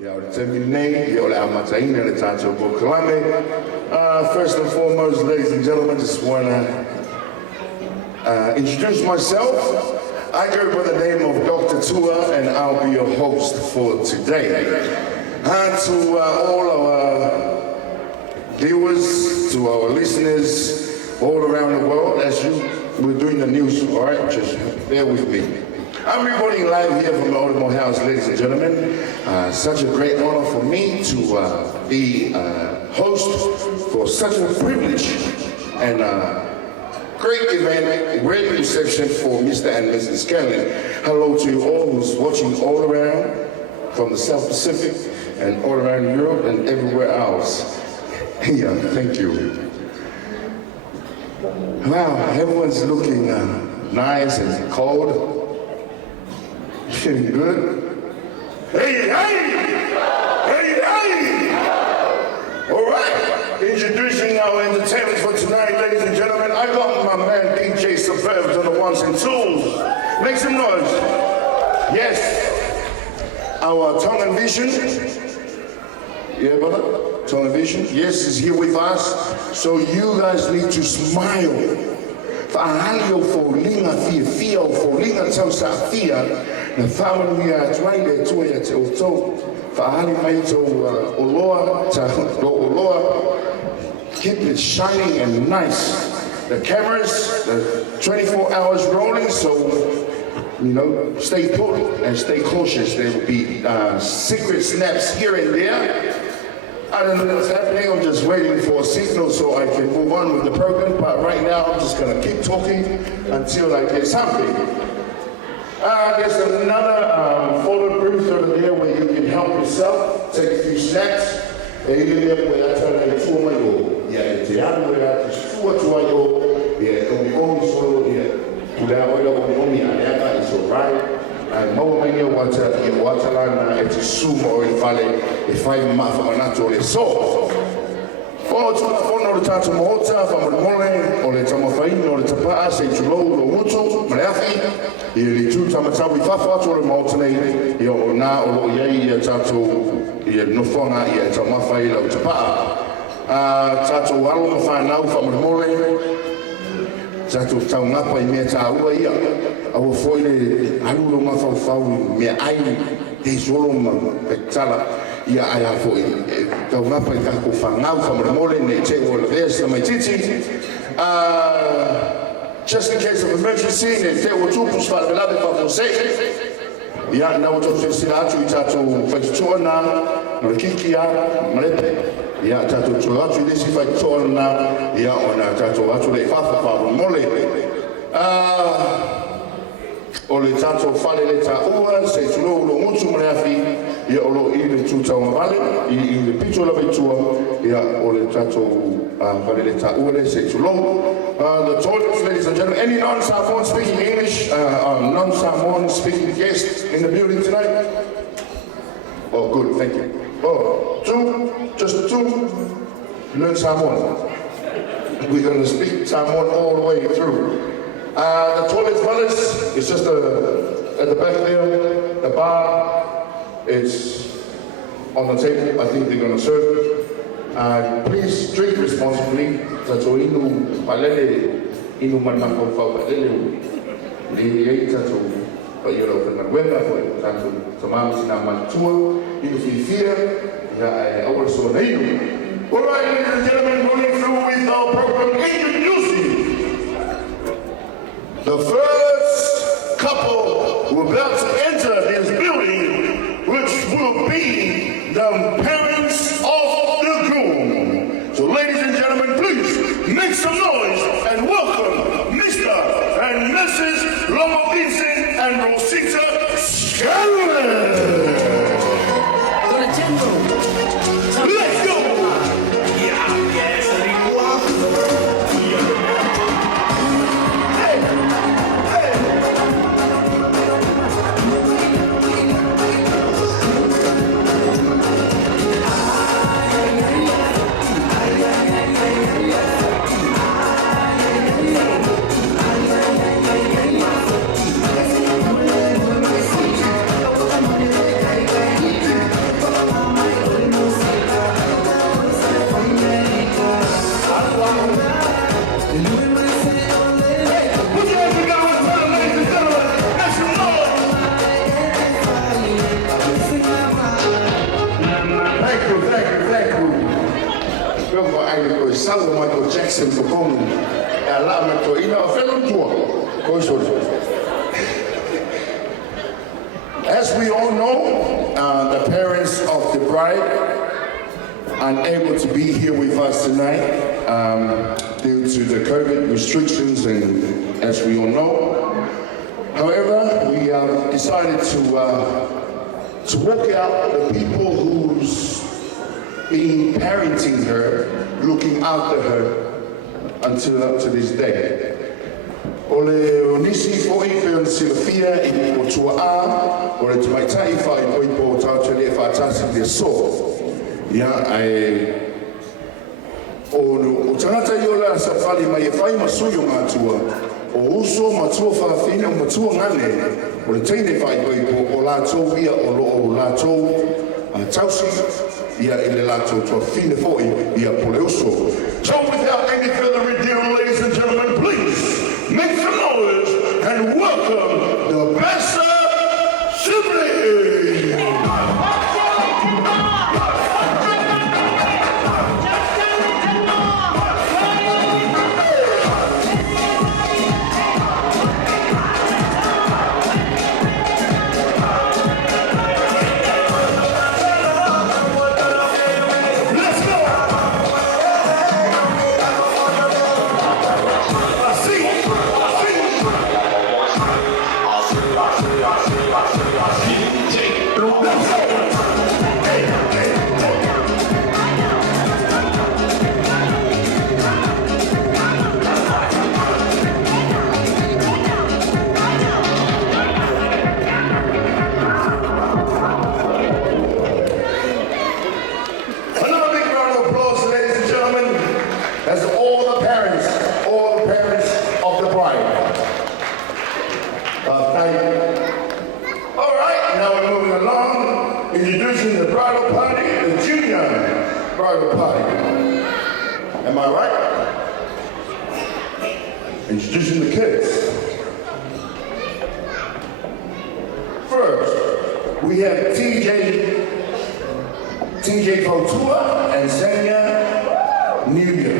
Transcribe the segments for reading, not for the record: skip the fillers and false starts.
First and foremost, ladies and gentlemen, just want to introduce myself. I go by the name of Dr. Tua, and I'll be your host for today. And to all our viewers, to our listeners all around the world, we're doing the news, all right? Just bear with me. I'm reporting live here from the Ottimo house, ladies and gentlemen. Such a great honor for me to be host for such a privilege and great event, great reception for Mr. and Mrs. Scanlan. Hello to you all who's watching all around from the South Pacific and all around Europe and everywhere else. Yeah, thank you. Wow, everyone's looking nice and cold. Feeling good? Hey, hey! Hey, hey! All right, introducing our entertainment for tonight, ladies and gentlemen. I got my man DJ Superbs on the ones and twos. Make some noise. Yes, our tongue and vision. Yeah, brother? Tongue and vision. Yes, is here with us. So you guys need to smile. Fahalio for linga fia for linga tausa fia. Na family twaile tu ya te oto fahali mai to oloa ta do oloa. Keep it shining and nice. The cameras, the 24 hours rolling, so you know, stay put and stay cautious. There will be secret snaps here and there. I don't know what's happening. I'm just waiting for a signal so I can move on with the program. But right now, I'm just gonna keep talking until I get something. There's another photo booth over there where you can help yourself, take a few snacks. And you can where I tell you to yeah, it's the other way out to yeah, it'll be only so, yeah, to that way, it'll be only it's all right. And Moimoi water line, it's a sumo if I month of an so. Oh, it's not for no tato mota, from the morning, or the Tamafain, or the Tapa, say to low, or Wuto, Malafi, the two Tamatawi Fafa, or the Maltane, or now, or Yay, Tato, Nofona, Tamafai, or Tapa. Tato Wallo, find out from the morning, Tato Tamapa, Meta, our foil, Alulo Mafa, me I, his Rolom, Tala. Yeah, I have for the mapa ko fangau from the morning they take all the rest of my titi. Just in case of emergency, they take what two push for the lab for say. Yeah, now to see Latu to Fetchona, Rikia, Malepe. Yeah, Tato to Latu this if I told now, yeah, on a Tato actually Fafa for Mole. Ole Tato Faleta Uwa, say to Lolo Mutsumrafi. Yeah, although in the 2,000 valley, in the picture of it, yeah, or the tato valeta ule say too long. The toilets, ladies and gentlemen, any non-Samoan speaking English, non-Samoan speaking guests in the building tonight? Oh, good, thank you. Oh, two, just two, learn Samoan. We're going to speak Samoan all the way through. The toilets, fellas, it's just at the back there, the bar. It's on the table. I think they're going to serve it. Please drink responsibly. Tato inu palele inu manako fa palele le tato pa yoro fa wena fa tato tamam sina matua inu fifia ya also neidu. All right, ladies and gentlemen, running through with our program, introducing the first couple who are about to enter this building, which will be the parents of the groom. So ladies and gentlemen, please make some noise and welcome Mr. and Mrs. Lomo Vincent and Rosita Scanlan. Let's go! mai ko sawa mai ko Jackson ko kong ala mai ko ina fellow tua ko so. As we all know, the parents of the bride unable to be here with us tonight due to the COVID restrictions, and as we all know. However, we decided to walk out the people who's been parenting her, looking after her until up to this day. Ole nisi foi pe Silvia I o tua a, ole tu mai tai fai poi po tau te le fatasi de so. Ya ai o tangata yola sa fali mai fai masuyo matua. O uso matua fa fina matua ngane. Ole teine fai poi po o Latu ia o Latu tausi ia ile Latu to fina foi ia po le uso. So without any further ado, ladies and gentlemen, please make some noise and welcome the best sibling. Introducing the bridal party, the Juliann bridal party. Am I right? Introducing the kids. First, we have TJ Fotua and Zenia Nubia.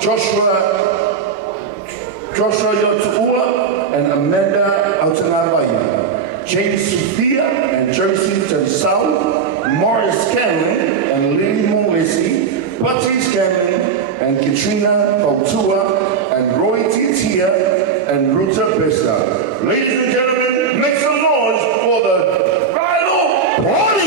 Joshua Yotua and Amanda Autanabaya. James Sophia and Josie Tansau, Morris Scanlan and Lily Morrissey, Patty Scanlan and Katrina Fotua and Roy Titia and Ruta Pesta. Ladies and gentlemen, make some noise for the bridal party!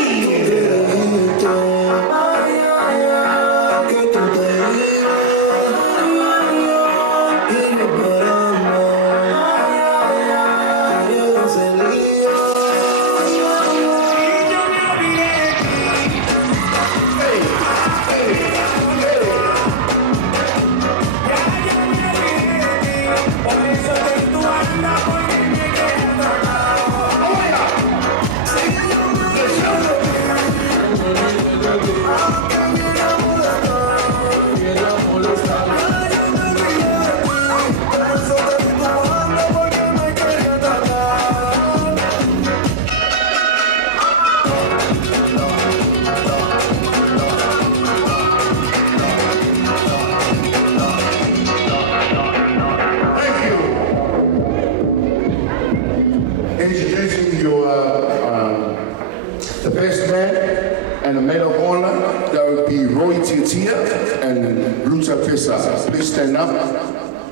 And the maid of honor, that would be Roy Titia and Ruta Pesa. Please stand up.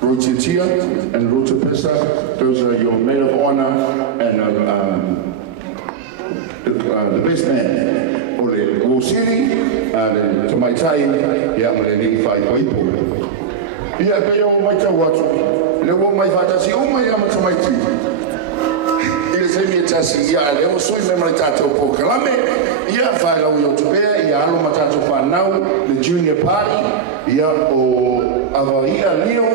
Roy Titia and Ruta Pesa. Those are your maid of honor and the best man. Ole Gosiri and to my time, yeah, I'm going to fight people. Yeah, pay all my tawatu. Le wo mai fatasi o mai ama to my team. Semi tasi ya leo soi memra tato po kalame ya fa la uyo tupea ya alo matato pa now the junior party ya o avaia leo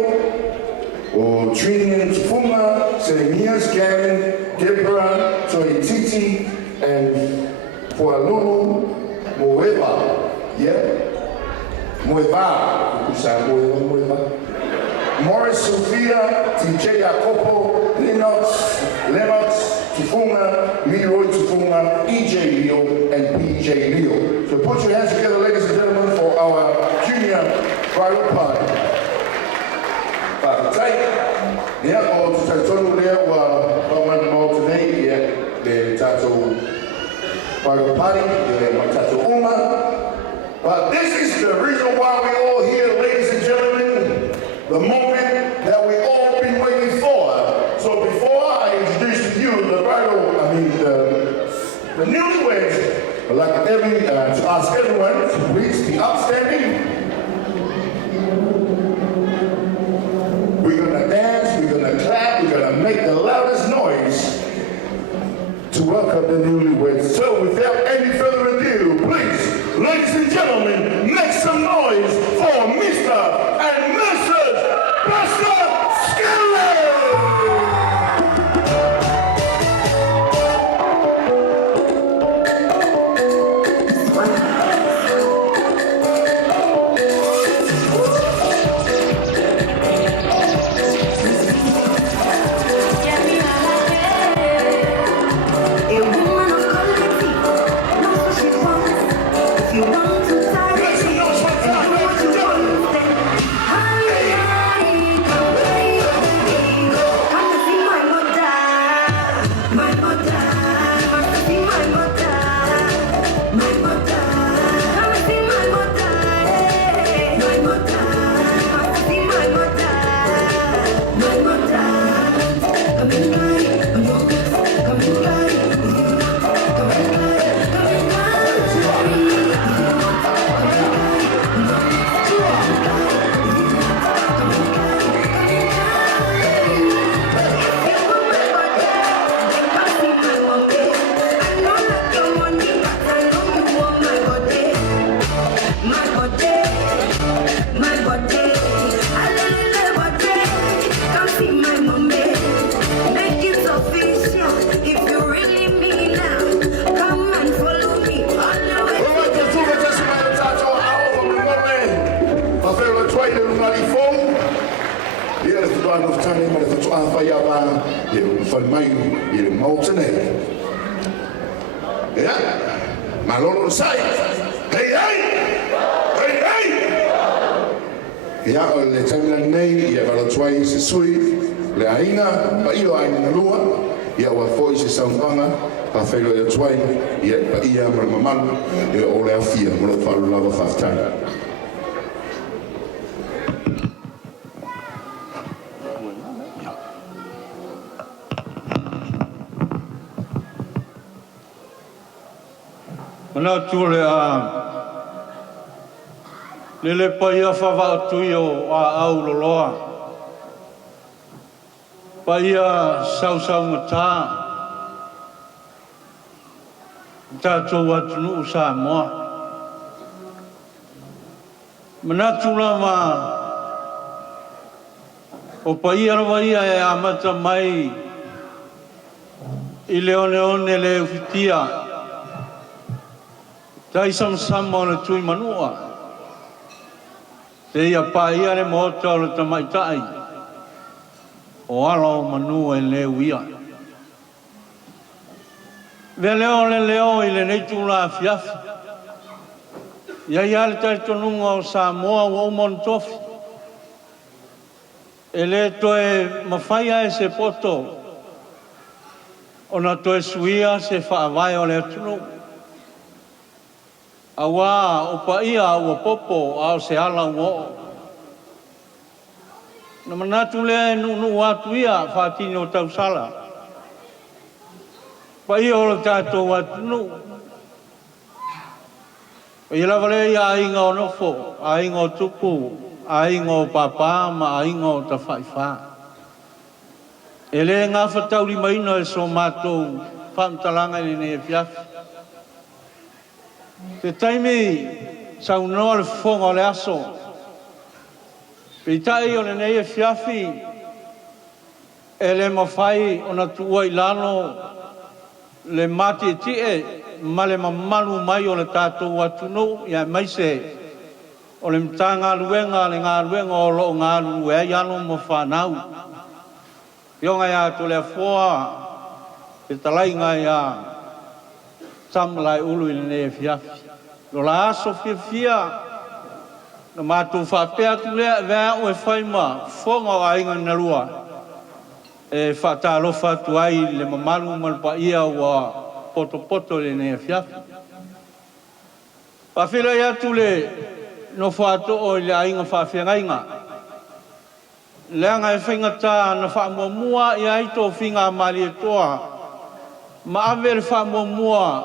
o Juliann Tufuma Serenias Gavin Deborah Toy Titi and for Lulu Moeva Moeva kusa Moeva Morris Sophia TJ Jacopo Lennox Tufuma, Leroy Tufuma, EJ Leo, and PJ Leo. So put your hands together, ladies and gentlemen, for our junior by the party, but this is the reason why we're all here, ladies and gentlemen, the moment that we all been waiting for. So before I introduce to you the bridal, the newlyweds, I'd like to ask everyone to please be upstanding. We're gonna dance, we're gonna clap, we're gonna make the loudest noise to welcome the newlyweds. So without any further ado, please, ladies and gentlemen, make some noise for Mr. and Mrs. Pastor Scanlan! Lele paia whawa tuio a auroloa. Paia sau ngata. Tātou atunu sa moa. Manatula ma o paia rawaia e amata mai I leone le ufitia. Tai sam o le tui manua. Te ia paia le mota o le tamaitai. O alo manua e le uia. Ve leo le leo I le neitu la fiafi. Ia le tai tonunga o Samoa o Montofi. E le toe mawhaia e se poto. Ona toe suia se whaawai o le atunu. Awa o paia o popo ao se ala uo. Na manatu lea nunu watu ia whaatini o tausala. Paia o le tātou atunu. Paia lava lea ia ainga o nofo, ainga o tupu, ainga o papa, ma ainga o tawhaiwha. E le ngā whatauri maina e so mātou whamtalanga I ne e fiafi. Te taimi sau noa le whonga o le aso. Pei tai o le nei e fiafi e le mawhai o na tua I lano le mati e tie ma le mamalu mai o le tātou atunu ia mai se o le mta ngā luenga le ngā luenga o lo ngā lue ai alo mo whanau. Pionga ia to le fua e talai ngā ia tamlai ulu I le nei e fiafi. Lo la aso fia na mātou whapea tu lea vea o e whaima whonga o ainga na lua. E whatalofa tu ai le mamalu malpa ia ua poto le ne fiafi. Pa whila ia tu le no whāto o le ainga whawhiangainga. Leanga e whaingata na whaamua i aito whinga mali e toa. Ma ave le whaamua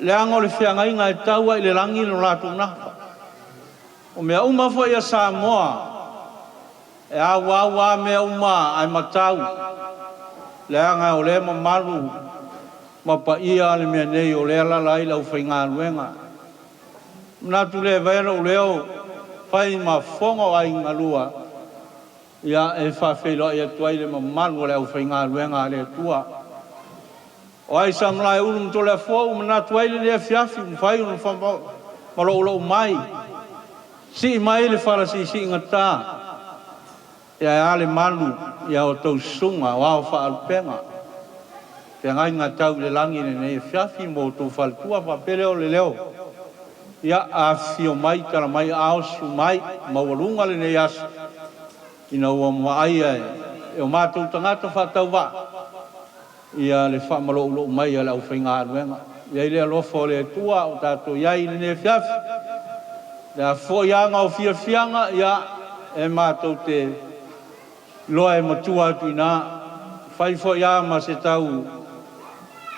leanga o le whiangainga e taua i le rangi no Latu nafa. O mea uma fo ia Samoa. E awa mea uma ai matau. Leanga o le mamalu. Ma pa ia le mea nei o le alalai lau whainga luenga. Natu le vaera o leo whai ma whongo ai ngalua. Ia e whawhelo ia tuai le mamalu o le au whainga luenga le tua. O ai samlai ulum to le fo natu ai le fiafi mwhai unu whamau malo mai. Si mai le wharasi si ngata. Ia ale malu ia o tau sunga o au whaalpenga. Te ngai ngatau le langi le nei fiafi mo tau whaltua whapere o le leo. Ia a fio mai tara mai aosu mai mawalunga le nei asu. Ina ua maaia e o mātou tangata whatau wa. Ia le whamalo mai ia le au whainga anuenga. Ia le alofo le tua o tātou iai le nei fiafi. Ia fo ianga o fianga ia e mātou te loa e matua atu ina. Whai fo ia ma se tau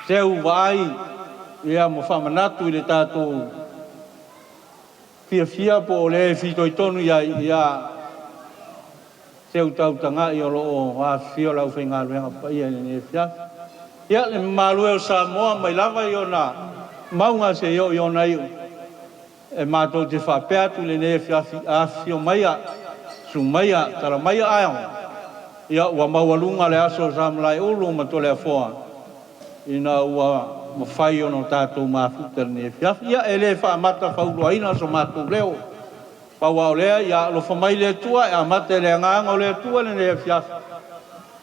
teu vai ia mo whamanatu i le tātou fia po o le whitoi tonu ia teu tau tanga i o loo a fio lau whainga ruenga pa ia ni fia. Ia le malue o Samoa mai lava i ona maunga se i ona iu. E mātou te whapea tu le ne fia a fio maia su maia tara maia aion. Ia ua maualunga le aso samlai ulu ma to le foa. Ina ua mawhai ono tātou mafuta ne fia. Ia e le wha amata whauruaina so mātou leo. Paua o lea, ia alofa mai le tua, e amata le nganga o le tua le ne fia.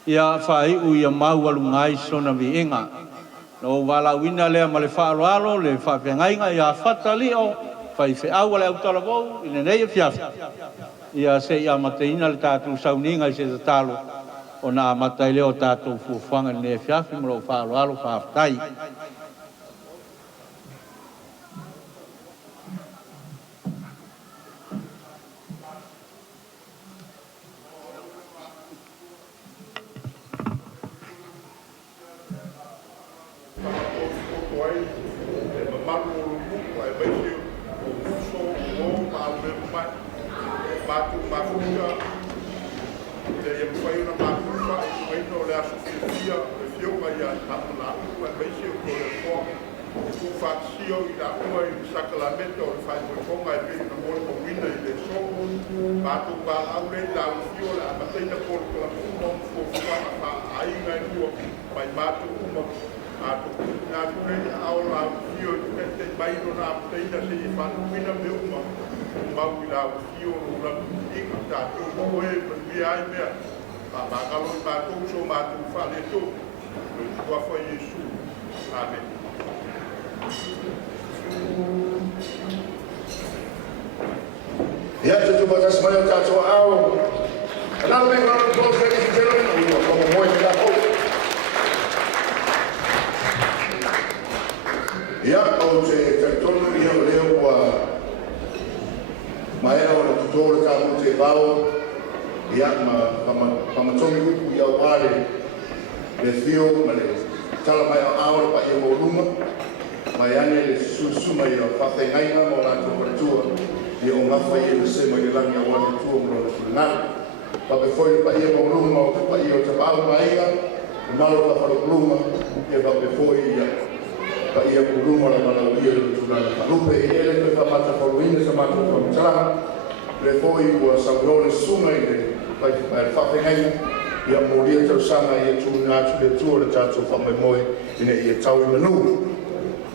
Ia whai u ia maualungai sona vi inga. No wala wina lea ma le whaaloalo, le whawhengainga, ia whatali o whai whiau le autalavou, ina nei fia. Ia se ia mataina le tātou sauninga i se tatalo. O nā matai leo tātou fuwhanga ne fiafi mro whaaloalo whawhtai. Ia te tu batas mai o tātou au. Another big round of applause, ladies and gentlemen. We will come Moimoi to that hope. Ia o te tonu i o leo mai o le tutore tātou te pao. Ia pamatongi upu i au pare le fio ma le tala mai o aore pa i o luma. Mai ane le susuma i o whawhengainga mo rātou paratua. I o ngawha i e se mai langi a wani tua mro na fulinara. Pa pe foi pa i e mo luma o tupa i o te pao maiga. I malo pa whalo luma. I pa pe foi pa i e mo luma la mana o i e le tulana. Pa lupe i ele pe pa mata whaluina sa mata o mitara. Le foi ua saunone sunga i le pai pa e whawhengainga. I a moria tau sanga i e tūni atu le tua le tātou Moimoi i ne i e tau i manu.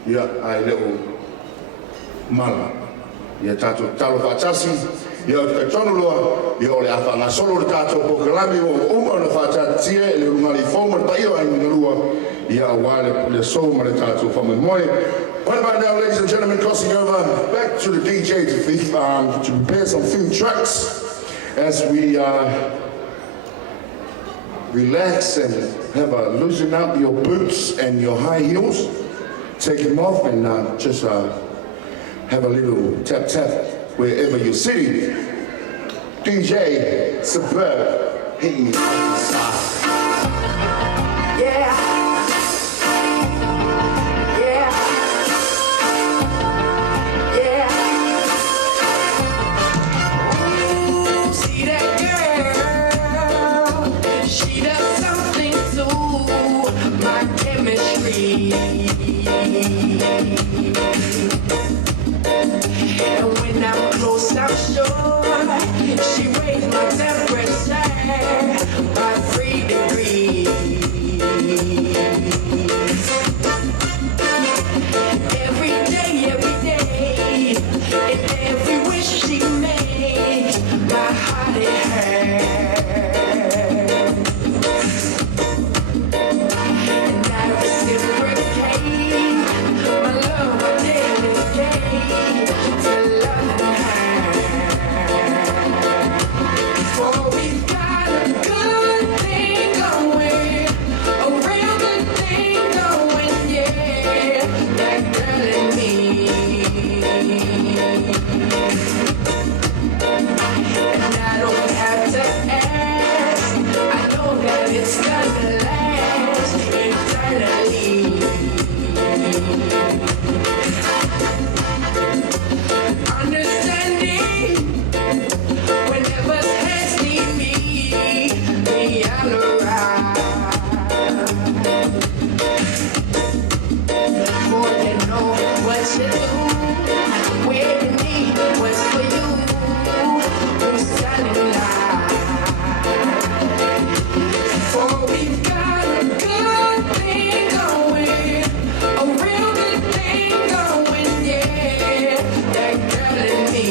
I a ai leo mala. Ia tātou talo whātasi, ia o te tonu loa, ia o le awha ngā solo le tātou pokalami o na whātatia e le rungari whaumar pa ia ai mingalua, ia o wale le soma le tātou Moimoi. Right about now, ladies and gentlemen, crossing over back to the DJ to prepare some few tracks as we relax and loosen up your boots and your high heels. Take them off and just have a little tap tap wherever you're sitting. DJ Superb, hit you outside. Yeah. And when I'm close, I'm sure she raised my temperature by 3 degrees. Every day, and every wish she made, my heart it hurt. And I reciprocate my love, my dedicate to loving her. For we've got a good thing going, a real good thing going, yeah, that girl and me. And I don't have to ask, I know that it's gonna last eternally. Understanding whenever hands need me on the ride. More than know what you do, where you need what's for you, who's standing live. For we've got a good thing going, a real good thing going, yeah, that girl and me.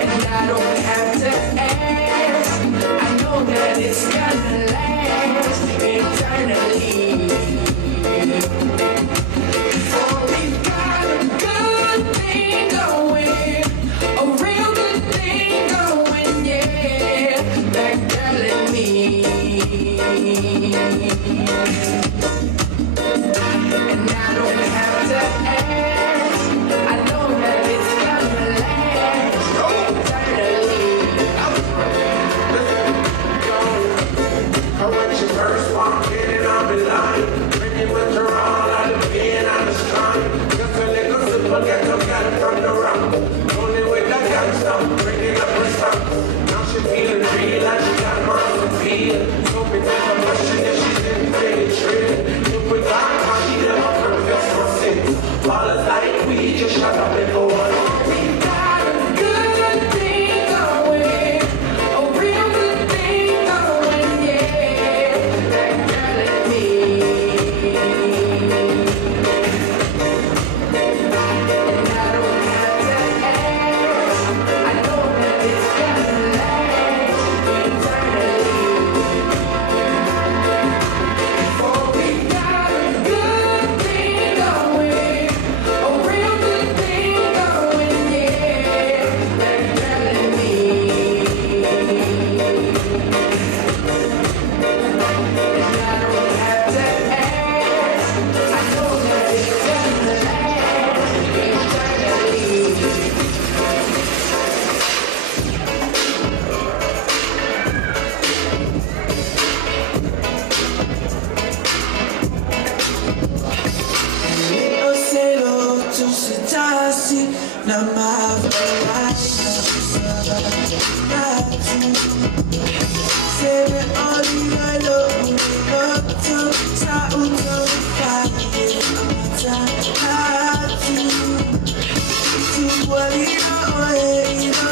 And I don't have to ask, I know that it's gonna last eternally. For we've got a good thing going, a real good thing going, yeah, that girl and me. And I don't have to ask, I know that it's gonna last eternally. I when she first walked in and I'll be lying. Drinking with her all out of being on the strong. Just a little simple get some gal from the rock. Only with that gal stuff, bringing up her stuff. Now she feeling real like she got money to feel. So we take a question if she's in pretty tree. You put back how she never confessed her sins. Paula's like we just shut up and go on. We got a good thing going, a real good thing going, yeah, that girl and me. And I don't have to ask, I know that it's gonna last eternally. For we got a good thing going, a real good thing going, yeah, that girl and me. And I don't have to ask, I know that it's gonna last eternally. Eu sei lo tu se tassi na mavra se me oli lo tu sa uno fai amata tu vuoi no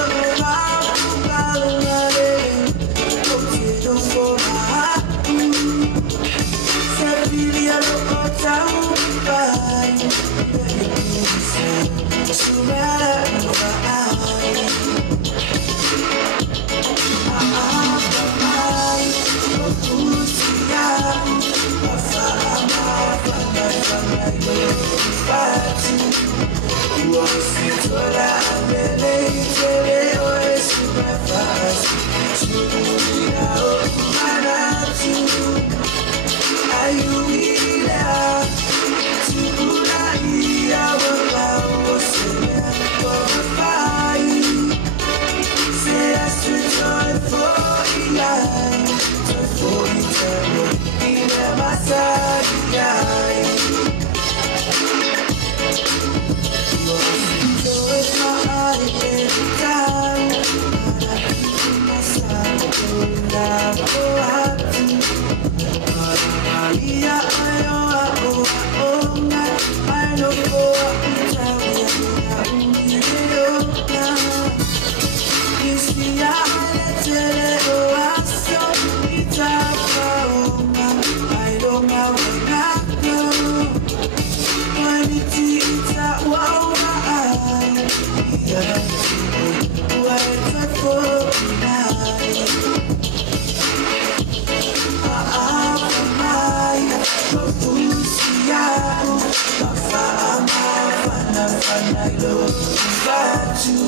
Latu.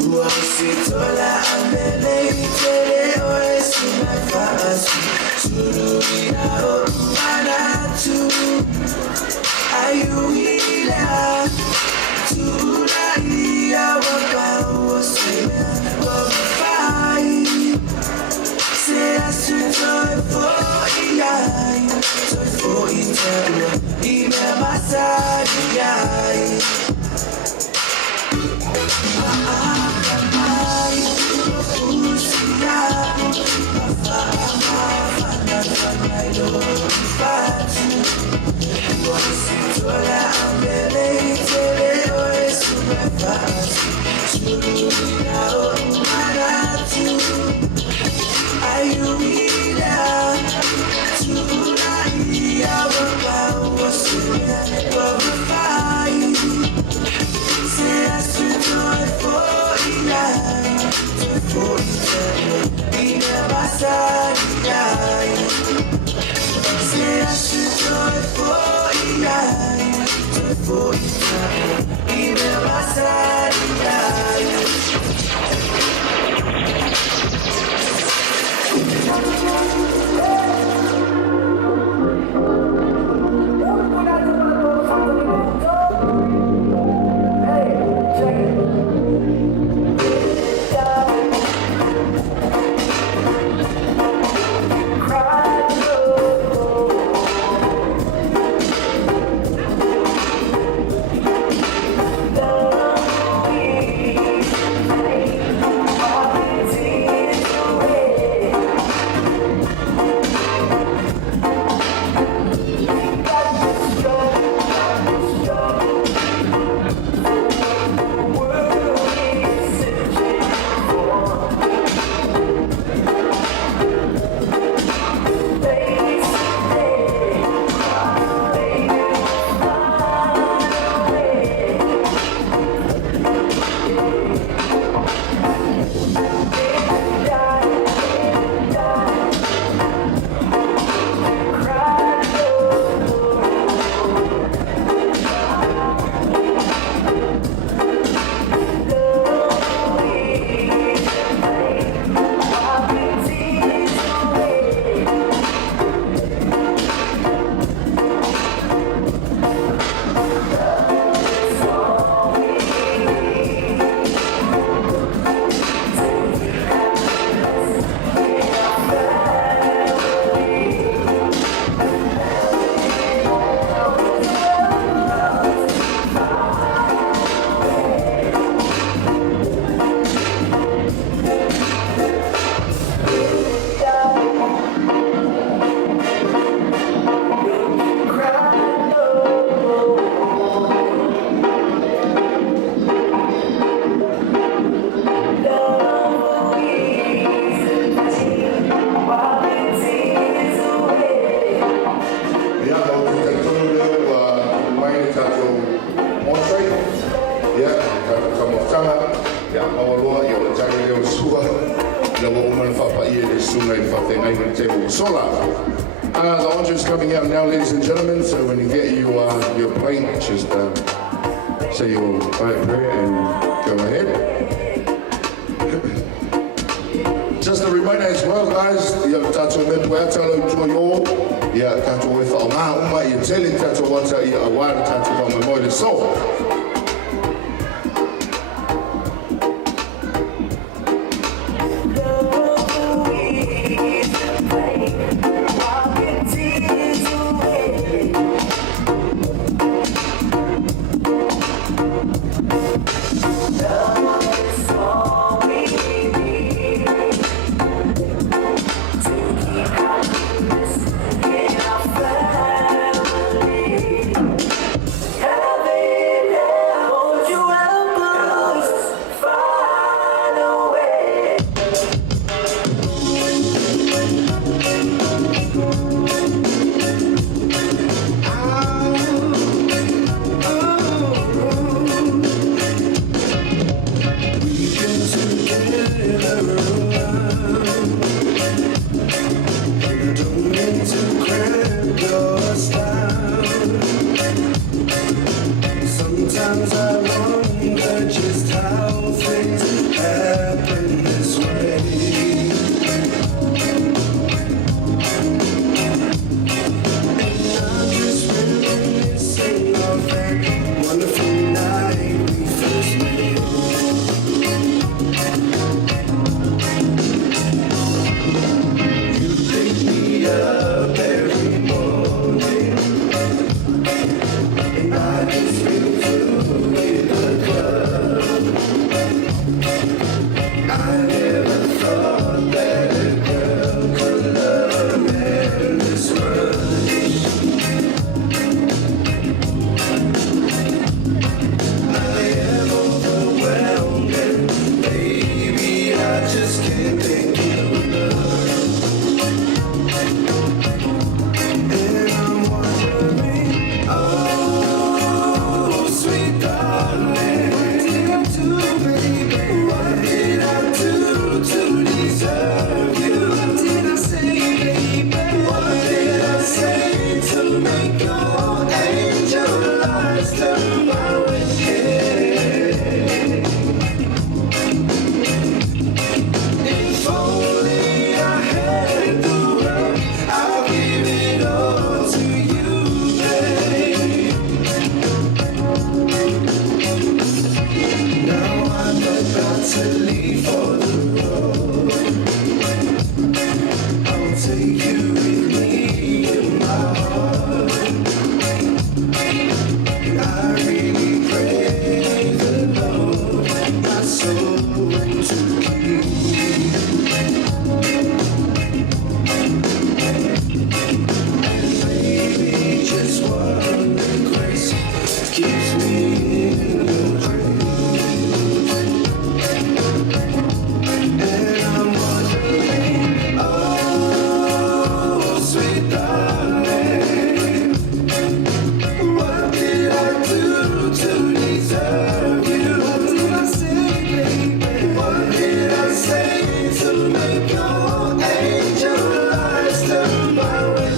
Usitola ambele oesumefasi surubirao manatu ayuhila tuulaia wapauosea wafai seasutoefoiyai toifoiterua imemasariyai The entree's coming out now, ladies and gentlemen, so when you get your plate, just say your quiet prayer and go ahead. Just a reminder as well, guys, tato me pueta lo toyo, tato we whaonga uma I tele tato wata I awara tato wa Moimoi le so. Sometimes I want this wondering grace keeps me in the dream. And I'm wondering, oh, sweet darling, what did I do to deserve you? What did I say, baby? What did I say to make your angel eyes turn my way?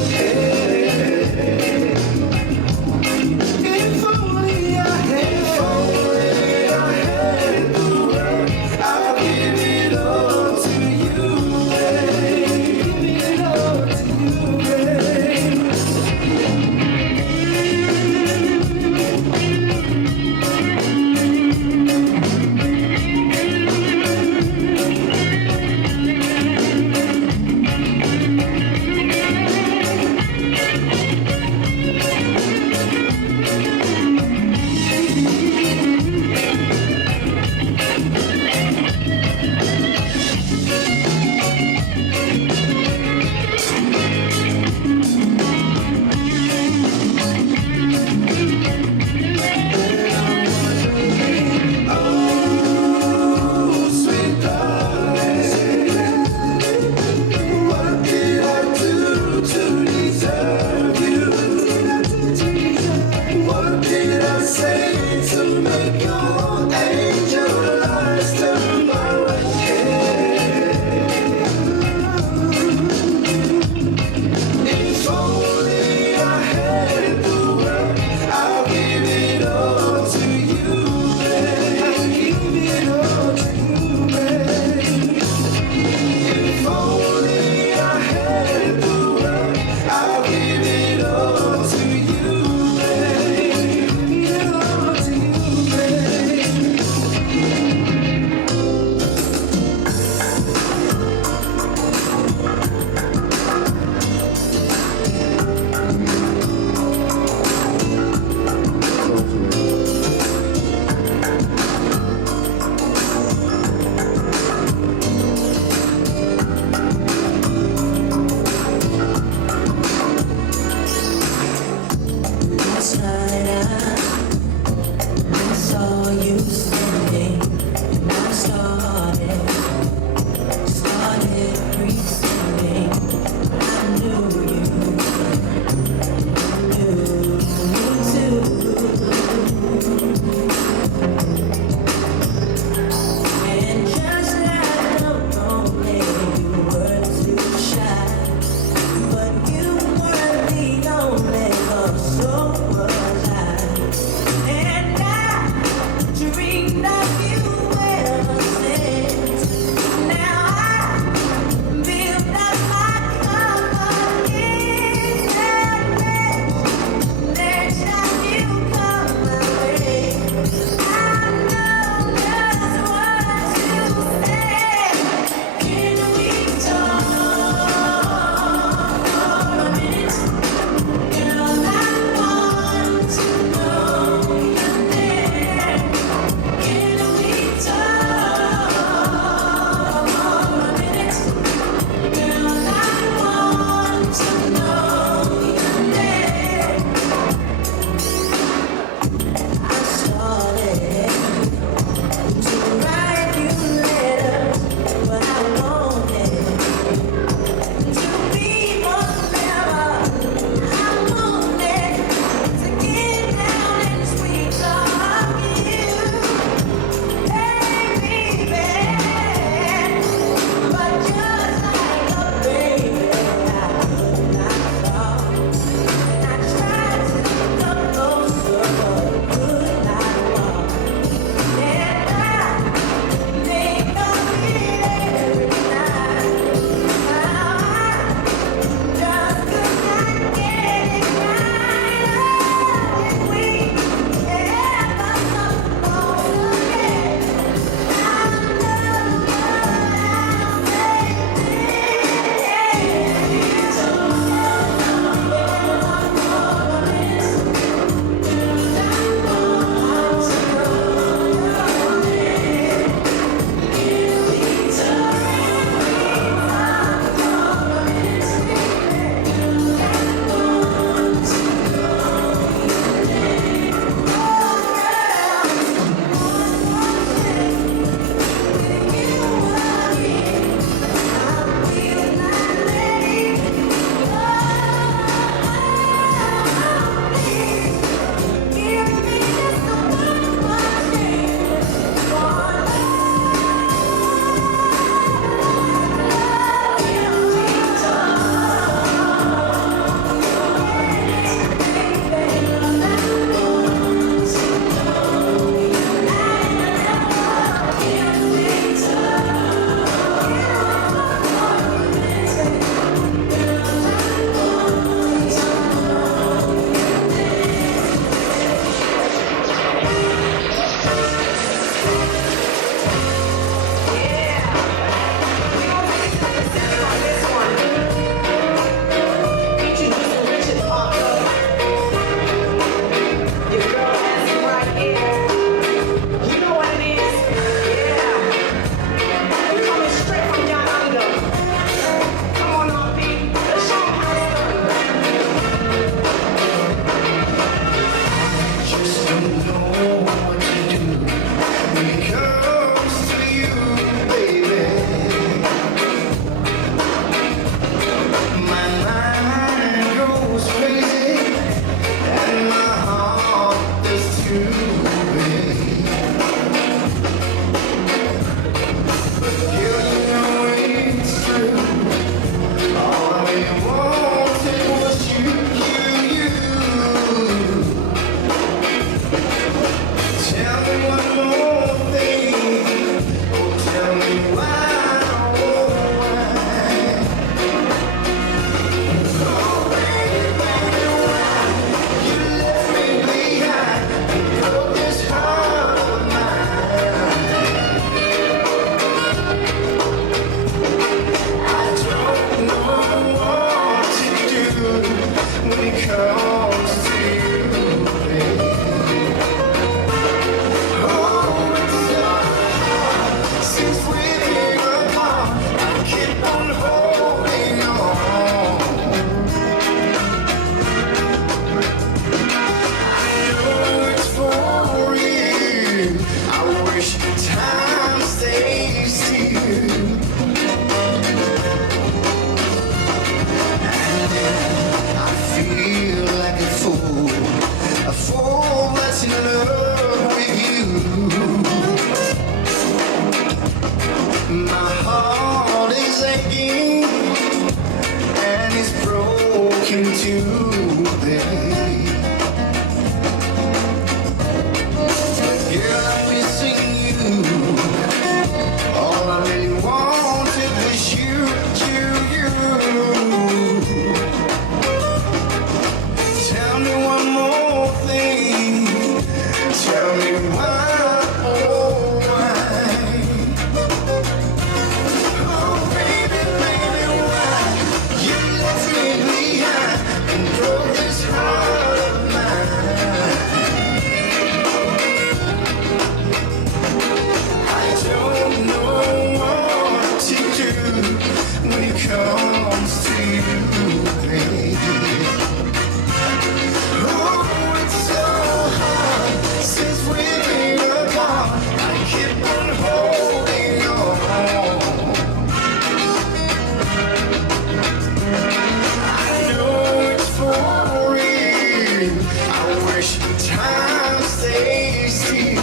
I wish time stayed still.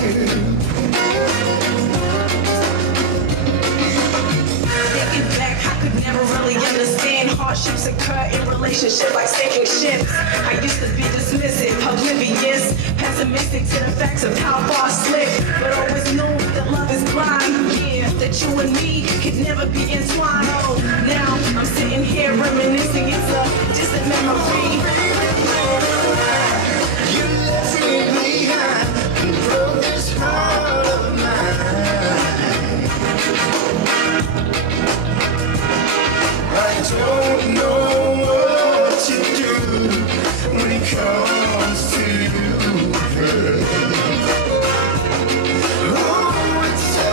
Thinking back, I could never really understand hardships occur in relationships like sinking ships. I used to be dismissive, oblivious, pessimistic to the facts of how far I slipped, but always knew that love is blind. Yeah, that you and me could never be entwined. Oh, now I'm sitting here reminiscing. It's a distant memory. You left me behind and broke this heart of mine. I don't know what to do when it comes to you, babe. Oh, it's so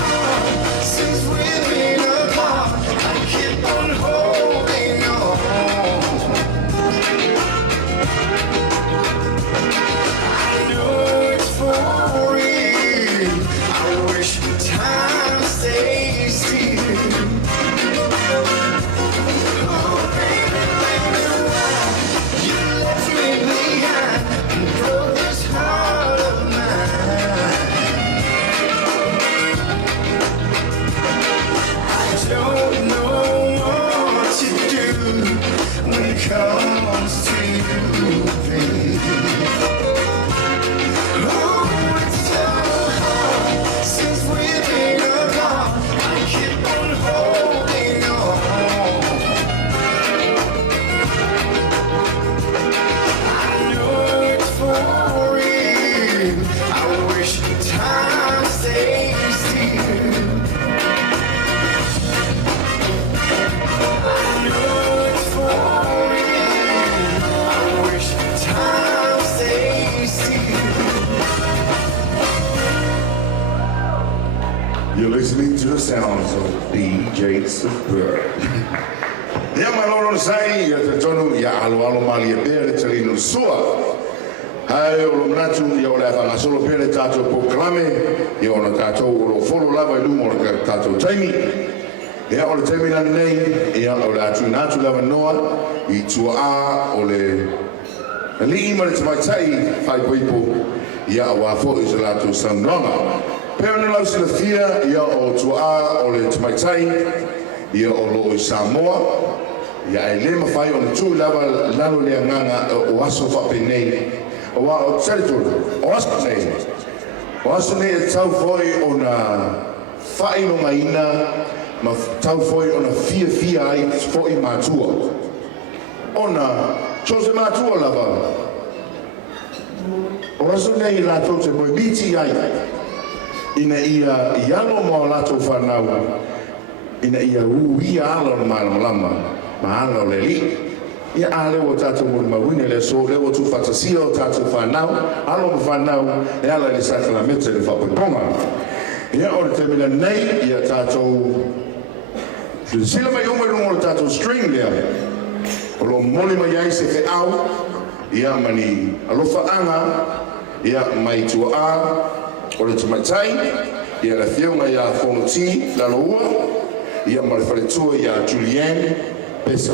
hard since we've been apart. I keep on holding on. I know it's for real. I wish time stayed still. Oh, baby, why you left me behind and broke this heart of mine? I don't know what to do when it comes to you, baby. Oh, it's so hard since we've been apart. I keep on holding on. I know it's for real. I wish time stayed still. I know it's for real. I wish time stayed still. You're listening to the sounds of DJ Super. Ya malolo sai ya tatono ya alo mali e pere telino sua. Hai o mnatu ya ola fa solo pere tato proclame ya ona tato o folo lava lu mo tato taimi. Ya ola taimi na nei ya ola tu natu lava noa I tua ole li ima te mai tai fai people ya wa fo is Latu sangrama. Parental sila fia ia o tua o le tamaitai ia o lo I Samoa ia e le mawhai o na tū lava lalo le nganga o aso whape nei o wa o territory o aso nei e tau foi o na whai no maina ma tau foi o na fia ai foi mātua o na chose mātua lava o aso nei la tau te moimiti ai ina ia ialo mo Latu whanau ina ia ia alo na malama ma alo le li ia ale o tatu mo mawine le so le o tu fantasia o tatu whanau alo mo whanau e ala le sakramento le whapiponga ia o le temila nei ia tatu le sila mai ume rungo le tatu string lea o lo moli mai ai se fe au ia mani alofa anga ia mai tua a o le tamaitai ia la whiunga ia whonoti la loua ia ma le wharetua ia Juliann pesa.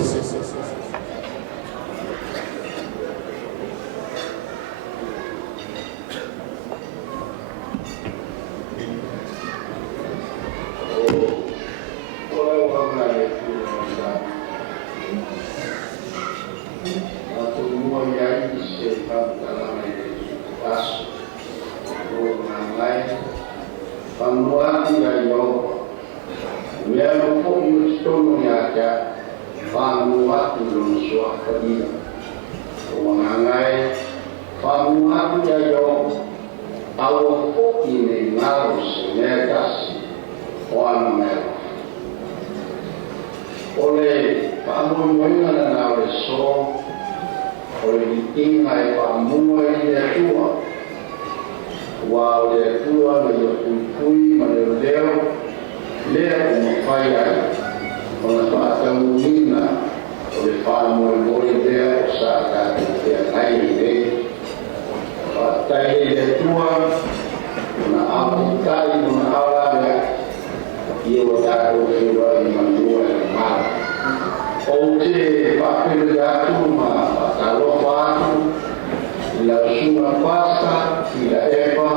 suma pasta, ila epa,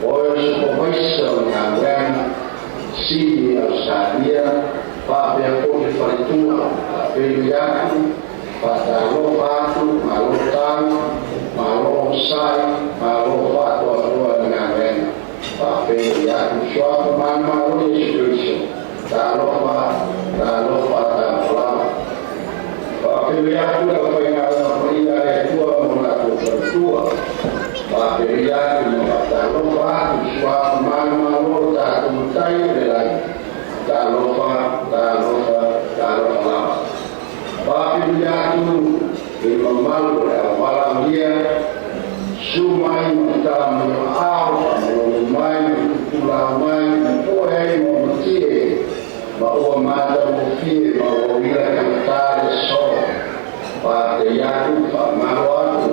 oil supervisor ng Ghana, Sydney, Australia, papaya po ni Palitua, Pilipiano, patalo patu, malutan, malosay, malopatu adua ng Ghana, Pilipiano, suatu mana oleh Yesus, talo pa, Pilipiano dapat mengalami perihal dua melakukan dua. Pilipiano patalo patu, suatu mana oleh tak lagi. Talo pa. Pilipiano malu malam dia, sumai mata mengaau, menumai, pulamai, poei memuji, bahwa mata mufir, bahwa wilayah tadi so, Pilipiano maluan,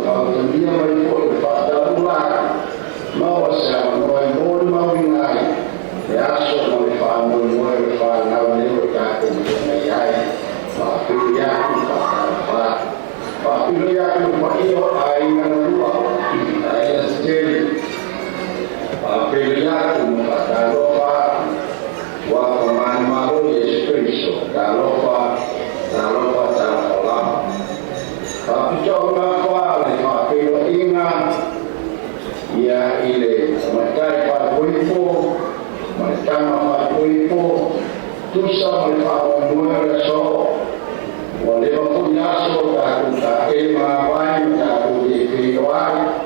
dia berikut pada bulan, mau saya mau winai, biasa mau nawan lewat aku mengenai, Pilipiano Pilipiano iyo ay nanua, ay sendiri. Pilipiano matalopa, wa pemanu Yesus Kristus, talopa. Tapi coba kuali, Pilipiano ingat, ya ile mencari paduipo, mencari paduipo, tusa melihat muara so. Oleh punya soda kita main aku di Bridal,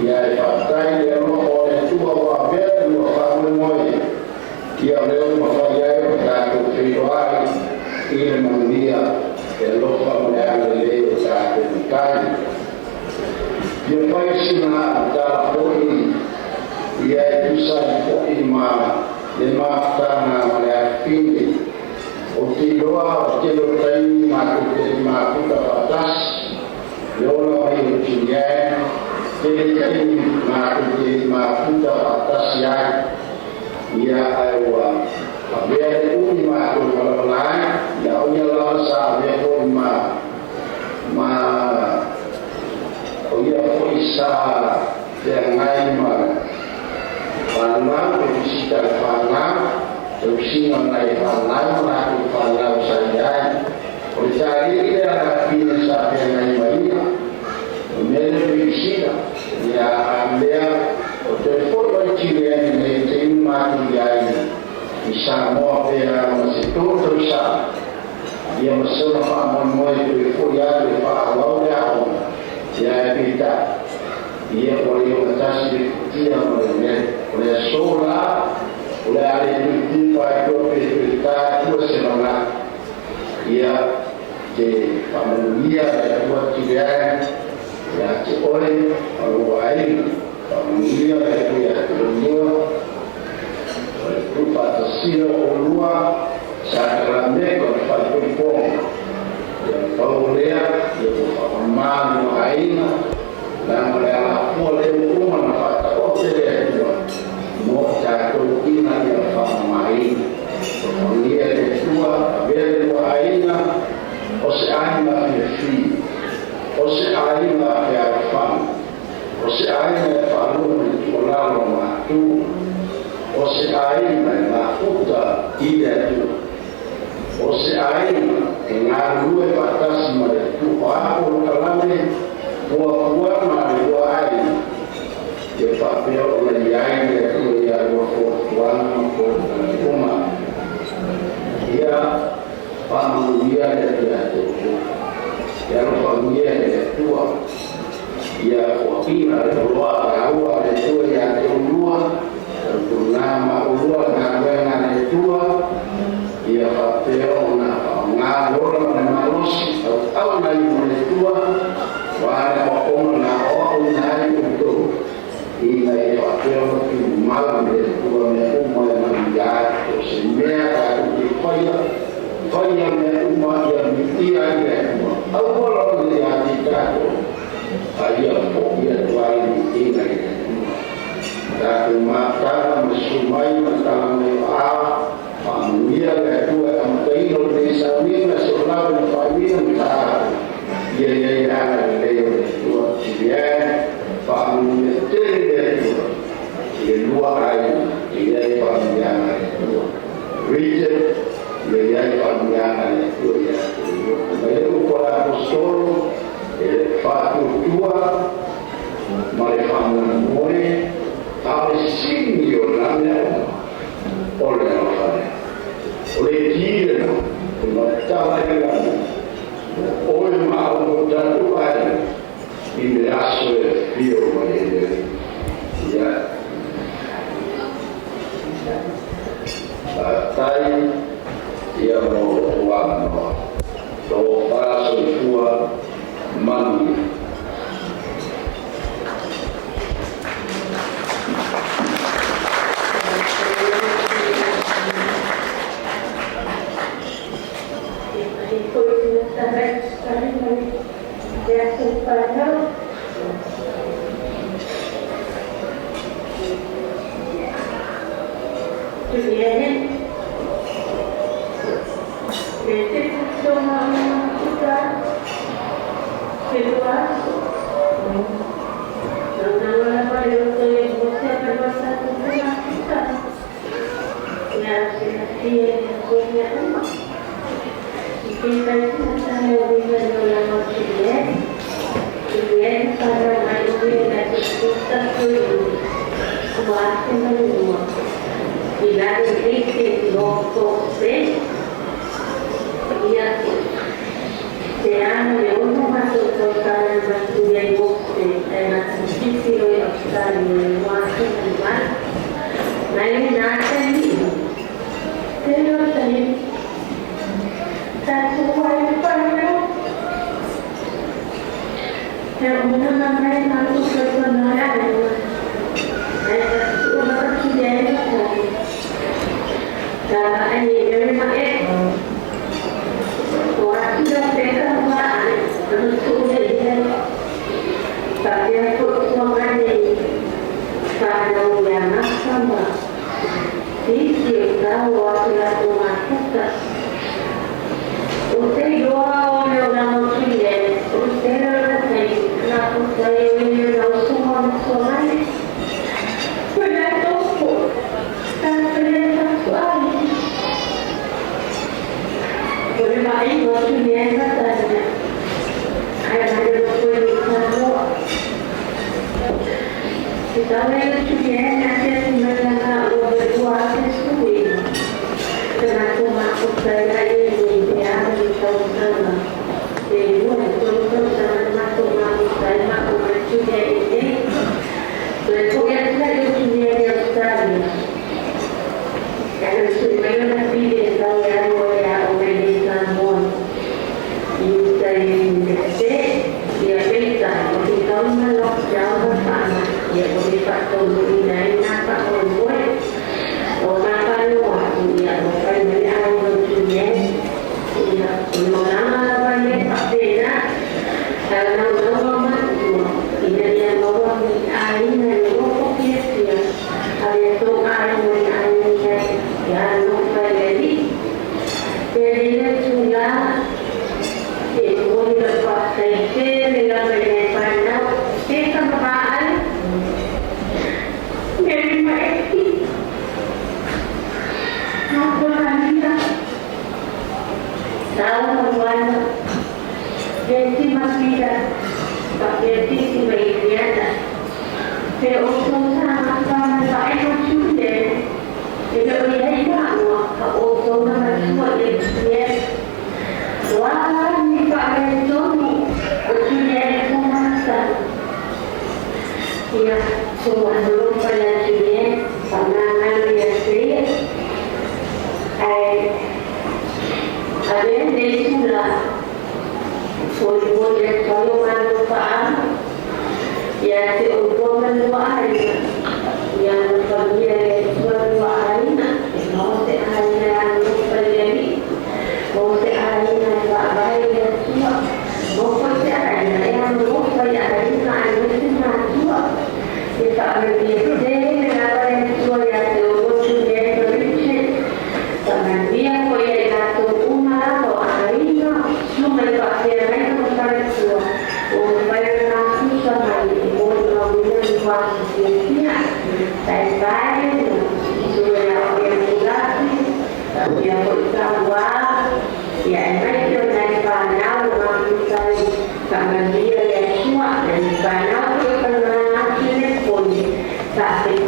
dia partai dia oleh tua wabet dua Moimoi, dia lewat mafia aku Bridal, ini mendia, lupa menang lewat aku ikan. Dia paisina dalam poli, dia itu saya lima tanah melihat tinggi. Ottimo tadi maku dapat atas, Paula main Juliann, jadi maku dapat atas yang ia aywa, biar itu maku kalau lain, ya unya lasa biar itu uya poisa yang lain mana polisi dan Terusing mengenai pandang, melakukan pandang saya. Mencari dia pilih siapa yang lain banyak. Memilih sila. Dia ambil telepon Juliann ini terima dia. Bisa mau dia masih terus. Dia masuk Pak Moimoi telepon ya Paula dia minta. Dia boleh mengatasi dia boleh solat. Oleh hari ini Pak kita dua semana ia di pemilihan yang buat Juliann ya oleh orang pemilihan yang ya kedua berupa tersilo ulua Scanlan kalau pun yang Paula yang pemahaman lain dan melihat boleh rumah nafas hotel mau jatuh ina yang pemahaman dia kedua biar aina ose aina fi ose aina ya fam ose aina falu ulalo matu ose aina mafuta ida tu ose aina ngaruh batas mereka aku kalame buah dua aina ya papel oleh aina itu ya rumah dia familia dia yang familia dia tua ya wakina keluar awal itu yang kedua nama ulua dengan tua dia papel ngalor memalus atau naik tua wala naik untuk ini papel malam tua umum yang semua Fanya umma yang mitianya awal yang dikatakan ayat pokoknya tuan ini dan mata mesumai mata mewah familia kedua yang tahu desa ini nasional dan familia mata dia yang ada dua Juliann sinni o nane o le awhare. O le tire na, o ma tawa e lana. O e mao o tatu ai, I me aso e fio mai e le. Ia. Tai, ia mo o ano. O paraso I fua manu. Juliann,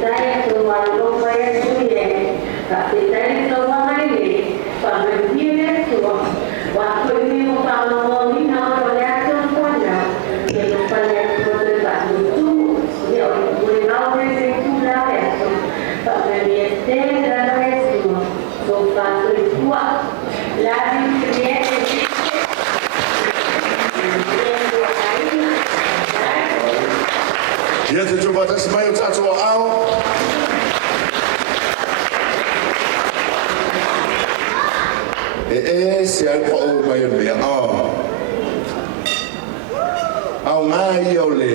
Saya Ia te tuwa tasi mai o tātua ao. Se ai pa o mai o mea ao. Ao ngai o le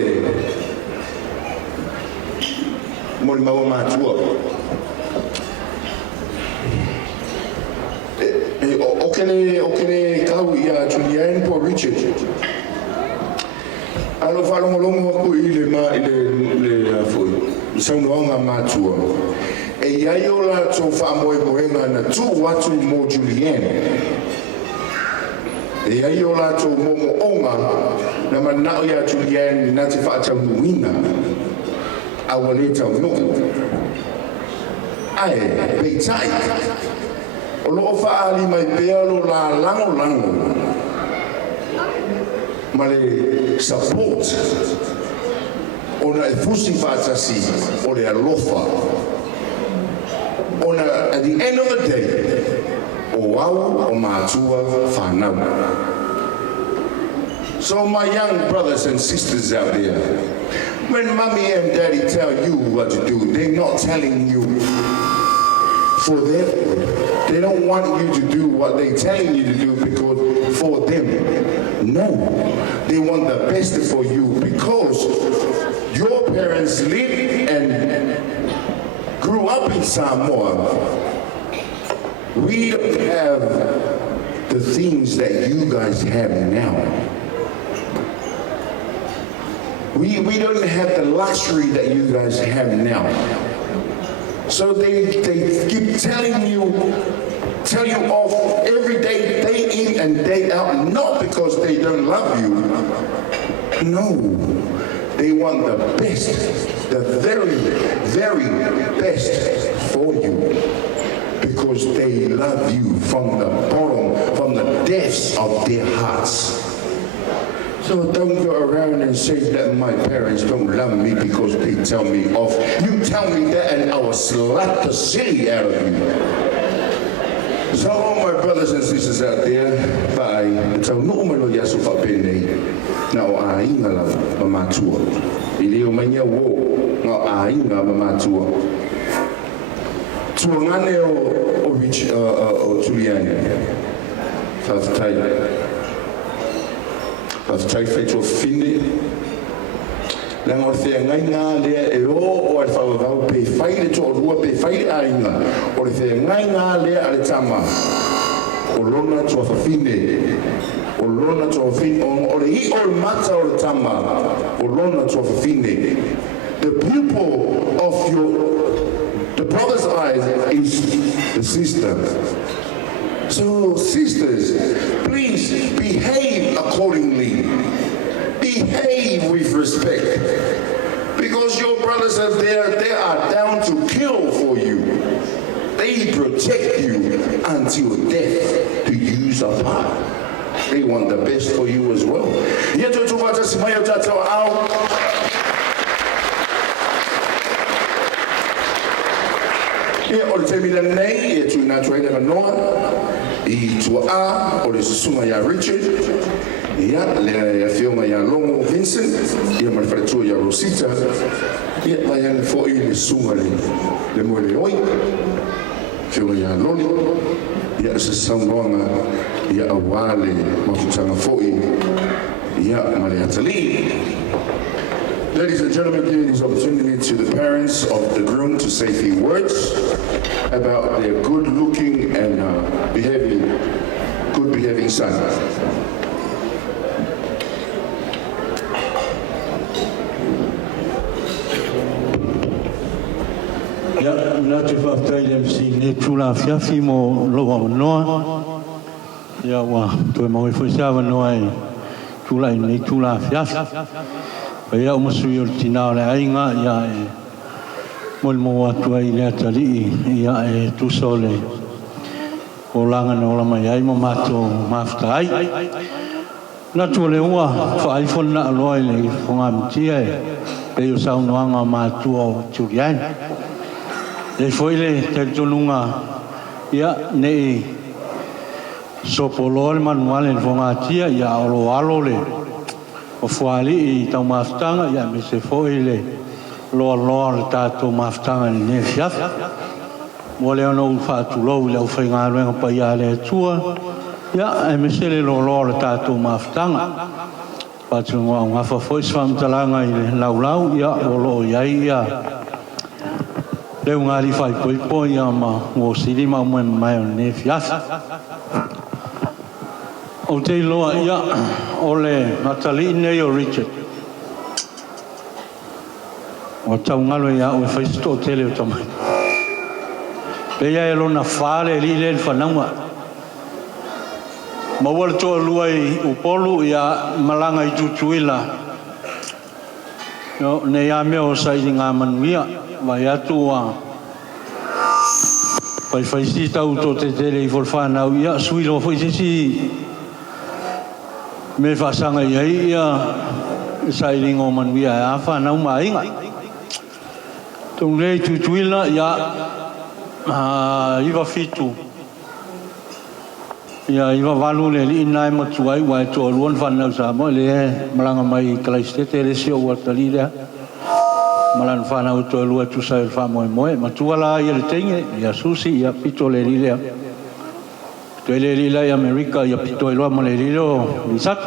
mori maua mātua. O kene kau ia Juliann po Ritchard. Alo whalongolongo aku I le foi. Saunoanga mātua. E iai o la tō whamoemoenga na tū watu mo Juliann. E iai o la tō momo onga na manao ia Juliann na te whaatau nuina. Awa le tau nuku. Ae, peitai. O loo whaali mai pea lo la lango. Ma le support ona e fusi whaatasi o le alofa ona at the end of the day o au o mātua whanau. So my young brothers and sisters out there, when mommy and daddy tell you what to do, they're not telling you for them. They don't want you to do what they're telling you to do because for them. No, they want the best for you because your parents lived and grew up in Samoa. We don't have the things that you guys have now. We don't have the luxury that you guys have now. So they keep telling you off every day in and day out, not because they don't love you. No, they want the best, the very, very best for you. Because they love you from the bottom, from the depths of their hearts. So don't go around and say that my parents don't love me because they tell me off. You tell me that and I will slap the city out of you. So all my brothers and sisters out there, bye. So no umalo yasu whapene. Na o ainga la mamatua. I leo mania wo, na o ainga mamatua. Tuangane o Juliann. Whaftai. Whaftai whaitua whine. Langa o thea ngai ngā lea e o ar whawawau pe whai le tō rua pe whai ainga. O le thea ngai ngā lea ale tama. O lona tua whawhine. O lona tua whawhine. O le I o le mata o le tama. O lona tua whawhine. The pupil of the brother's eyes is the sister. So sisters, please behave accordingly. Behave with respect. Because your brothers are there, they are down to kill for you. They protect you until death to use a part. They want the best for you as well. O le temina nei e tui nā tuaina noa I tua a o le susunga ia Ritchard ia le whionga ia Longo Vincent ia ma le whaletua ia Rosita ia mai ane fōi le sunga le moe le oi whionga ia Loli ia se saunoanga ia awale mafutanga fōi ia ma le atali. Ladies and gentlemen, giving this opportunity to the parents of the groom to say a few words about their good-looking and good-behaving son. Ya, Latu whaftai le msi ne tūla whiawhi mo loa o noa. Ya, wa, toi maui whaisāwa noa e tūla I ne tūla whiawhi. Ia o masui o tina o le ainga ia Moimoi atu ai le atali ia e tusole o langa na ola mai ai mo mato maftai na tu le ua fa ai fon na aloa i le fonga mtia pe o sau noanga matu o Juliann le foi le te tonunga ia nei sopolo le manuale le fonga tia ia olo alo le o fuali i tau maftanga ia me se foi le loa loa le tātou maftanga ni ne fiaf. Mo leo no whaatulou leo whainga ruenga pa ia le atua. Ia, e me se le loa loa le tātou maftanga. Pātu ngā ngawha fois whamtalanga i le laulau, ia o loo iai ia. Leo ngāri whai poipo ia ma o siri ma mwen mai o ne fiaf. O te loa ia o le matali nei o Ritchard. O tau ngalo ia o whaisto o tele o tamai. Pea e lona whare li le whanaunga. Mawala toa lua i upolu ia malanga i tutuila. Ne ia mea o sa i ngā manuia. Vai atu a pai whaisi tau to te tele i whanau ia suilo whaisisi me whasanga i ia sa i ringo manuia e a whanau mainga. Tung lei tutuila ia iwa fitu. Ia iwa walu le li inai matuai wai toa luan whanau sa mo le malanga mai kalaistete le sio watali lea. Malan whanau toa lua tu sa il wha Moimoi. Matua la ia le tenge, ia susi, ia pito le li lea. Toi le li lea i Amerika, ia pito e loa mo le li leo Ritchard.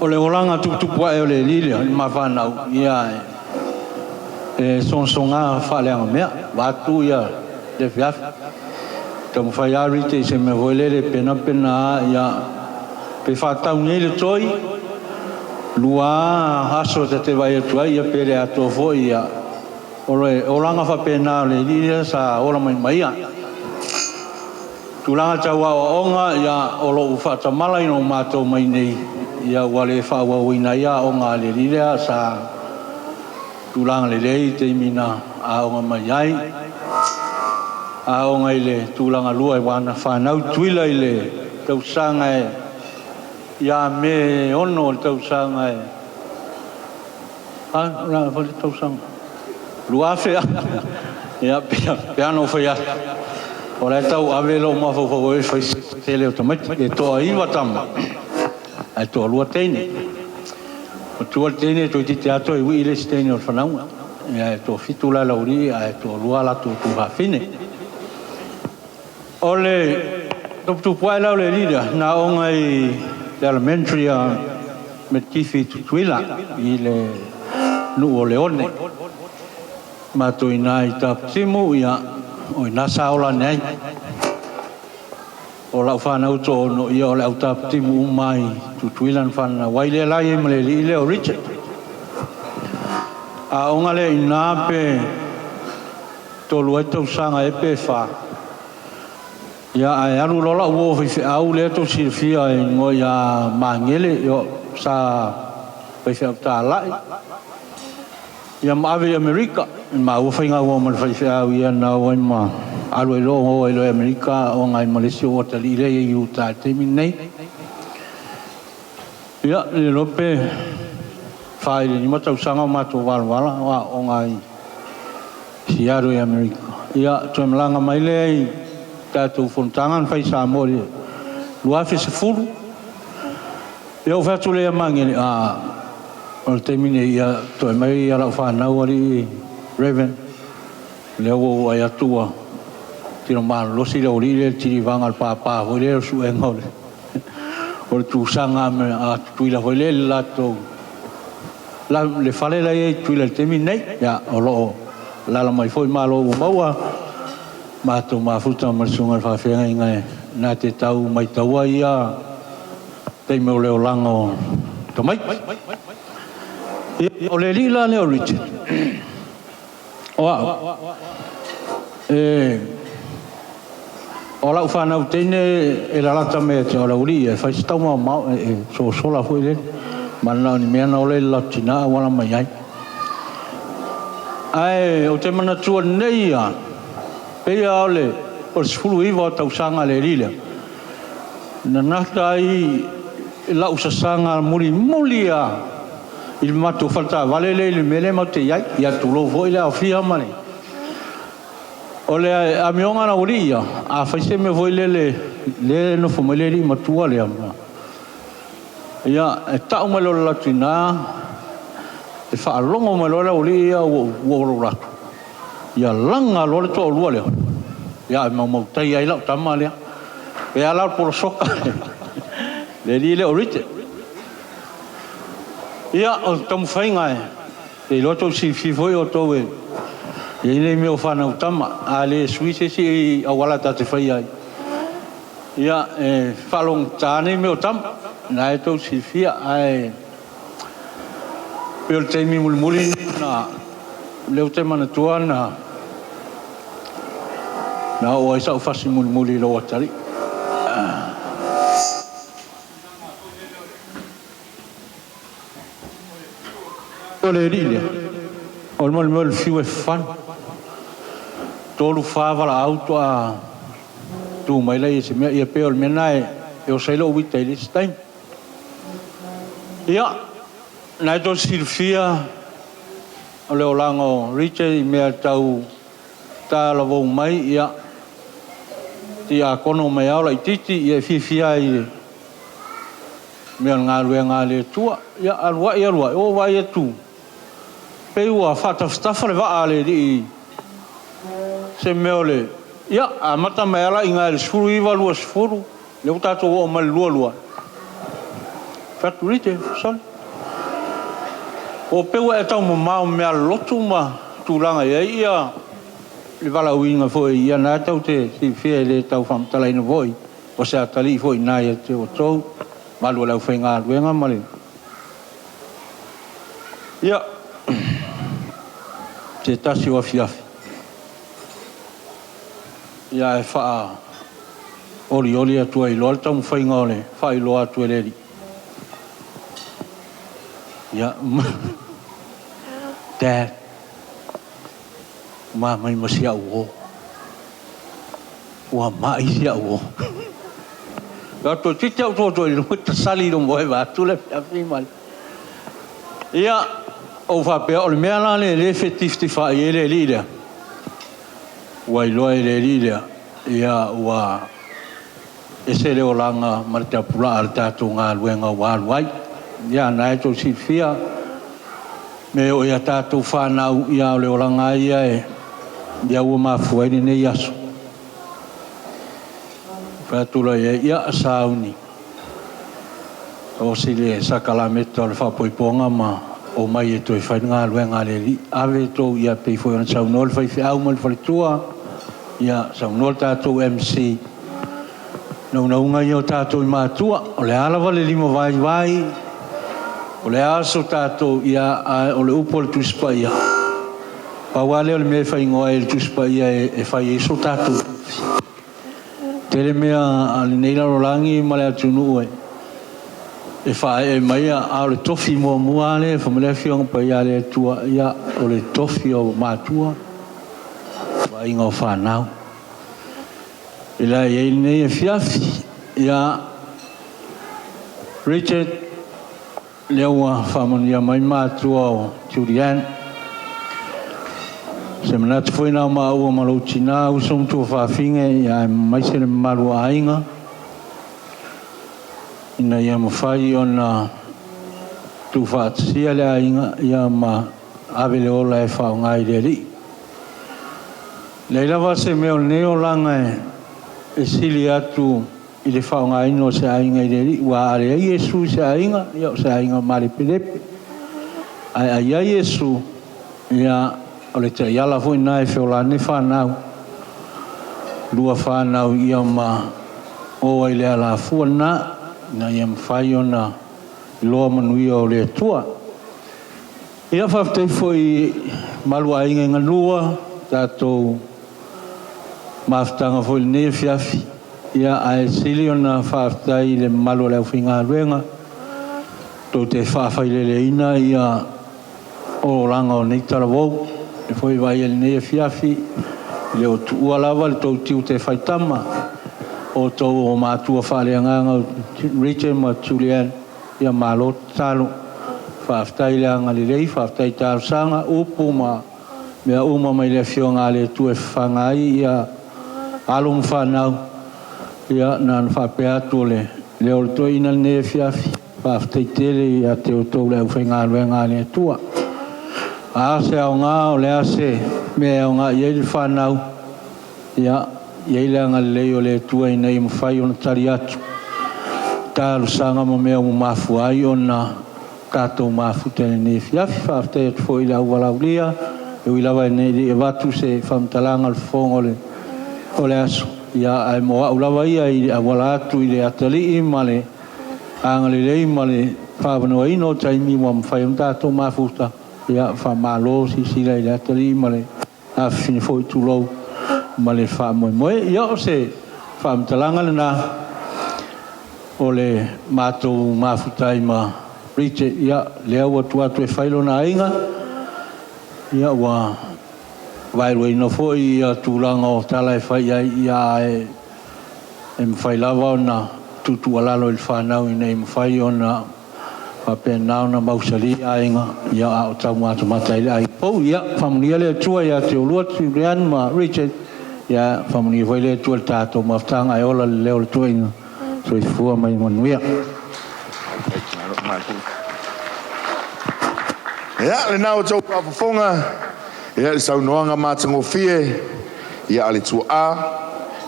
O le olanga tuktukua e o le li lea, ma whanau, ia e sonsonga whaleanga mea, watu ia le fiaf. Tamu whai arite se me voelele pena pena ia pe whatau nei le toi, lua haso te vai atua ia pere ato fo ia o langa wha pena le liria sa ora mai maia. Tulanga taua o onga ia o lo whatamala ino mātou mai nei ia wale whaua wina ia onga le liria sa tulanga le rei te mina a onga mai ai. A onga i le tulanga lua e wana whanau tuila i le tausanga e ia me ono le tausanga e ranga whale tausanga lua whea ia pea no whea o le tau awelo mawhawhawa e whais te leo tamaiti e toa iwa tama e toa lua teine o tua teine toi te ato e wi i le steine o whanaunga e toa fitu la lauri e toa lua latu tu hawhine o le tupu ai lau le lida na onga i le elementary me kifi tutuila i le nu o leone ma to ina i taptimu ia o ina saola nei o la fana uto no ia o le taptimu mai tutuila fana waile lai me le o Ritchard a onga le ina pe to lueto sanga e pe fa ia ai alu lola wo fi au le to silfia e ngo ia mangele yo sa pe fa ta lai ia mave Amerika ma wo fainga wo man fa au ia na wo ma alu lo o lo Amerika o ngai Malaysia o tali le yu ta te minei ia le lope fa ile ni mata usanga ma to wala o ngai siaro i Amerika ia to mlanga mai le tātou whontangan whai sa mori lua se furu eu whatu lea mangene o le temine ia toi mai ia lau whanau ari Reverend leo o ai atua tino maa losi leo li le tiri vanga pāpā hoi leo su e ngau o le tūsanga me a tuila hoi le lato le whale la e tuila le temine nei ia o loo lala mai foi maa loo maua Mato mafuta marsunga whawhenga i ngai nā te tau mai taua ia te meo leo lango tamai. O le lila leo Ritchard. Oa. O lau whanau teine e lalata me te ora uri e whaistau mau e so sola hui le. Mana ni mea na o le latina wala mai ai. Ai, o te mana tua nei a. Pea ole, o sifuru iwa o tausanga le rile. Na nata ai, la usasanga muli a. Il matu falta vale le mele ma te iai, ia tulo voi le awhia mani. O le a mionga na uria, a whaise me voi le no fumaleri matua le ama. Ia, e tau me lo latu nā, e whaalongo me lo la uria o ratu. Ia langa lo le toa lua lea. Ia, e mau tai ai lau tama lea. E alau polo soka. Le li le o Ritchard. Ia, o tamu whainga e. E loto si fifoi o tau e. E nei meo whanau tama. A le suise si awala ta te whai ai. Ia, e whalong tāne meo tama. Nā e tau si fia ai. Peo te mi muli na leo te mana tua na o ai sau whasi muli lo atari. O le rile. O le mole mole fiu e whan. Tolu whawala auto a tu mai lei se mea ia peo le mena e o sailo wita i this time. Ia, nai tō silfia o leo lango Ritchard i mea tau tā lavou mai ia ti a kono mai aula i titi i e fifia i mea ngā lue ngā le tua ia alua i alua o vai e tū pei ua whatastafa le waa le i se meo le ia a mata mai ala i ngā le sfuru iwa lua sfuru le o tātou o mai lua Fatu Ritchard, son. O pewa e tau mau mea lotu ma tūranga ia le wala uinga foi ia nā tau te si fia le tau whamtalaina foi o se atali foi nā ia te o tau malu lau whainga ruenga male. Ia te tasi o fiafi. Ia e wha oli atua i loa le tau mwhainga ole wha i loa atua leri. Ia, Dad, mai masia uo. Ua mai sia uo. Gato tite au tō i luta sali no moe wa tule fiafi mali. Ia, o whapea o le mea lane le fetifti wha i ele lirea. Ua i loa ele lirea. Ia, ua ese leo langa marita pula al tātou ngā luenga wāluai. Ia, nā e tō si fia. Me o ia tātou whānau ia o leo langa ia e. Ia ua mafuaini nei aso. Whātula ia sauni. O si le sakalameta o le whapoiponga ma o mai e toi whainga luenga le li. Ave tō ia pei foi ana saunol whaifi au ma le whalitua. Ia saunol tātou MC. Naunga ia o tātou i mātua. O le alawa le lima vai. O le aso tātou ia o le upo le tuspa ia. Pawale o le mea whaingoa e le tuspa ia e whai e so tātou. Tere mea ale neila rolangi ma le atunu e. E whae e mai a o le tofi mua le, whamalea whionga pa ia le atua ia o le tofi o mātua. Wa inga o whanau. E la e nei e fiafi ia Ritchard lewa whamania mai mātua o Juliann. Se manatu foi nā maua malouti nā usom tua whawhinge ia e maisere maru a inga. Ina ia mawhai o nā tu whaatsia le a inga ia ma awele ola e whao ngai le ri. Leila wase meo neo langa e sili atu i le whao ngai no se a inga i le ri. Wa are a Iesu se a inga, ia o se a inga mare perepe. Ai a Iesu ia o le te iala fwoi nai whiolane whanau. Lua whanau ia ma o ai lea la fua nā. Na ia mwhai o na loa manuia o le atua. Ia whawhtei fwoi malua inga inga lua. Tātou maftanga fwoi le nea fiafi. Ia ae sili o na whawhtei le malua leo whinga ruenga. Tō te whawhai le ina ia o langa o neitara wau. e foi vai ele nei fiafi le o tua lava le tau tiu te whaitama o tau o mātua whaaleanganga Ritchard ma Juliann ia malo talo whaaftai leanga li lei whaaftai talo sanga upu ma mea uma mai le fionga le tu e whangai ia alum whanau ia nan whapeatu le o to ina nei fiafi whaaftai tele ia te o tau le au whainga luenga le tua ase au ngā o le ase mea au ngā iei le whanau ia iei le anga lei o le tua ina i mwhai o na tari atu tālu sanga mo mea mo mafu ai o na tātou mafu tene ne fiafi whaaftai atu fo i le au walau lia e ui lawa ne e watu se whamtalanga le fongo o le aso ia ai mo au lawa ia i a wala atu i le atali i ma le anga le lei ma le whaavanoa ino taimi mo mwhai o tātou mafu ta ia whamalo si sila i le atali ma le a fini fo i tūlou ma le Moimoi ia o se whamtalanga le nā o le mātou mafutai ma Ritchard ia lea ua tuatu e whailo na inga ia ua wairua ino fo ia tūlanga o tala e whai ia e mwhailawa o na tutu alalo i whanau i nei mwhai o na whapenau na mausali a inga ia a o tau mātamata i le ai pou ia whamunia le tua ia te olua Juliann ma Ritchard ia whamunia fai le tua le tātou maftanga e ola le leo le tua inga so i fua mai manuia ia le nau tau papafonga ia le saunoanga mātango fie ia ale tua a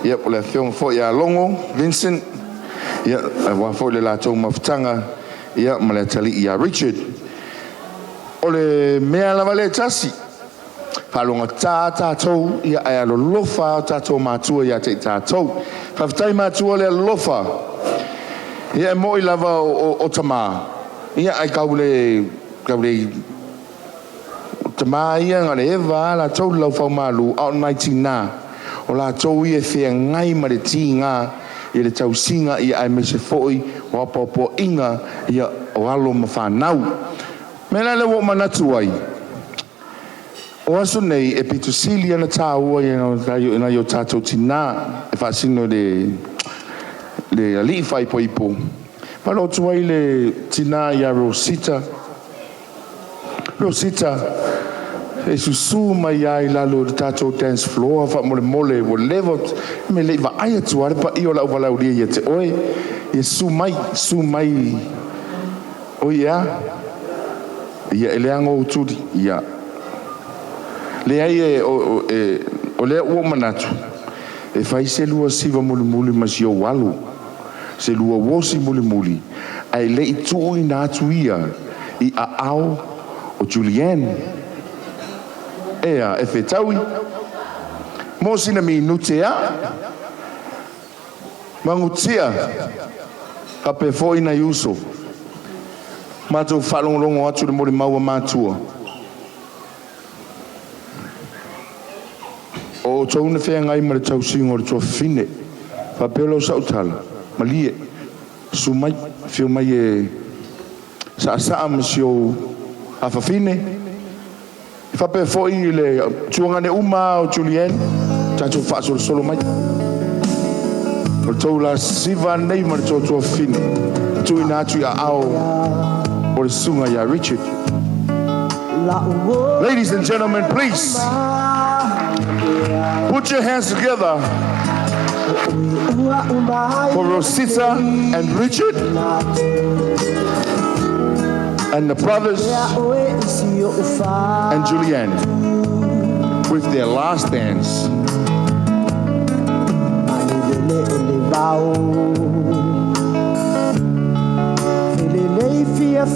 ia po le fionga fo ia longo Vincent ia wa fo le lātou maftanga ia ma le tali ia Ritchard o le mea lava le tasi whalonga tātou ia ai alo lofa tātou mātua ia te tātou whaftai mātua le lofa ia mo i lava o tamā ia ai kaule tamā ia ngā le ewa la tau lau whau malu au naiti nā o la tau ia whea ngai ma le tī ngā ia le tau singa ia ai me se foi o apopo inga ia o alo ma whanau me la le wo manatu ai o aso nei e pitu sili ana tāua ia na yo tātou tina e whaasino le ali whai poipo palo tuai le tina ia Rosita e susu mai ai lalo le tātou dance floor wha mole o levo me le va ai atuare pa i o lau walau lia ia te oe e su mai o ia ele ango uturi ia le ai o le ua manatu e fai se lua siva muli ma si o walu se lua wosi muli ai le i tuu i nātu ia i a au o Juliann ea e whetaui mō sina mi nutea mangutia ka pe fo ina yuso mātou whalongolongo atu le mori maua mātua o tauna whea ngai ma le tau singo le tua fine whapelo sautala ma lie su mai whio mai e saa ma si o awhawhine whape fōi le tuangane uma o Juliann tātou whaasoro solo mai o tau la siva nei ma le tua fine tui nātu ia ao o le sunga ia Ritchard. Ladies and gentlemen, please put your hands together for Rosita and Ritchard and the brothers and Juliann with their last dance.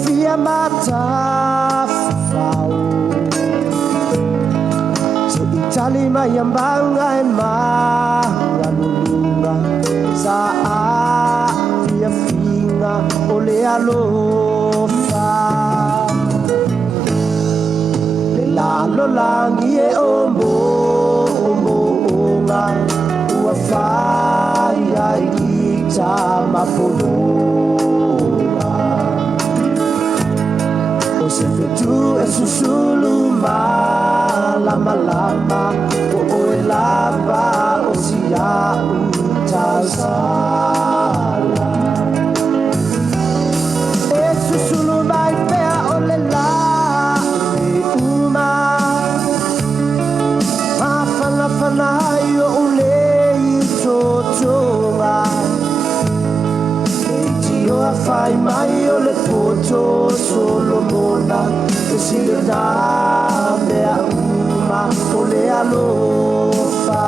Fia mata fau so itali mayambanga e maralulunga sa fia finga ole alofa le lalo langi e ombo onga ua fai ai ita mapolo se fetu e susulu malam mona e sile na mea uma o le alofa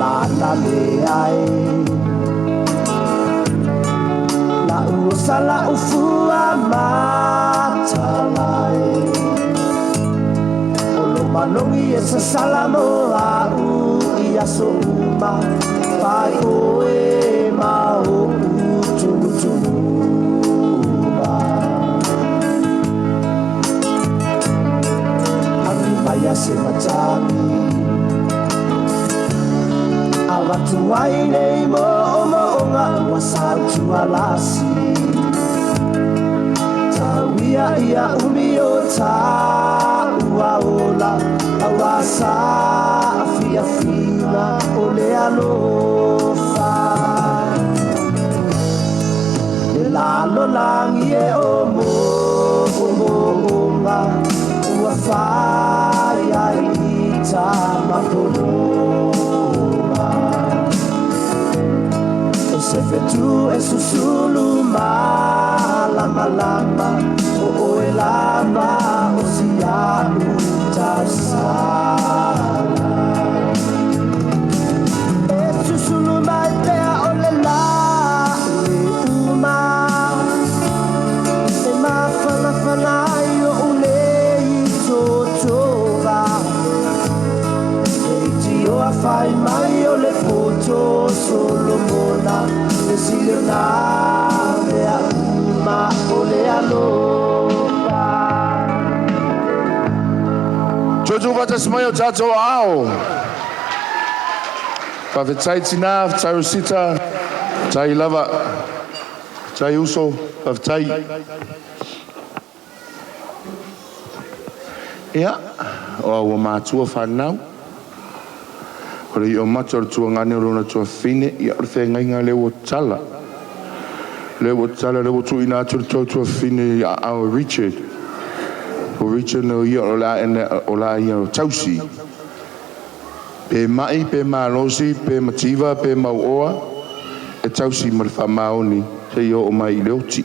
Lala le ai La usa la ufua matalai Olo manongi e sa salamo a u I aso uma Pai oe ma o ututuba Ami maya se matami Awatu ai nei mo o nga ua sautu alasi Tawia ia umi o ta ua ola Awasa afia fina o le alofa Le lalo langi e o nga Ua whai ai i ta mapolonga Se fetu e susulu malama o e lama o sialu tasala E susulu mai pea o le la le uma E mafana fanai o ule i totoga E tio a fai mai o le foto solo mona E sile na mea uma o le alofa Jojo vatas mai o tatou ao. Whawhetai tina, whetai usita, tai lava, tai uso, whawhetai. Ia, o aua mātua whanau. Kore i o matua tua ngane o rona tua whine, i ar whengai ngā leo tala. Leo tala, leo tu ina atua tua whine i au Ritchard. O Ritchard no ia o la ia o tausi. Pe mai, pe malosi, pe mativa, pe mauoa, e tausi marfa maoni, se i o mai i leoti.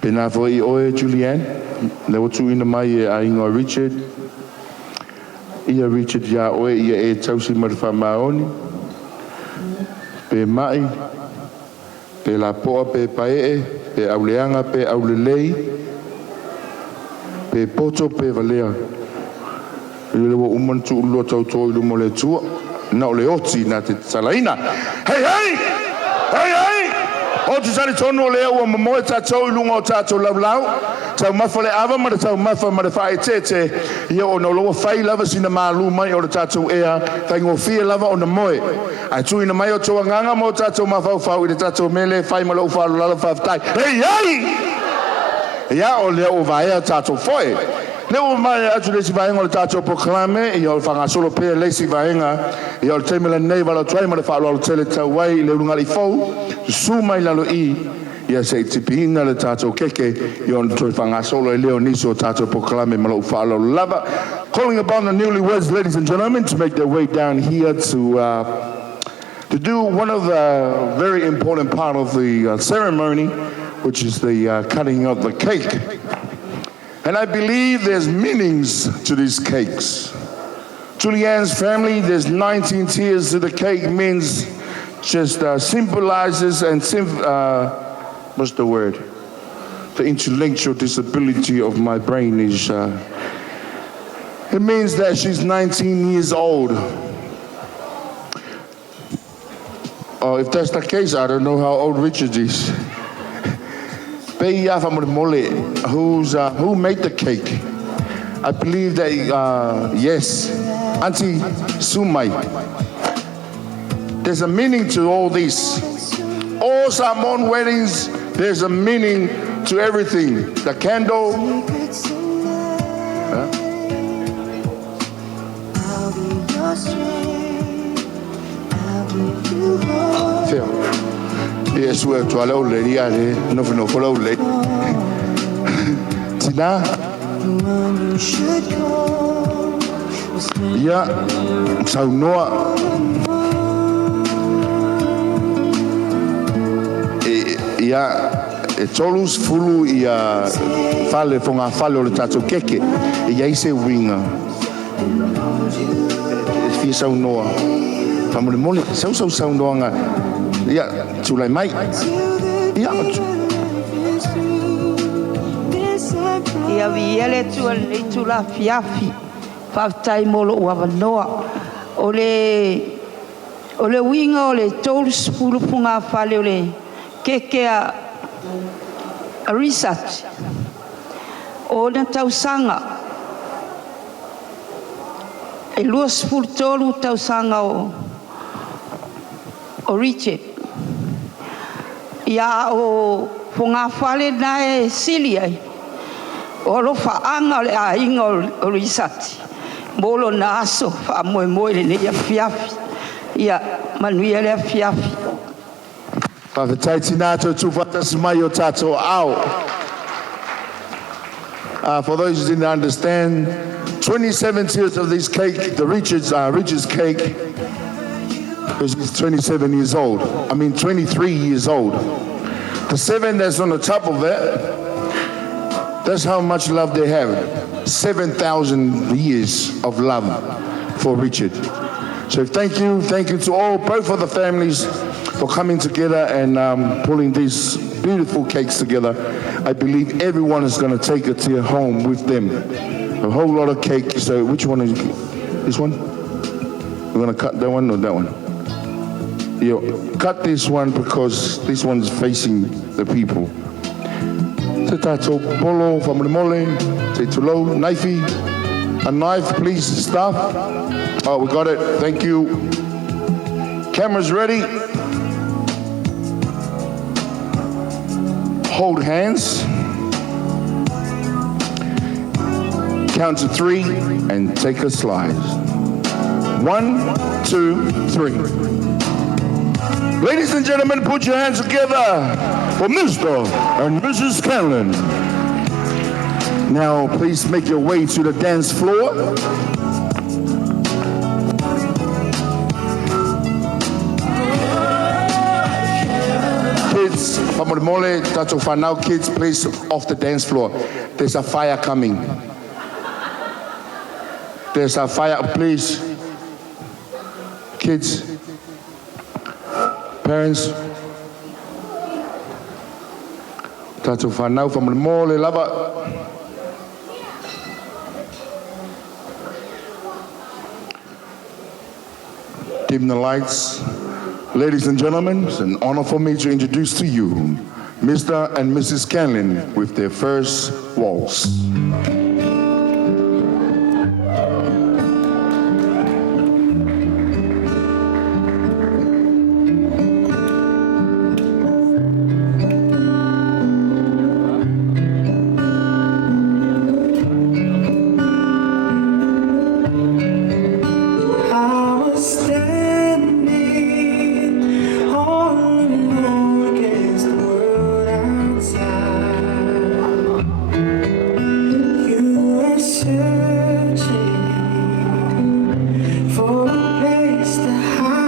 Pe nā fo i oe Juliann, leo tu ina mai e a ingo Ritchard. Ia Ritchard ia oe ia e tausi marfa maoni. Pe mai, pe la poa pe paee, pe auleanga, pe aulelei, pe poto pe valea. I lewa uman tu ulua tauto i lumo le tua. Na o le oti na te talaina. Hei, hei! Hei, hei! O te sari tonu o lea ua mamoe tātou i lunga o tātou laulau. Tau mafa le awa ma le tau mafa ma le whae tete. Ia o na loa whai lava sina mālu mai o le tātou ea. Tai ngō fia lava o na moe. Ai tu ina mai o toa nganga mo tātou mawhau whau i le tātou mele. Whai ma lau whalu lala whawtai. Hei, hei! Ia o lea o vaea tātou whoe. Leo mai atu le si vaenga o le tātou proklame i o whangasolo pēr le si vaenga i o le teimela nei wala tuai ma le whaalo alo tele tau wai i le rungali fau su mai lalo i ia se tipina le tātou keke i o toi whangasolo e leo niso o tātou proklame ma lau whaalo lava. Calling upon the newlyweds, ladies and gentlemen, to make their way down here to do one of the very important part of the ceremony, which is the cutting of the cake. And I believe there's meanings to these cakes. Juliann's family, there's 19 tears to the cake means just symbolizes and what's the word? The intellectual disability of my brain is, it means that she's 19 years old. If that's the case, I don't know how old Ritchard is. Who made the cake? I believe that, yes, Auntie Sumai. There's a meaning to all this. All Samoan weddings, there's a meaning to everything. The candle. Phil. Yes, we're to allow lady, no for low lady. Tina? Yeah, so no. ia e tolus fulu ia fale fonga fale o le tatou keke ia i se winga e fia sau noa famole mole sau noanga ia tulai mai ia Ia viele tua le tula fiafi whaftai molo ua wanoa o le winga o le tolus fulu punga fale o le keke a Ritchard o na tausanga e luas fulu tolu tausanga o Ritchard ia o punga fale na e sili ai o lo whaanga le a inga o Ritchard molo na aso wha Moimoi le ia fiafi ia manuia le fiafi Whawhetaiti nātou tūwhatas mai o tātou ao. For those who didn't understand, 27 tiers of this cake, the Ritchard's cake, is 27 years old. 23 years old. The 7 that's on the top of it, that's how much love they have. 7,000 years of love for Ritchard. So thank you to all, both of the families, for coming together and pulling these beautiful cakes together. I believe everyone is going to take it to your home with them. A whole lot of cake. So which one is this one? We're going to cut that one or that one? Yeah, cut this one because this one's facing the people. Te tatou polo, whamore mole, te tulo, knifey. A knife, please, staff. Oh, we got it. Thank you. Cameras ready. Hold hands. Count to 3 and take a slide. 1, 2, 3. Ladies and gentlemen, put your hands together for Mr. and Mrs. Scanlan. Now, please make your way to the dance floor. Kids, whamore mole, tatou whanau, kids, please, off the dance floor. There's a fire coming. There's a fire, please. Kids, parents, tatou whanau, whamore mole, lava. Dim the lights. Ladies and gentlemen, it's an honor for me to introduce to you Mr. and Mrs. Scanlan with their first waltz. I was standing all alone against the world outside. You were searching for a place to hide.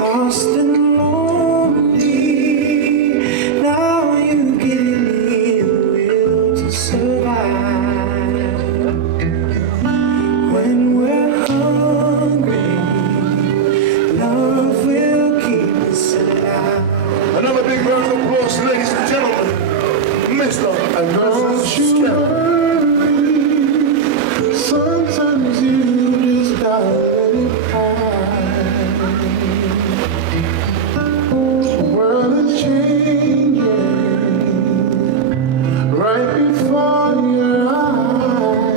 Lost and lonely, now you give me the will to survive. When we're hungry, love will keep us alive. Another big round of applause, ladies and gentlemen, Mr. and Mrs. Scanlan. Sometimes you just gotta let it hide. The world is changing right before your eyes.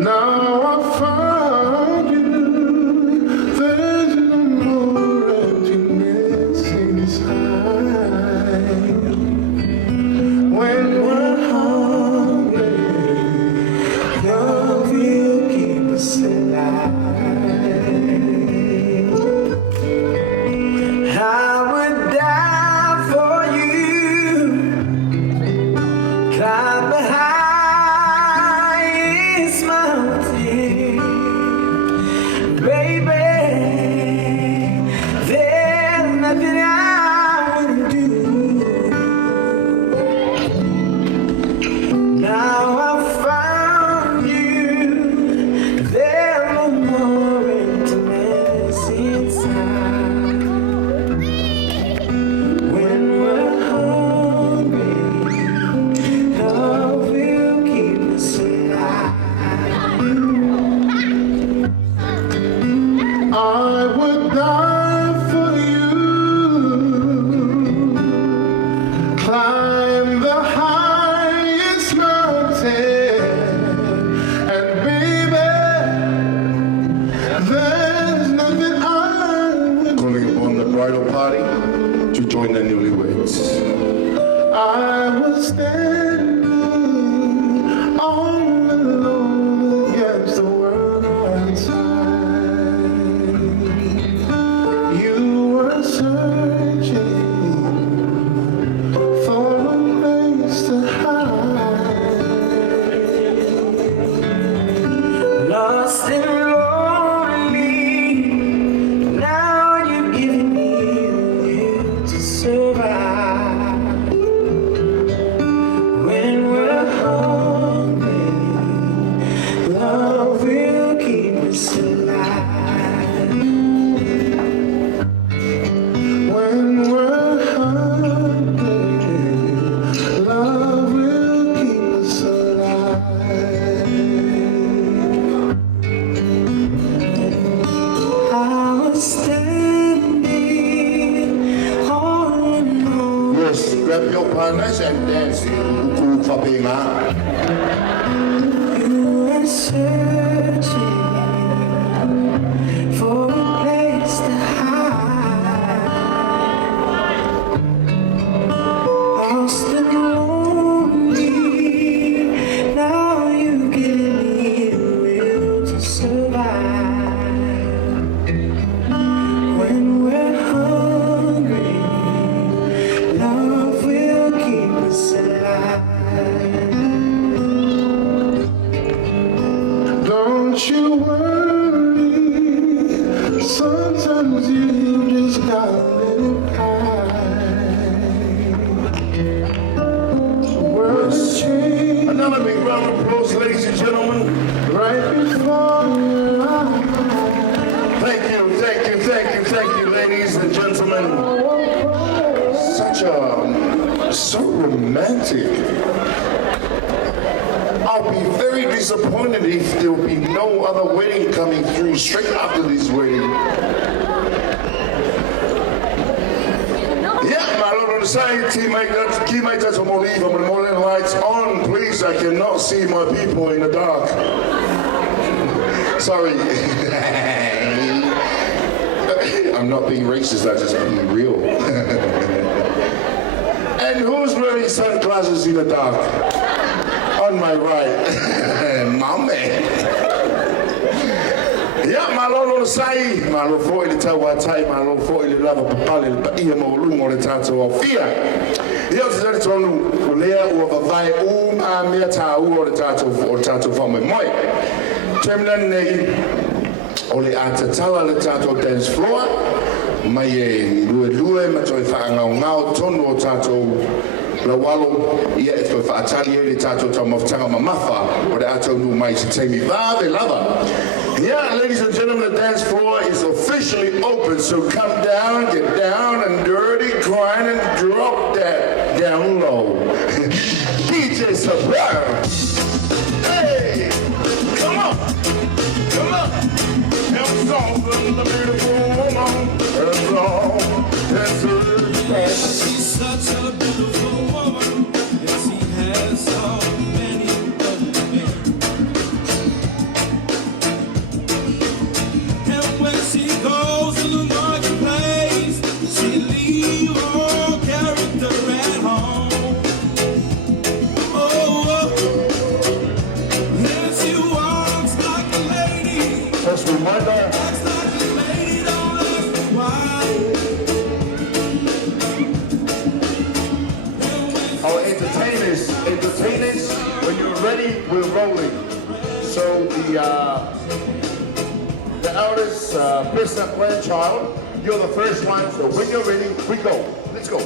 Now I find you, there's no more emptiness inside. inside. When we're hungry, love will keep us alive. I would die for you, climb the highest mountain, and baby, there's nothing I would. Calling upon the bridal party to join the newlyweds. I was standing all alone against the world outside. You were searching for a place to hide. Lost and lonely, now you've given me the will to survive. When we're hungry, love will keep us alive. When we're hungry, love will keep us alive. I was standing all alone. Yes, grab your partners and dance. Cool for being out. You were searching for a place to hide. Lost and lonely, now you've given me the will to survive. When we're hungry, love will keep us alive. Don't you worry, sometimes you just gotta let it hide. Words change. Another big round of applause, ladies and gentlemen. Right before your eyes. Thank you, ladies and gentlemen. So romantic. I'll be very disappointed if there will be no other wedding coming through straight after this wedding. Yeah, my Lord on the side, teammate, that's a more leave on the morning lights on. Please, I cannot see my people in the dark. Sorry. I'm not being racist, I'm just being real. And who's wearing sunglasses in the dark? On my right, my man. Yeah, my Lord on the side, my Lord for the tawa tai, my Lord for the lava papale, but ia mo lungo le tato of fear. Here is the tonu, Lea or vai a mea tau or the tato for Moimoi. Terminan ole atatawa le tato dance floor. Mai e lue matoi whaangau tonu o tato la walo ia e whaatari e le tato tamawtanga mamafa o le ato nu mai se teimi vave lava. Yeah, ladies and gentlemen, the dance floor is officially open, so come down, get down and dirty, grind and drop that down low. DJ Surprise! Hey! Come on! Help song from the beautiful woman. That's all. That's her. She's such a beautiful woman, and she has so many other men. And when she goes in the marketplace, she leaves all character at home. Oh, then she walks like a lady. Let's remind her. Acts like a lady, don't ask me why. Our entertainers, when you're ready, we're rolling. So the eldest, President grandchild, you're the first one. So when you're ready, we go. Let's go.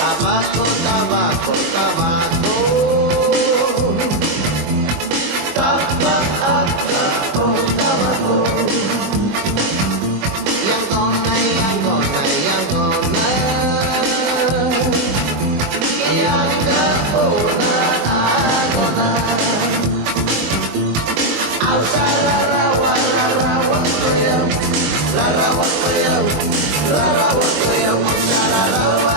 Tabaco, tabaco, tabaco. Tabaco, tabaco. Yang gonna, yang gonna, yang gonna. Yang gonna, gonna. Alsa la rawa tuya. La rawa tuya. La rawa tuya. La rawa.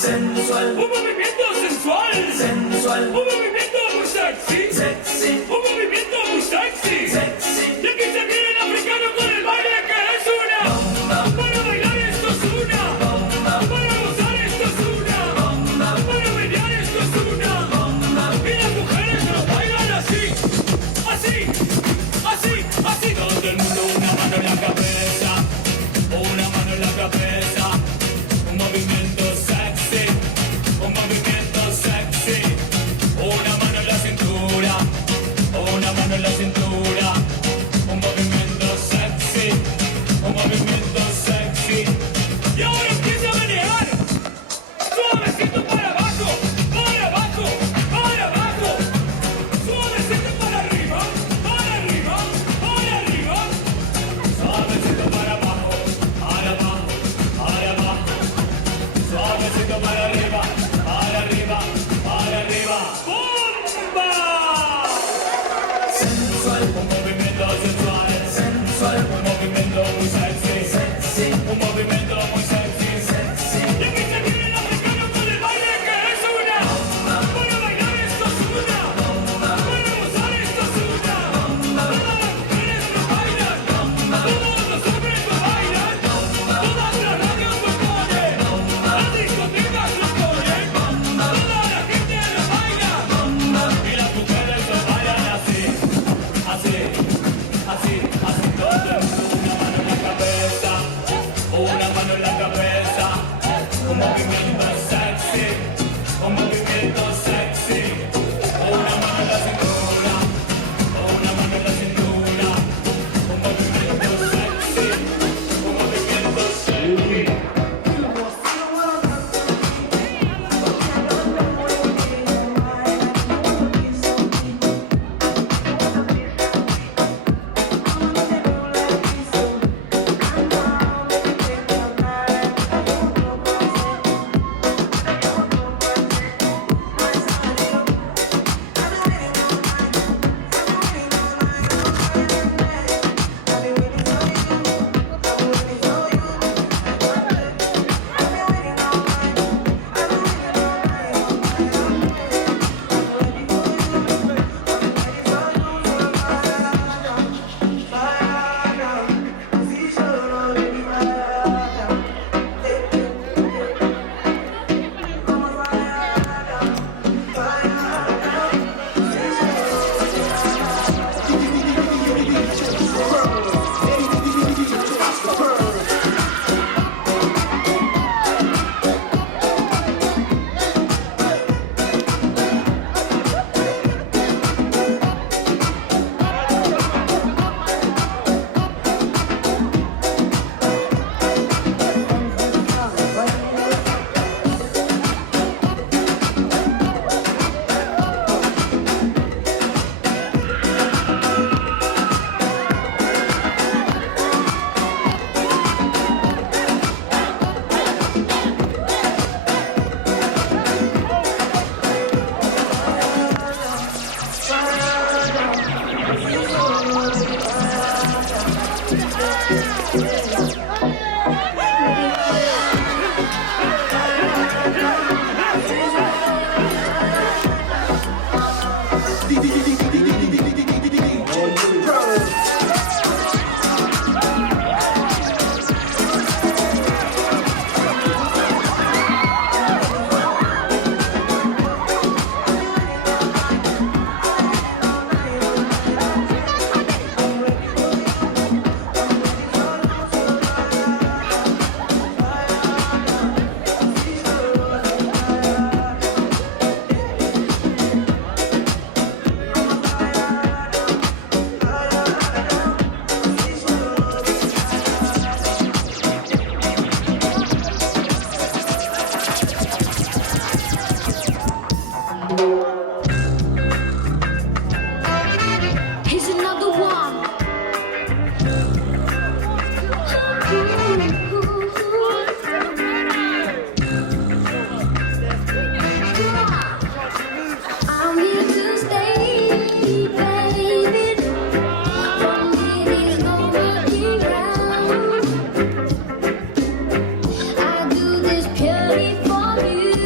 sensual, un movimiento sensual, sensual, un movimiento muy sexy, sexy, un movimiento muy sexy, sexy. Y aquí se viene el africano con el baile que es una bomba. Para bailar esto es una bomba. Para gozar esto es una bomba. Para bailar esto es una bomba. Y las mujeres lo bailan así, así, así, así. Todo el mundo una mano en la cabeza, una mano en la cabeza. Un movimiento sexy, un movimiento sexy. Una mano en la cintura, una mano en la cintura. Un movimiento sexy, un movimiento sexy. Y ahora empieza a manejar, suavecito para abajo, para abajo, para abajo. Suavecito para arriba, para arriba, para arriba. Suavecito para abajo, para abajo, para abajo. Suavecito para arriba, para arriba, para arriba. ¡Bomba! Sensual, un movimiento sensual, sensual, un movimiento muy sexy, sexy, un movimiento muy sexy, sexy. Y aquí se viene el africano con el baile que es una bomba. Para bailar esto es una bomba. Para gozar esto es una bomba. Todas las mujeres lo bailan, bomba. Todos los hombres lo bailan, bomba. Todas las radios lo ponen, bomba. Las discotecas lo ponen, bomba. Toda la gente lo baila, bomba. Y las mujeres lo bailan así, así, así, así. Todo el mundo una mano en la cabeza, una mano en la cabeza. Un movimiento sexy, un movimiento sexy. Una mano en la cintura, una mano en la cintura. Un movimiento sexy, un movimiento sexy. I do this purely for you.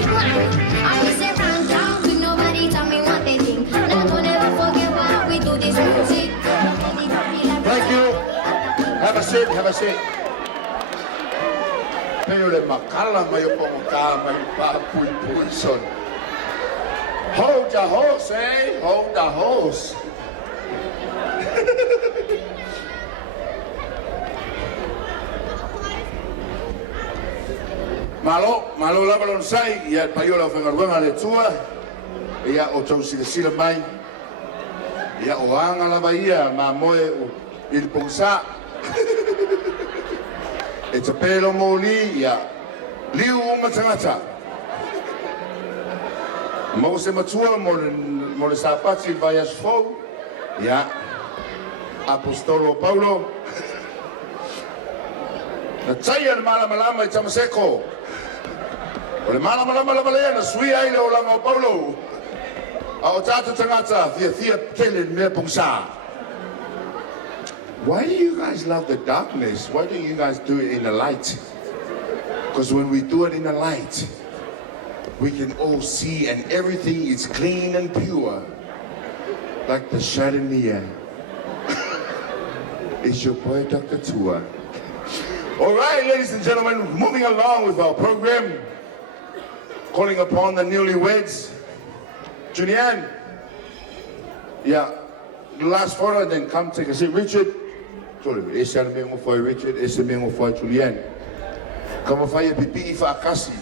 you like. I be say round down with nobody tell me what they think. Now don't ever forget why we do this music. Thank you. Have a seat, have a seat. Pero le makala mayo pongka mayo pa pui son. Hold the horse, eh? Hold the horse. Malo lava lon sai, ia paiola whangaruanga le tua, ia o tau sila mai, ia o anga lava ia, ma moe o il pongsa. E te pelo moli, ia liu uma tangata. Mo se matua mo le sapati vai as fou, ia apostolo Paulo. Na taia le malama i tamaseko. O le malama lava lea na sui ai le o langa o Paulo. A o tata tangata, thia tele mea pongsa. Why do you guys love the darkness? Why don't you guys do it in the light? Because when we do it in the light, we can all see and everything is clean and pure. Like the shot in the air. It's your boy, Dr. Tua. All right, ladies and gentlemen, moving along with our program, calling upon the newlyweds. Juliann, yeah, the last photo, then come take a seat. Richard, esse é o mesmo foi Richard, esse mesmo foi Juliann. Como foi a pipi for akasi.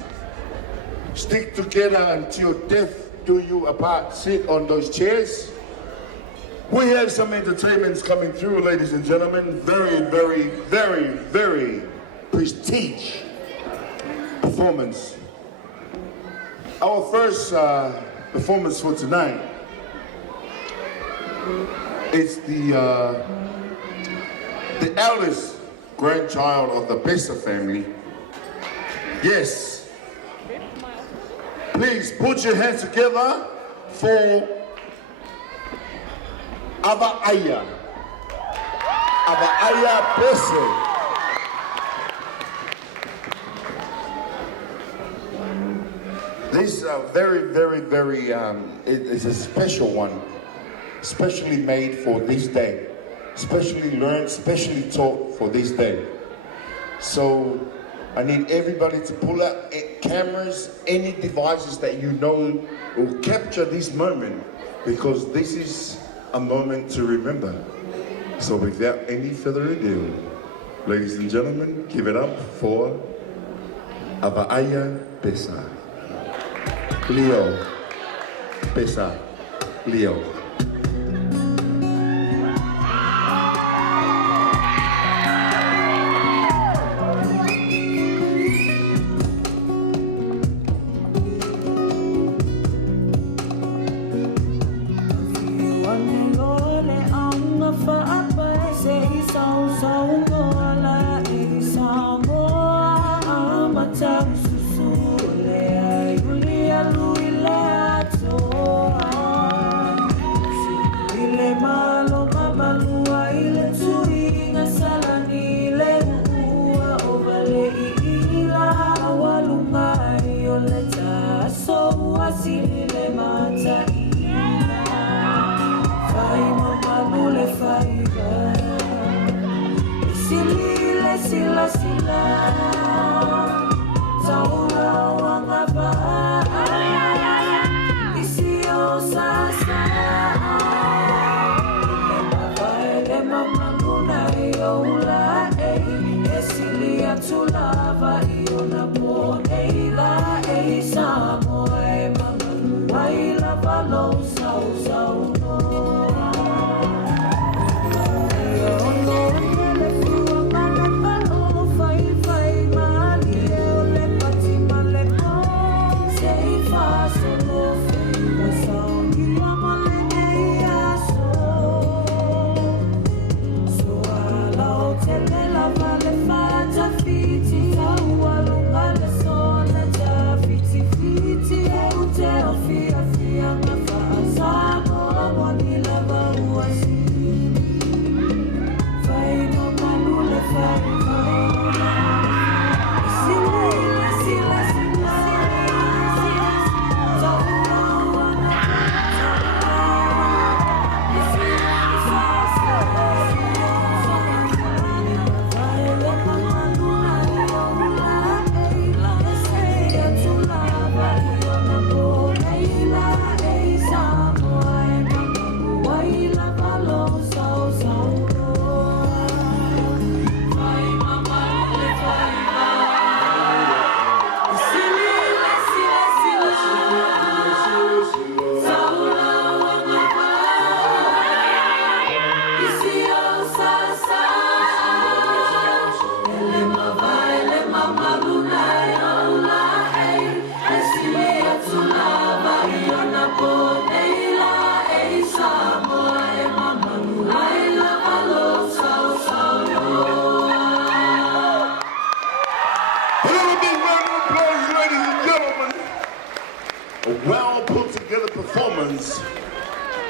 Stick together until death do you apart. Sit on those chairs. We have some entertainments coming through, ladies and gentlemen. Very, very, very, very prestige performance. Our first performance for tonight is the eldest grandchild of the Bessa family. Yes. Please put your hands together for Aya Bessa. This very, very, very, it is a special one, specially made for this day, specially learned, specially taught for this day. So I need everybody to pull out cameras, any devices that you know will capture this moment, because this is a moment to remember. So without any further ado, ladies and gentlemen, give it up for Aya Bessa. Leo Bessa. Leo. Tell me love, I'll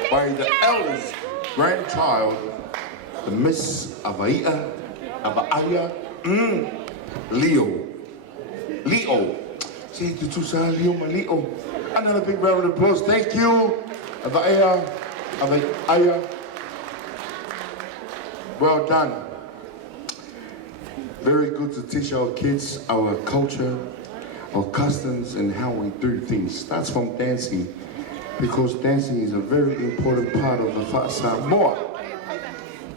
by the eldest grandchild, the Miss Avaia, Leo. Say to Leo, my Leo. Another big round of applause. Thank you, Avaia. Well done. Very good to teach our kids our culture, our customs, and how we do things. Starts from dancing, because dancing is a very important part of the Fat Samoa.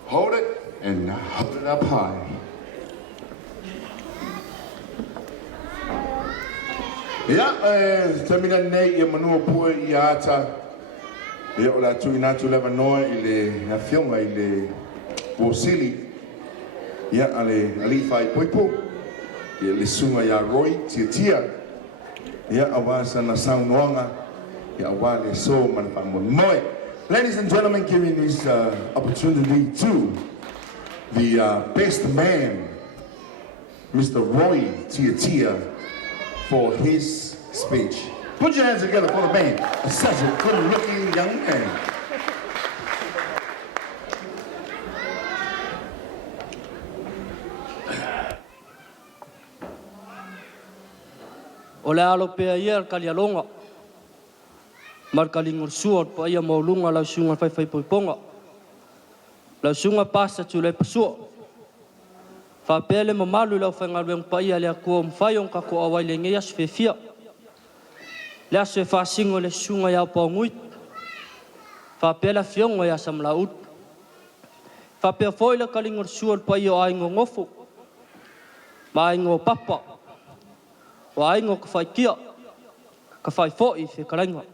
Hold it and hold it up high. Tamina nei ia manua pua I ata. Ia o Latu inatu leva noa I le na filma I le Bosili. Ia ale alifai poipo. Ia le sunga ia roi tia. Ia awasa na saunoanga. Ia awa le so manapa Moimoi. Ladies and gentlemen, giving this opportunity to the best man, Mr. Roy Tia, for his speech. Put your hands together for the man. Such a good-looking young man. O le alo pea ia kalialonga. Markalingor suot pa ia maulunga lau sunga fai poiponga. Lau sunga pasa tu le pasua. Fa pele mamalu lau whangarueng pa ia lea kua mwhaiong kako awai le ngea su fefia. Lea su fa singo le sunga iau pa nguit. Fa pele fionga ia sam laut. Fa pele foila kalingor suot pa ia o aingo ngofu. Ma aingo papa. O aingo ka fai kia. Ka fai foi fe karainga.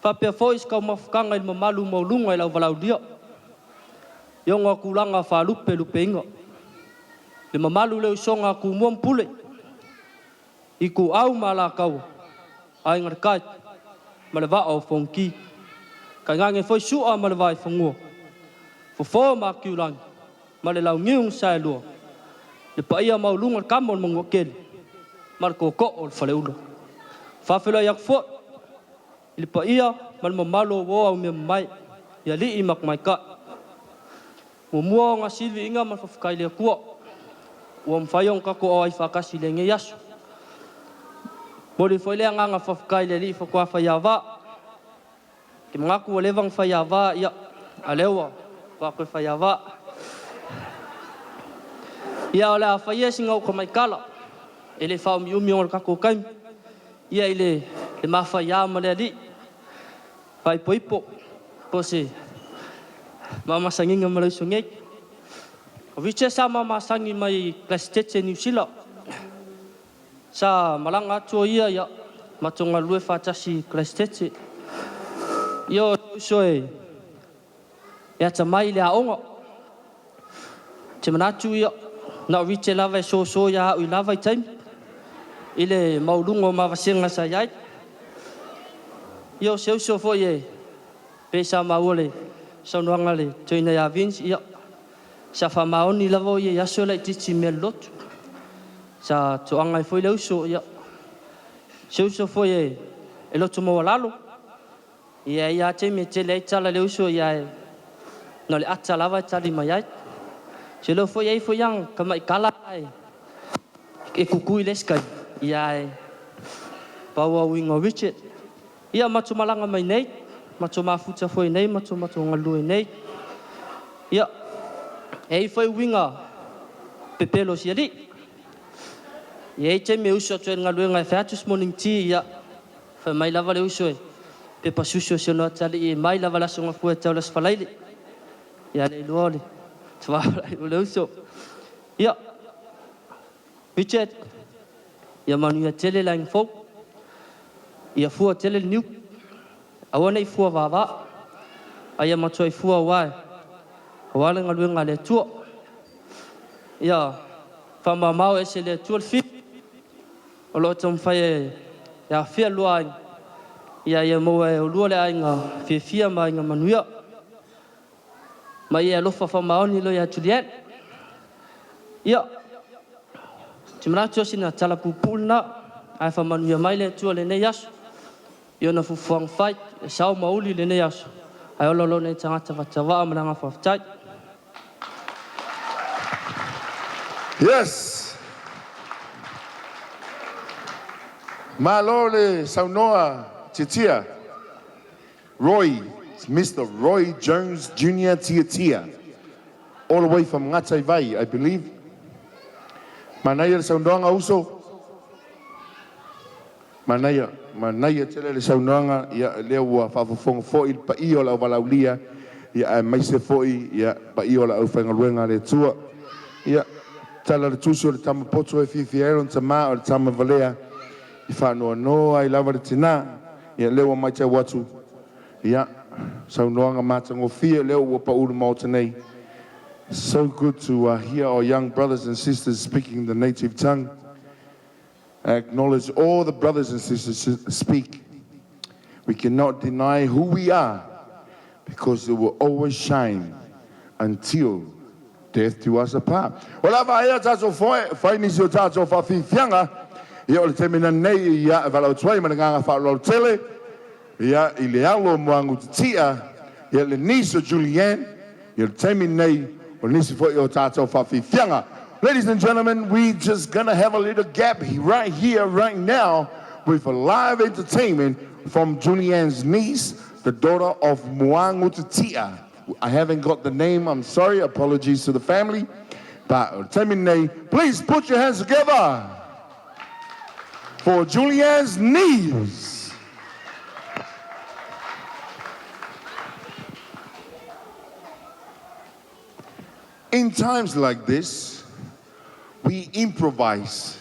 Fa pele foi skau mafukanga il mamalu maulunga ilau walau dia. Ionga kulanga fa lupe inga. Le mamalu leo songa ku muam pule. Iku au mala kau. Ai ngarkai. Maleva au fonki. Ka ngange foi sua maleva fongo. Fo ma kiulang. Male lau ngiung sai lua. Le paia maulunga kamon mangokel. Marko ko ol fale ulo. Fa fela yak fo. Le paia mal mamalo wo au me mai. Ya li imak mai ka. Mua nga silvi inga man fafukai le kua. Ua mwhaiong kako o ai whakasi le nge yasu. Mori foi lea nganga fafukai le li whakua whaiawa. Ke mngaku o lewang whaiawa ia alewa. Whakoi whaiawa. Ia o lea whaia singa uka mai kala. E le whao miumi o kako kaim. Ia i le mawhaia ma lea li. Pai poipo. Pose. Mama sanginga malaiso ngei. O viche sa mama sangi mai klastete New Zealand. Sa malanga atua ia matonga lue whatasi klastete. Ia so e ta mai le aonga. Te manatu ia na viche lava e so ia ui lava I taimi. Ile maulungo mawasenga sa iai. Ia so fo ye pesa maule. Saunoanga le toina ia Vince ia. Sa whamaoni lavo ia yaso lai titi mea lotu. Sa toanga I foi leu so ia. So foi e lotu maua lalo. Ia te me te lei tala leu so ia e. No le ata lava e tali mai ai. Se leo foi foi yang kama I kala ai. E kukui leskai. Ia e. Paua wingo Ritchard. Ia matu malanga mai nei. Mato mafuta foi nei, mato ngalui nei. Ia. Ei foi winga pepelo siali. Ia te me uso tu ngalui ngai fatus morning tea ia. Fa mai lava le uso e. Pepa suso se no tali e mai lava la songa fu tau las falaile. Ia le luole. Twa le uso. Ia. Ritchard. Ia manu ia tele lang fo. Ia fu tele new. Awana I fua wawa. Aya matua I fua wae. Awale ngalui ngale tua. Ia. Whamamau e se le tua fi. O lo tom whae. Ia fia lua. Ia moa e lua le ainga. Fia ma inga manuia. Ma ia lofa whamaoni lo ia Juliann. Ia. Timratua sina tala pupulna. Ai whamanuia mai le tua le nei asu. Ia na fufuang fight. Sao mauli le nei asu. Ai ololo nei tangata whatawaa maranga whawhtai. Yes. Malole Saunoa Titia. Roy, Mr. Roy Jones Jr. Tiatia. All the way from Ngataivai, I believe. Manaya Saunoanga also. Manaya tele Saunoanga, ya lewa fafonga foi pa iola walaulia, ya maise foi, ya pa iola au whangaruenga le tua. Ya tala le tuso le tama poto e fifiero tama o le tama valea. I whanua noa I lava le tina, ya lewa mai te watu. Ya Saunoanga matango fia lewa pa ulu mautanei. So good to hear our young brothers and sisters speaking the native tongue. I acknowledge all the brothers and sisters who speak. We cannot deny who we are because it will always shine until death do us apart. Well, ava ia tato foi ni so tato fa fianga. Ia o le temina nei ia valau twai mananga fa lo tele. Ia I le alo moangu tia. Ia le niso Juliann. Ia le temina nei o nisi foi o tato fa fianga. Ladies and gentlemen, we just gonna have a little gap right here, right now, with a live entertainment from Juliann's niece, the daughter of Moangu Titia. I haven't got the name, I'm sorry, apologies to the family. But please put your hands together for Juliann's niece. In times like this, we improvise.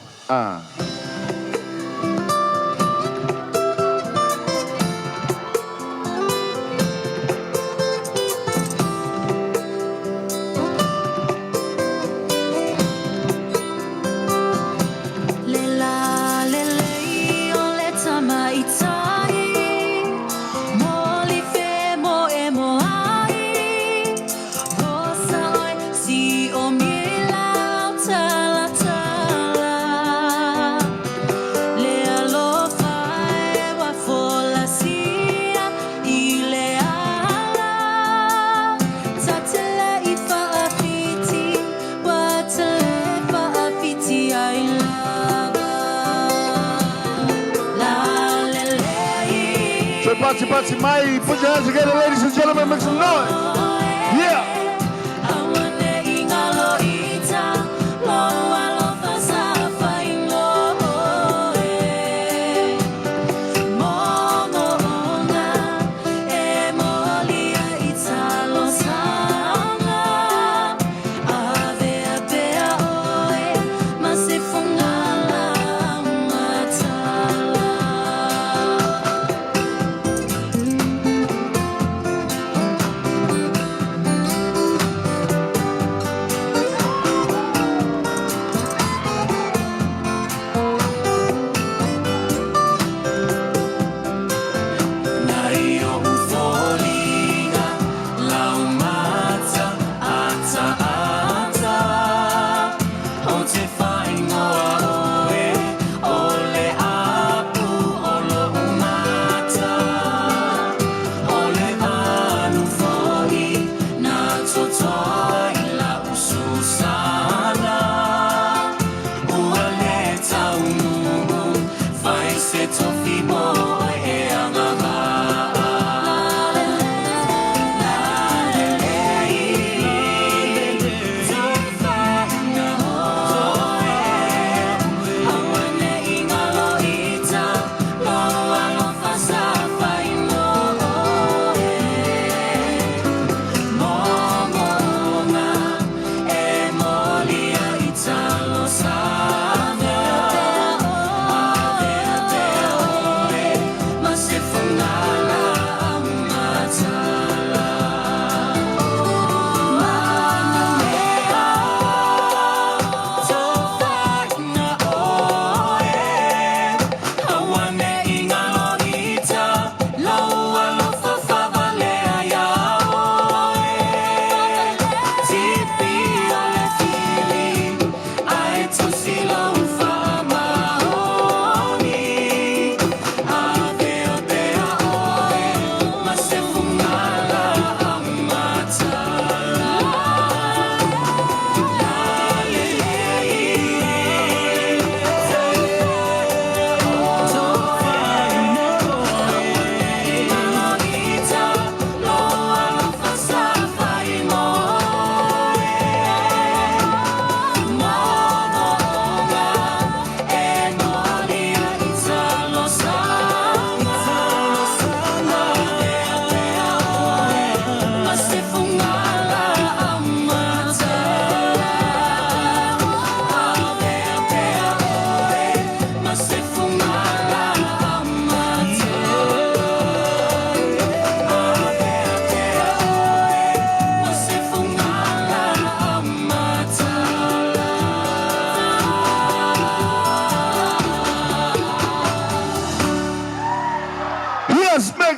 Party, Mai, put your hands together, ladies and gentlemen, make some noise. Yeah.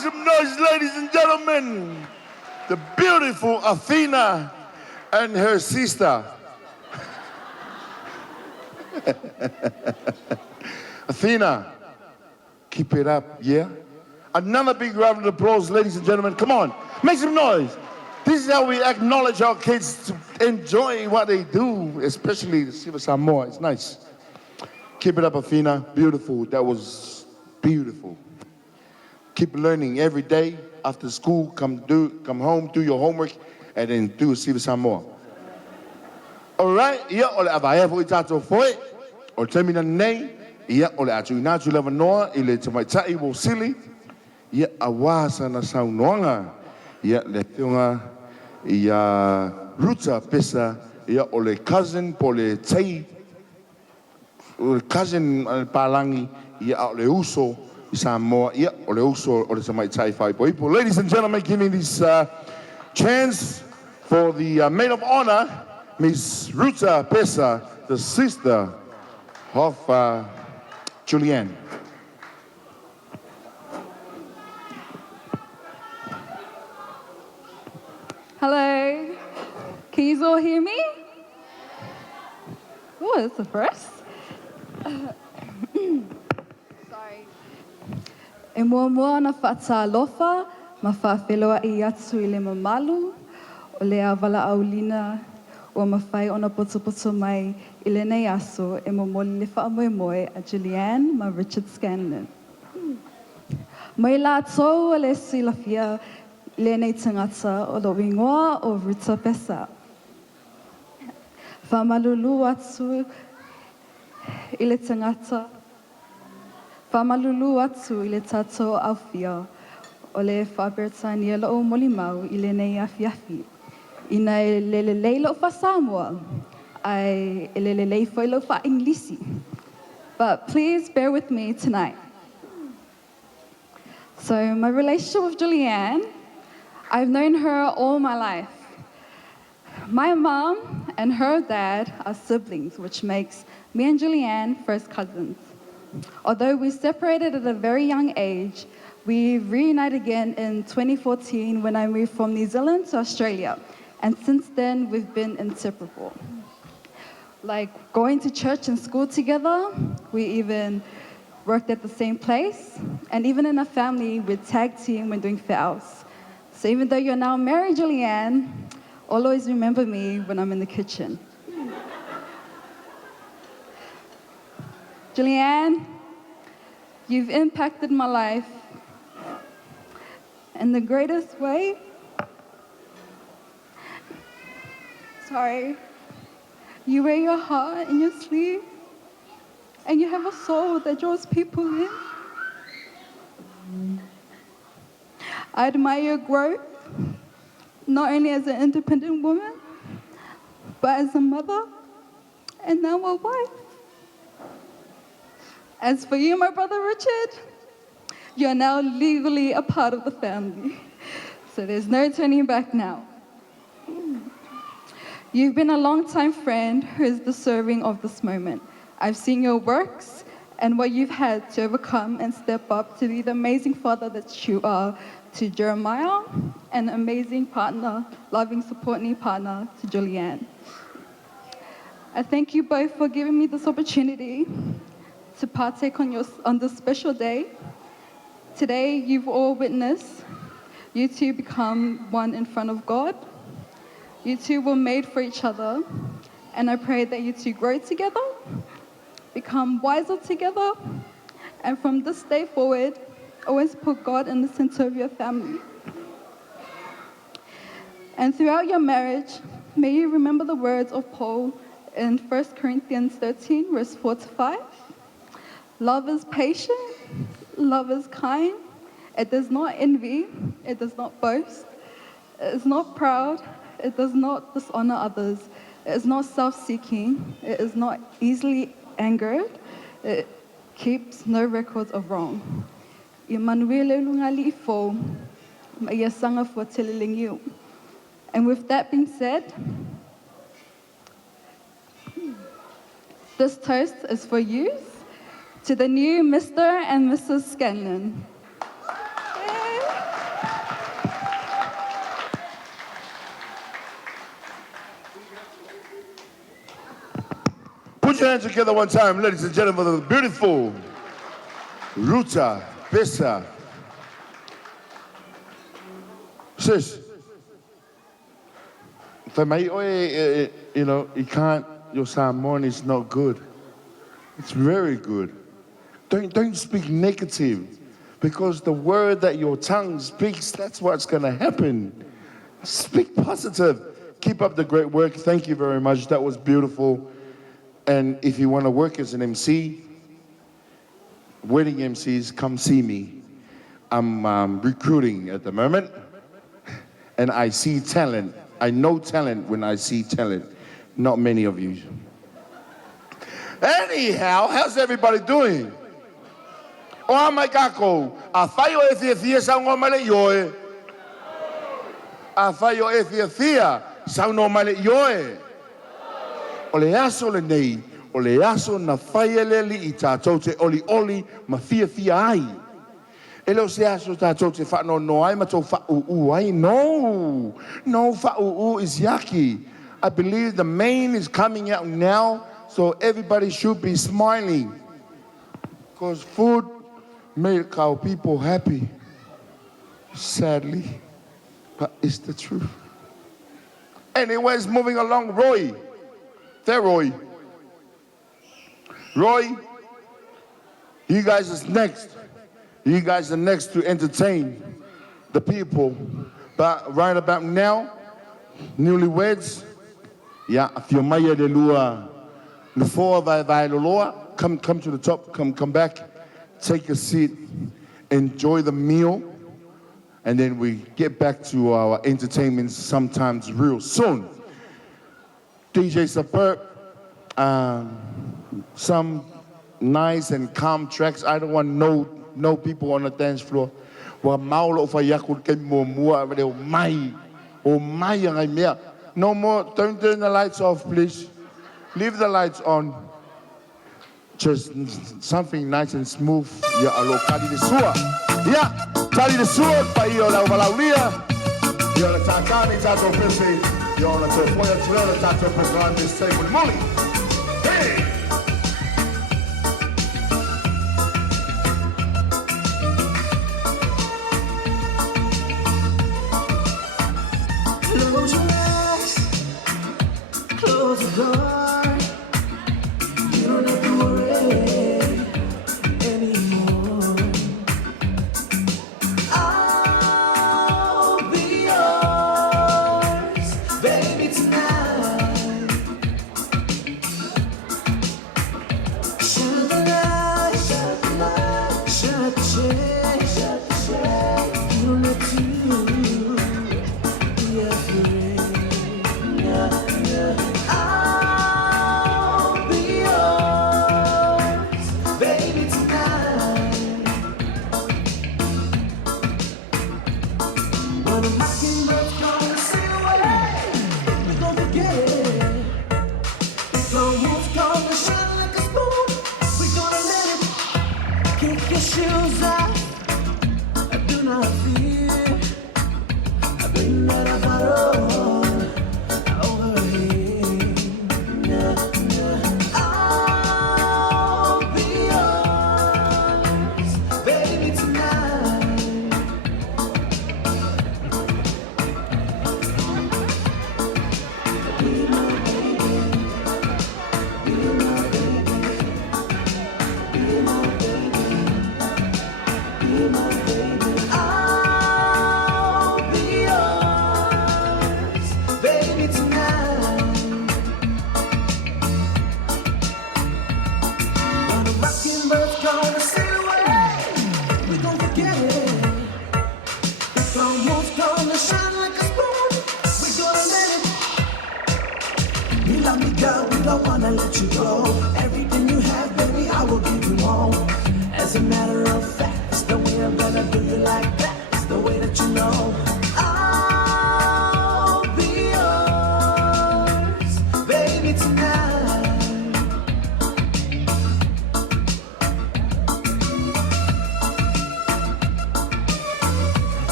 some noise, ladies and gentlemen. The beautiful Athena and her sister. Athena, keep it up, yeah? Another big round of applause, ladies and gentlemen. Come on, make some noise. This is how we acknowledge our kids to enjoy what they do, especially the Silver Samoa. It's nice. Keep it up, Athena. Beautiful. That was beautiful. Keep learning every day. After school, come home, do your homework, and then do Silver Samoa. All right? Yeah, ole avae fo itato foi. O termina nei. Yeah, ole atu inatu leva noa ile tamaitai wo sili. Yeah, awasa na saunoanga. Yeah, le tunga ia ruta pesa. Yeah, ole cousin pole tei. Ole cousin palangi. Yeah, ole uso Samoa. Yeah, ole uso ole tamaitai fai poipo. Ladies and gentlemen, giving this chance for the maid of honor, Miss Ruta Pesa, the sister of Juliann. Hello, can you all hear me? Oh, that's the first. Sorry. E mua na whaatalofa, ma whawheloa I atu I le mamalu, o le awala aulina, o mawhai ona poto mai I le nei aso, e momoli le wha Moimoi a Juliann ma Ritchard Scanlan. Mai la tau o le silafia, le nei tangata o lo wingoa o Ruta Pesa. Whamalulu atu I le tangata. Whamalulu atu I le tato awhia o le whabertania lo o molimau I le nei awhiawhi. Ina e le leilo wha Samoa, ai e le leifo ilo wha Inglisi. But please bear with me tonight. So my relationship with Juliann, I've known her all my life. My mom and her dad are siblings, which makes me and Juliann first cousins. Although we separated at a very young age, we reunited again in 2014 when I moved from New Zealand to Australia. And since then, we've been inseparable. Like going to church and school together, we even worked at the same place. And even in our family, we tag team when doing fouls. So even though you're now married, Juliann, always remember me when I'm in the kitchen. Juliann, you've impacted my life in the greatest way. Sorry. You wear your heart in your sleeve, and you have a soul that draws people in. I admire your growth, not only as an independent woman, but as a mother, and now a wife. As for you, my brother Ritchard, you're now legally a part of the family. So there's no turning back now. You've been a long-time friend who is deserving of this moment. I've seen your works and what you've had to overcome and step up to be the amazing father that you are to Jeremiah, and amazing partner, loving, supporting partner to Juliann. I thank you both for giving me this opportunity to partake on this special day. Today, you've all witnessed you two become one in front of God. You two were made for each other, and I pray that you two grow together, become wiser together, and from this day forward, always put God in the center of your family. And throughout your marriage, may you remember the words of Paul in 1 Corinthians 13, verse 4-5. Love is patient, love is kind, it does not envy, it does not boast, it is not proud, it does not dishonor others. It is not self-seeking. It is not easily angered. It keeps no records of wrong. And with that being said, this toast is for you, to the new Mr. and Mrs. Scanlan. Yay. your hands together one time, ladies and gentlemen, for the beautiful Ruta Pesa. Sis, for me, you know, you can't, your Samoan is not good. It's very good. Don't speak negative, because the word that your tongue speaks, that's what's going to happen. Speak positive. Keep up the great work. Thank you very much. That was beautiful. And if you want to work as an MC, wedding MCs, come see me. I'm recruiting at the moment, and I see talent. I know talent when I see talent. Not many of you. Anyhow, how's everybody doing? O mai kako, a whai o thia sa ngō male ioe. A whai o thia sa ngō male ioe. O le aso le nei, o le aso na whai ele li I tātou te oli ma fia ai. E leo se aso tātou te whano no ai ma tō wha'u ai. No wha'u is yucky. I believe the main is coming out now, so everybody should be smiling. Because food make our people happy. Sadly, but it's the truth. Anyways, moving along, Roy. There, Roy. Roy, you guys is next. You guys are next to entertain the people. But right about now, newlyweds, yeah, if you're maya de lua, the four vai loloa, come to the top, come back, take a seat, enjoy the meal, and then we get back to our entertainment sometimes real soon. DJ Superb, some nice and calm tracks. I don't want no people on the dance floor. Wa maulo fa yakul ke mua o mai ngai mea. No more, don't turn the lights off, please. Leave the lights on. Just something nice and smooth. Ya alo kali de sua. Ya, kali de sua pa io la valaulia. Io la tatani tato pese. Io la to poia tirare tato per grande stay with Molly. Hey! Close your eyes, close the door. You don't have to worry anymore. I'll be yours, baby, tonight. Shut the light, shut the shade. You don't have to. I'll be yours, baby, tonight. When the mockingbirds come and sing away, we gon' forget it. If the wolves come and shine like a spoon, we gonna let it. Kick your shoes off, do not fear. I bring that I borrow.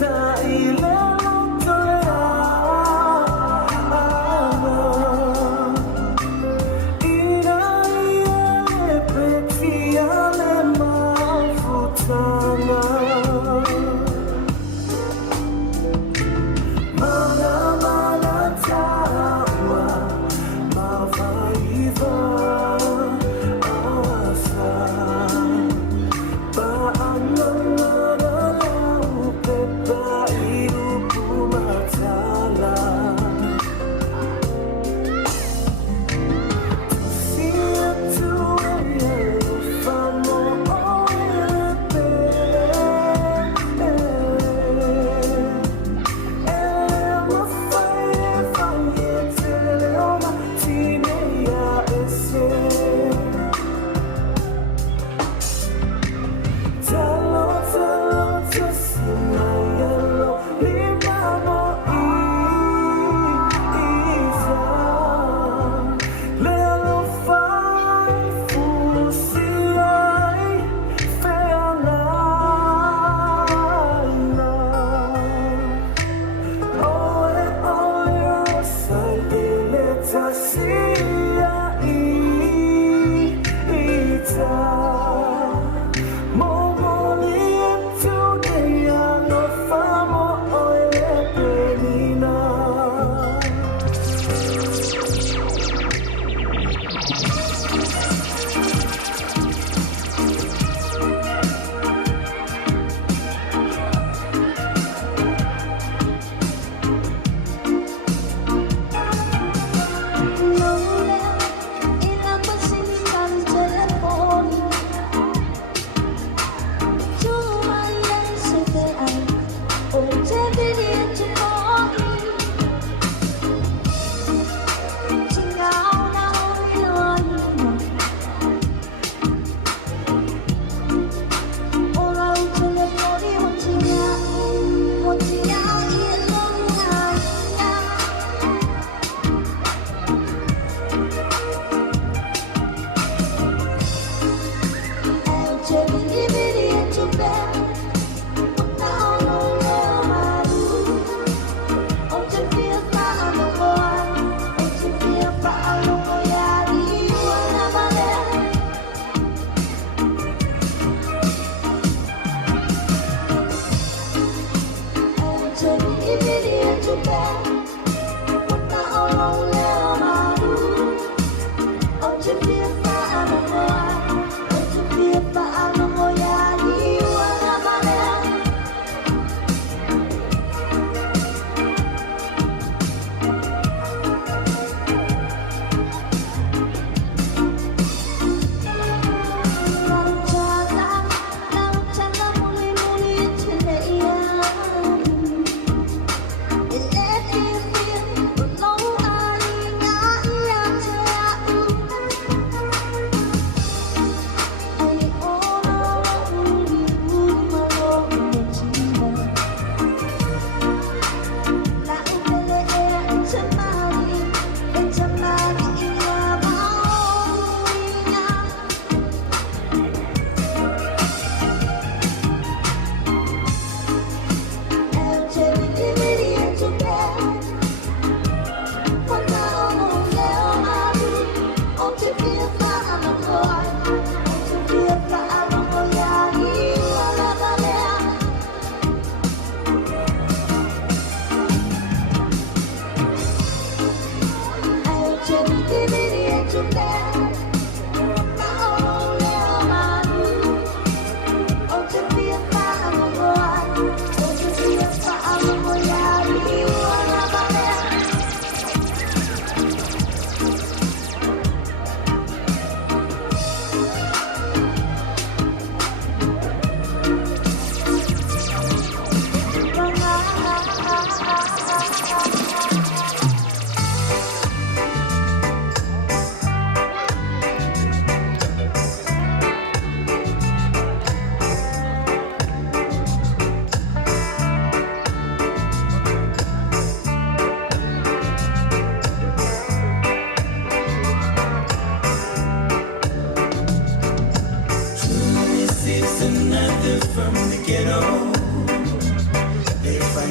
Bye.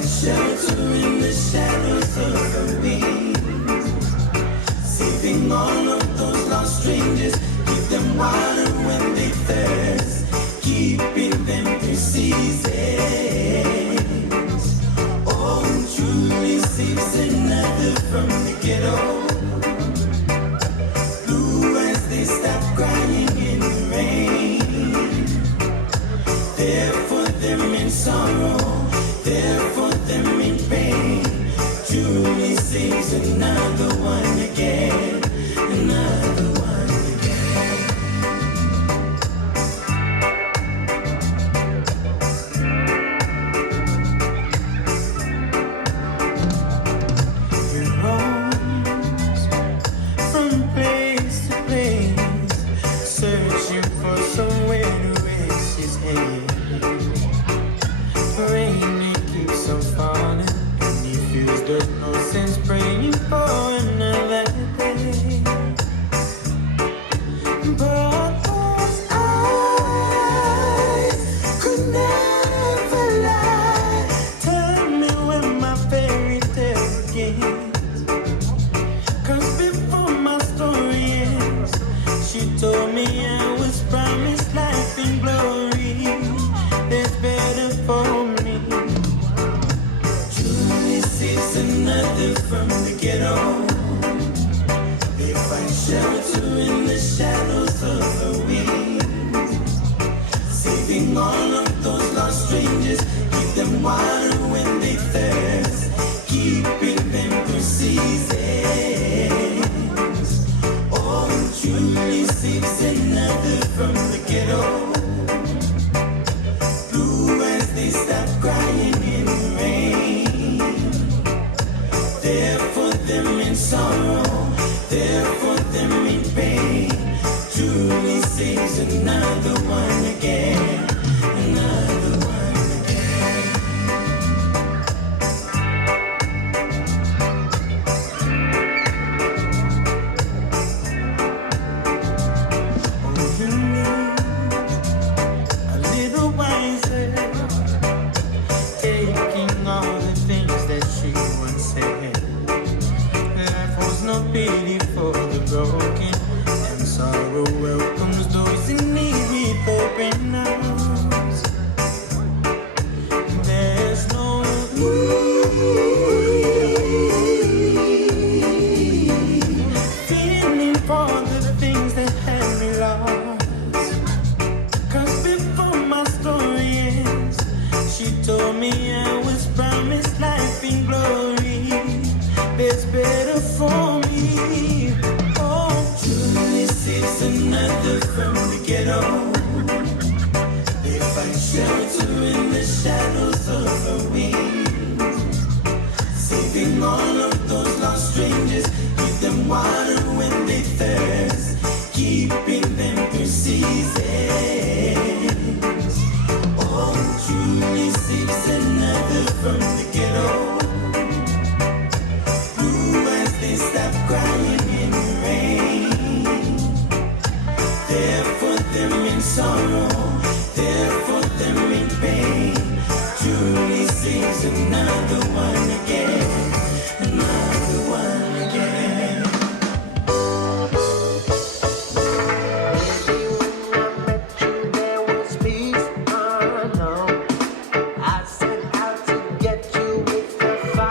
shelter in the shadows of the wings, saving all of those lost strangers, give them water when they thirst, keeping them through seasons. Oh, truly saves another from the ghetto. Blue as they stop crying in the rain. There for them in sorrow, there for them in pain. Truly saves another one again, another one again. We roam from place to place, searching for somewhere to rest his head. Rain, it keeps on falling, and he feels there's no sense praying for another day. But those eyes could never lie. Tell me when my fairy tale begins. 'Cause before my story ends, she told me I was promised life in glory. There's better for me. Julie saves another from the ghetto. They find shelter in the shadows of the wings, saving all of those lost strangers, give them water when they thirst, keeping them through seasons. Oh, Julie saves another from the ghetto. Blue as they stop crying in the rain. There for them in sorrow, there for them in pain. Julie saves another one again, another one again. Oh, you need a little wiser, taking all the things that she once said. Life was no pity for the broken, and sorrow welcomes those in need with open arms. There's no feeling for the things that had me lost. 'Cause before my story ends, she told me I was promised life in glory. There's better for me. Oh, Julie saves another from the ghetto. They find shelter in the shadows of the wings, saving all of those lost strangers, give them water when they thirst, keeping them through seasons. Oh, Julie saves another from the ghetto. Blue as they stop crying in the rain. There for them in sorrow, there for them in pain. Julie saves another one again, another one again. Baby, when I met you, there was peace unknown. I set out to get you with a fire.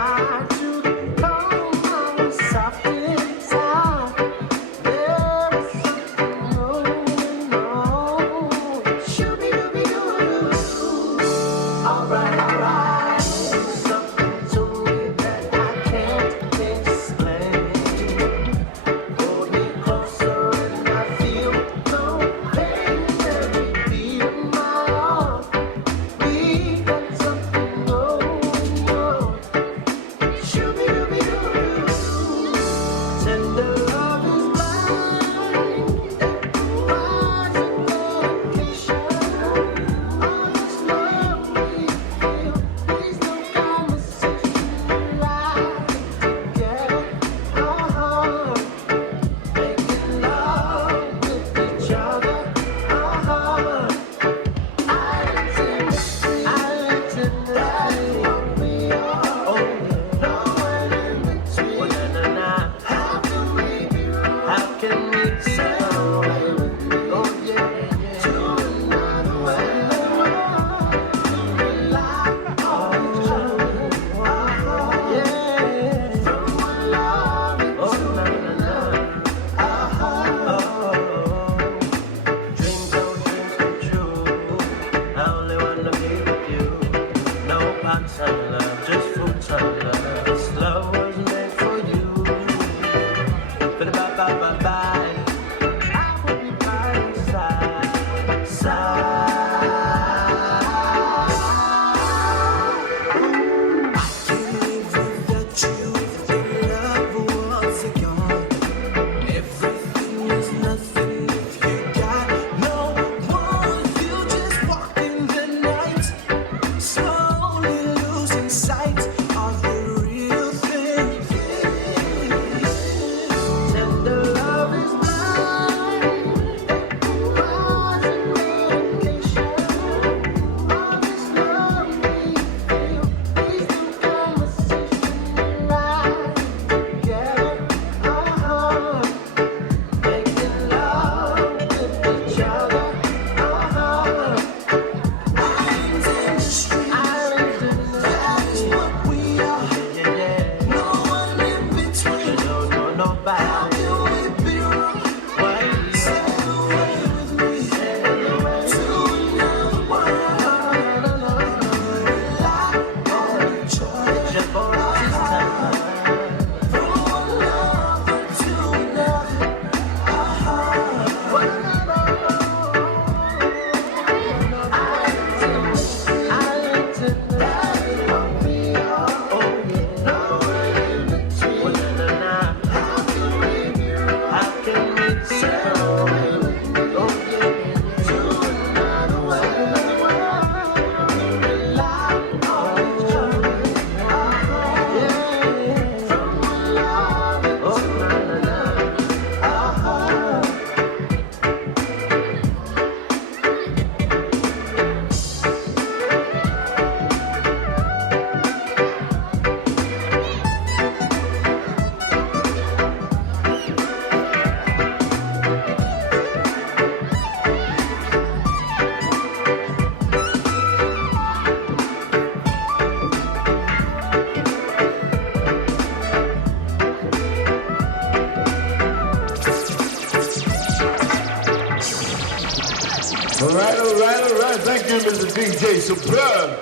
you, Mr. DJ. Superb.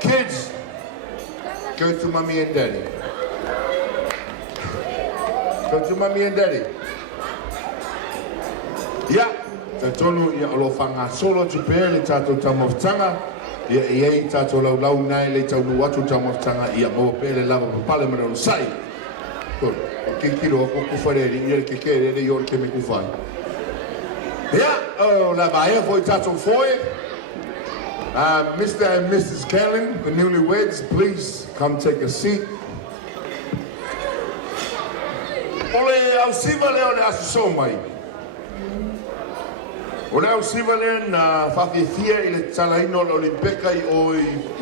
Kids, go to mommy and daddy. Go to mommy and daddy. Yeah. Te tonu ia olo whanga solo tupe le tātou tamaftanga. Ia iei tātou lau nai le tau nuatu tamaftanga ia mo pele lava papale mana o sai. Kor, o kikiro o kufareri ia ke kere le yor ke me kufai. Yeah, oh la baia foi tātou foi. Mr. and Mrs. Scanlan, the newlyweds, please come take a seat. Ole au siva leo le asu so mai. O leo siva le na whawhiawhia i le talaino le Olimpeka i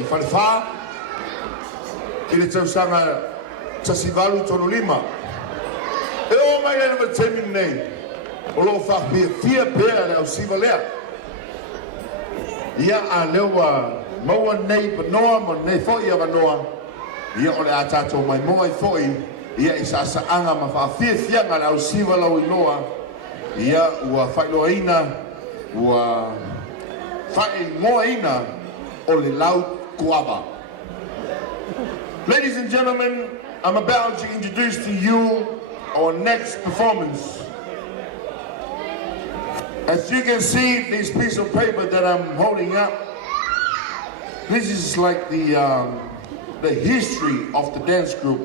whanewha. I le tausanga tasivalu tonu lima. E o mai le nama temin nei. O lo whawhiawhia pēr le au siva lea. Ia a lewa maua nei panoa ma nei fōi a wanoa. Ia o le a tātou Moimoi fōi. Ia i sasaanga ma whawhiawhianga le au siva lau inoa. Ia ua whailoaina. Ua whae moaina o le lau kuava. Ladies and gentlemen, I'm about to introduce to you our next performance. As you can see, this piece of paper that I'm holding up, this is like the history of the dance group.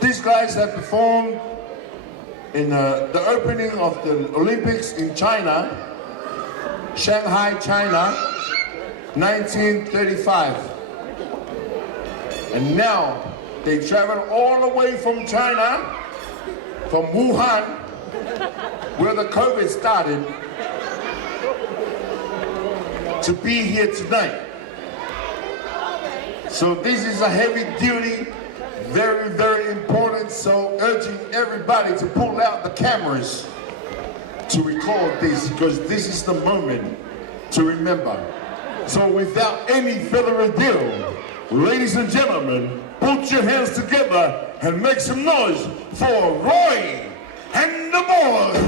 These guys have performed in the opening of the Olympics in China, Shanghai, China, 1935. And now they travel all the way from China, from Wuhan, where the COVID started, to be here tonight. So this is a heavy duty, very, very important, so urging everybody to pull out the cameras to record this, because this is the moment to remember. So without any further ado, ladies and gentlemen, put your hands together and make some noise for Roy and the boys.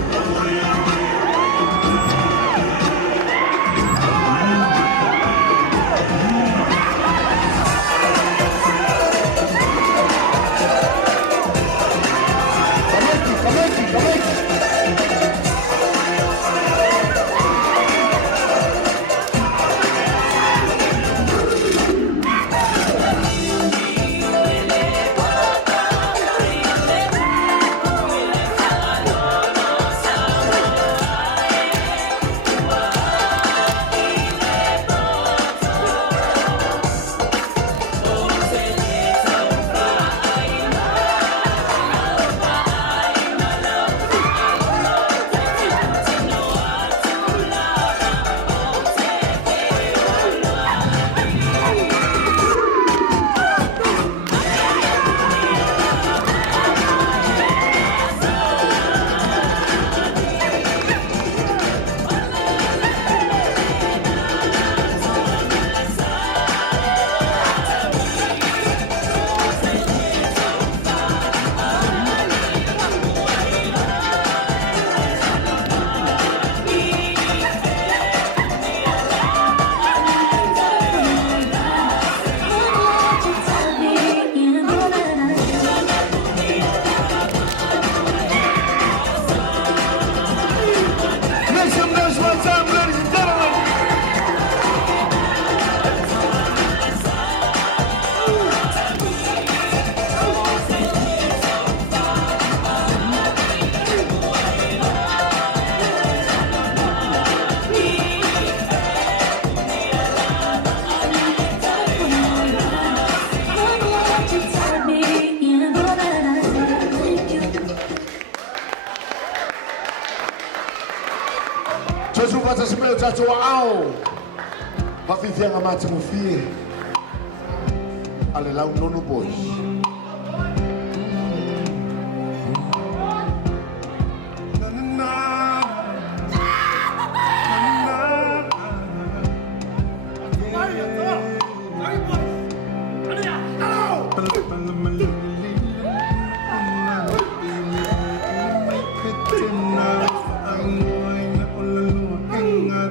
Tato ao Pafifianga matamu fie Ale lau nono boys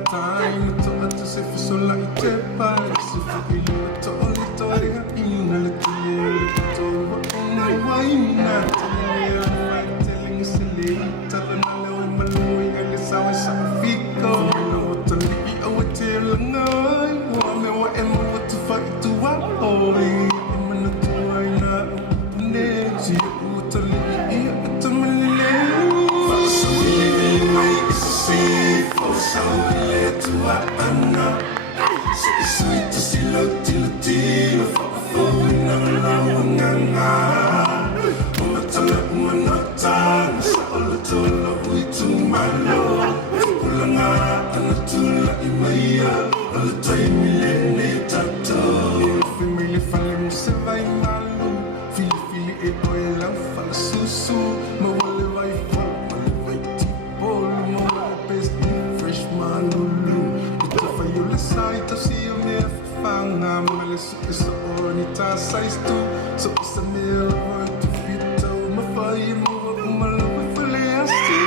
time to le toi milene tato. Family falim se vai malu, fili e oela fala susu, ma wale vai fa, wale vai tipo, ma wale best fresh malulu. Ito fa yo le saita si yo me fanga, ma le su isa ornita size tu, so isa me la voi tu fito, ma fa yo ma lo fale asti.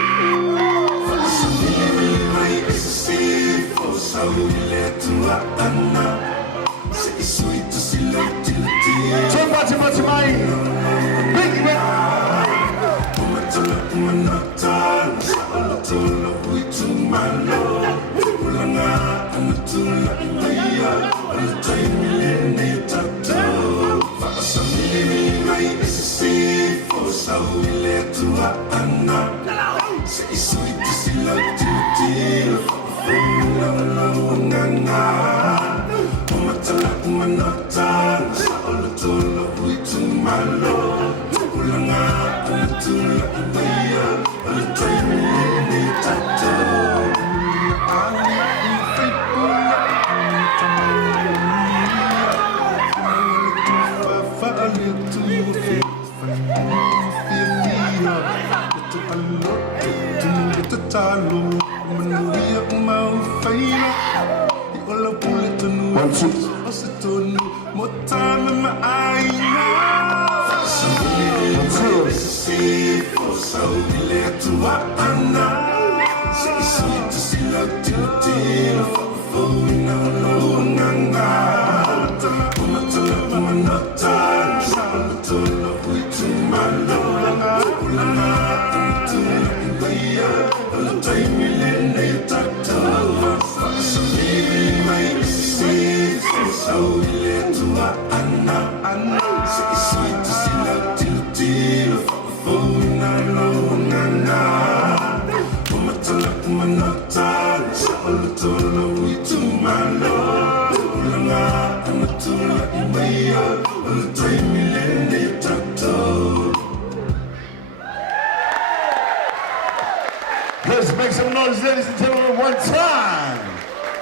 Let's make some noise, ladies and gentlemen, one time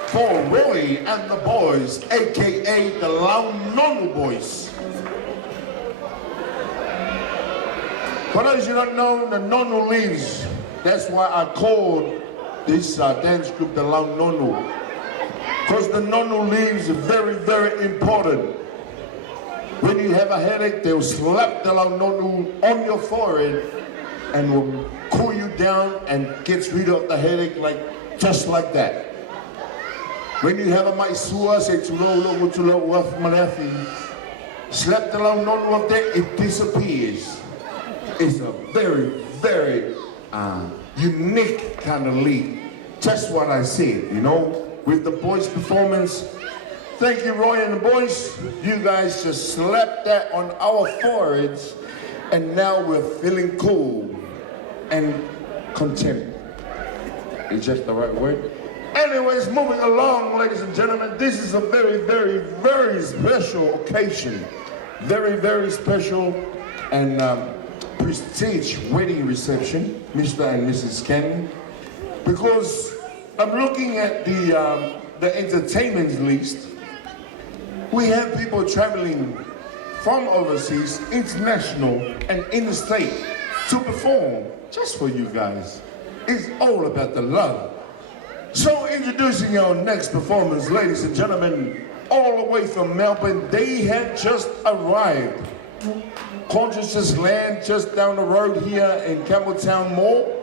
for Roy and the boys, aka the Launonu Boys. For those who don't know, the Nonu leaves. That's why I called this dance group the Launonu. Because the Nonu leaves are very, very important. When you have a headache, they'll slap the Launonu on your forehead and will cool you down and gets rid of the headache just like that. When you have a maisua, say slap the Launonu up there, it disappears. It's a very, very unique kind of lead. Just what I said, you know, with the boys' performance. Thank you, Roy and the boys. You guys just slapped that on our foreheads, and now we're feeling cool and content. Is just the right word? Anyways, moving along, ladies and gentlemen, this is a very, very, very special occasion. Very, very special and prestige wedding reception, Mr. and Mrs. Scanlan, because I'm looking at the entertainment list. We have people traveling from overseas, international, and interstate to perform just for you guys. It's all about the love. So introducing our next performance, ladies and gentlemen, all the way from Melbourne, they had just arrived. Consciousness land just down the road here in Campbelltown Mall.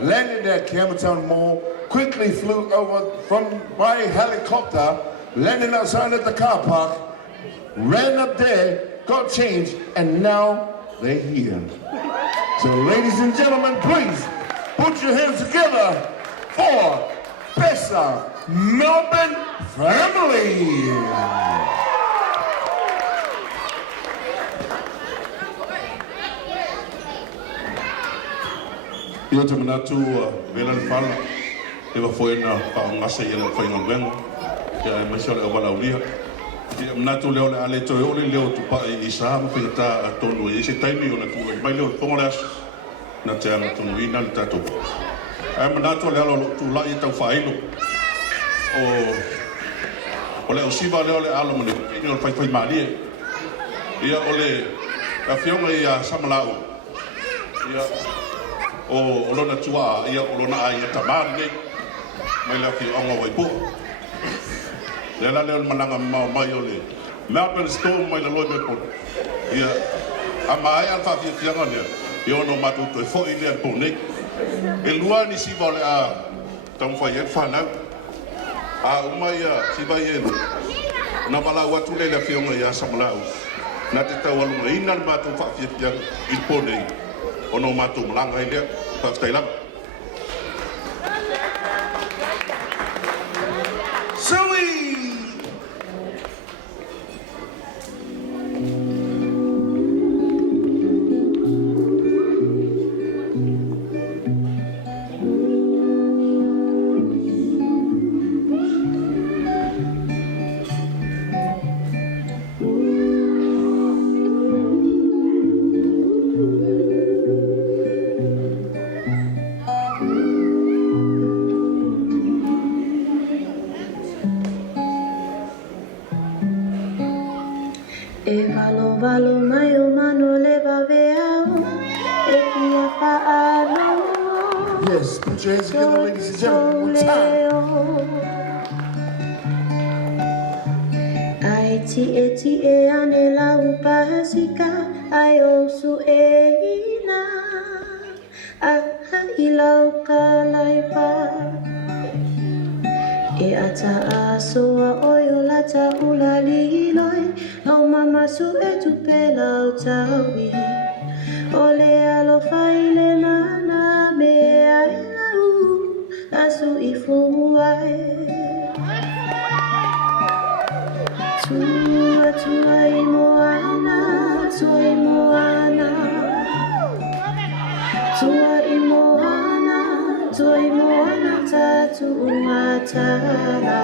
Landed at Campbelltown Mall, quickly flew over by helicopter, landed outside at the car park, ran up there, got changed, and now they're here. So ladies and gentlemen, please put your hands together for Bessa Melbourne family. Yo te manatu velan fala e va foi na pa ngasa ia foi ngwengo ya masole o bala ulia e manatu leo le ale to o le leo tu pa i sa ma pe ta tonu e se taimi ona tu mai leo fongolas na te ana tonu ina le tato ai manatu leo lo tu la i tau failo o Ole o siva le alo mane pini o fai malie. Ia ole la fionga ia samalau. Ia o lona tua ia o lona ai tamari nei. Mai la fionga wai po. Le la le malanga mai ole. Melbourne storm mai la loi me po. Ia ama ai alfa fionga le. Ia no matu to fo ile po nei. E lua ni siva le a tam fai e fa na. A umaya siva ye. Na bala watu le la fionga ia samalau. Na te tau alunga ina le mātou whaafiatia I pōnei o no mātou malanga I lea whaafitai Yes, put your hands together, ladies and gentlemen, one time. Eti ane la upasika ayosu eina aha ilau kalaipa e ata asoa oyo lata ulaliloi au mama su etupela utawi ole alo faile nana me ailau asu ifuai Tua imoana, tatu matala.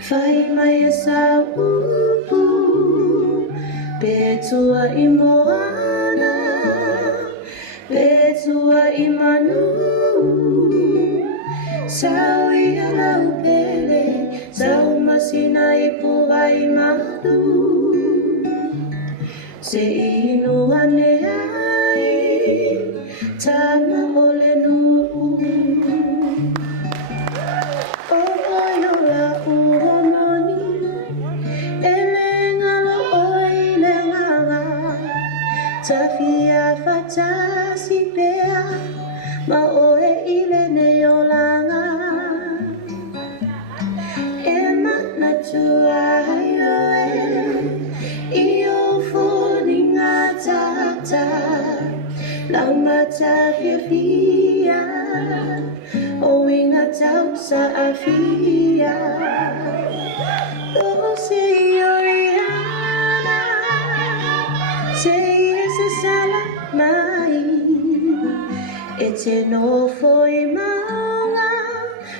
Fai mai esa upu, betua imoana, betua imanu. Sawi ala upele, sau masina ipurai madu. Se inu ane ai, tana ole nu. Oyola uomoni, elenga lo oilenga. Tafia fatasi pea, ma oe ilene yolanga. Laumata fia o inga tau sa afia o Oriana sei essa sala mai ete no foi maunga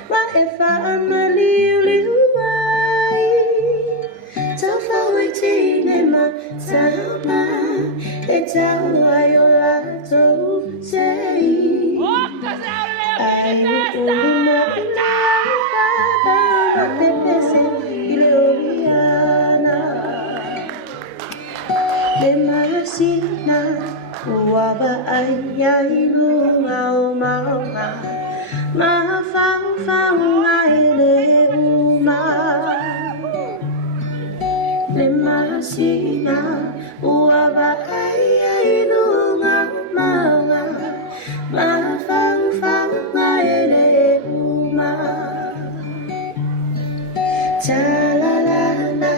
ma e fa amaliu mai tau fa wetine ma tama e tau aiola sei ai ulima ina pepese Juliann de marasina uaba ai lunga o maunga ma faunga ele uma de marasina uaba ai lunga maunga ma faunga ele uma ta la la la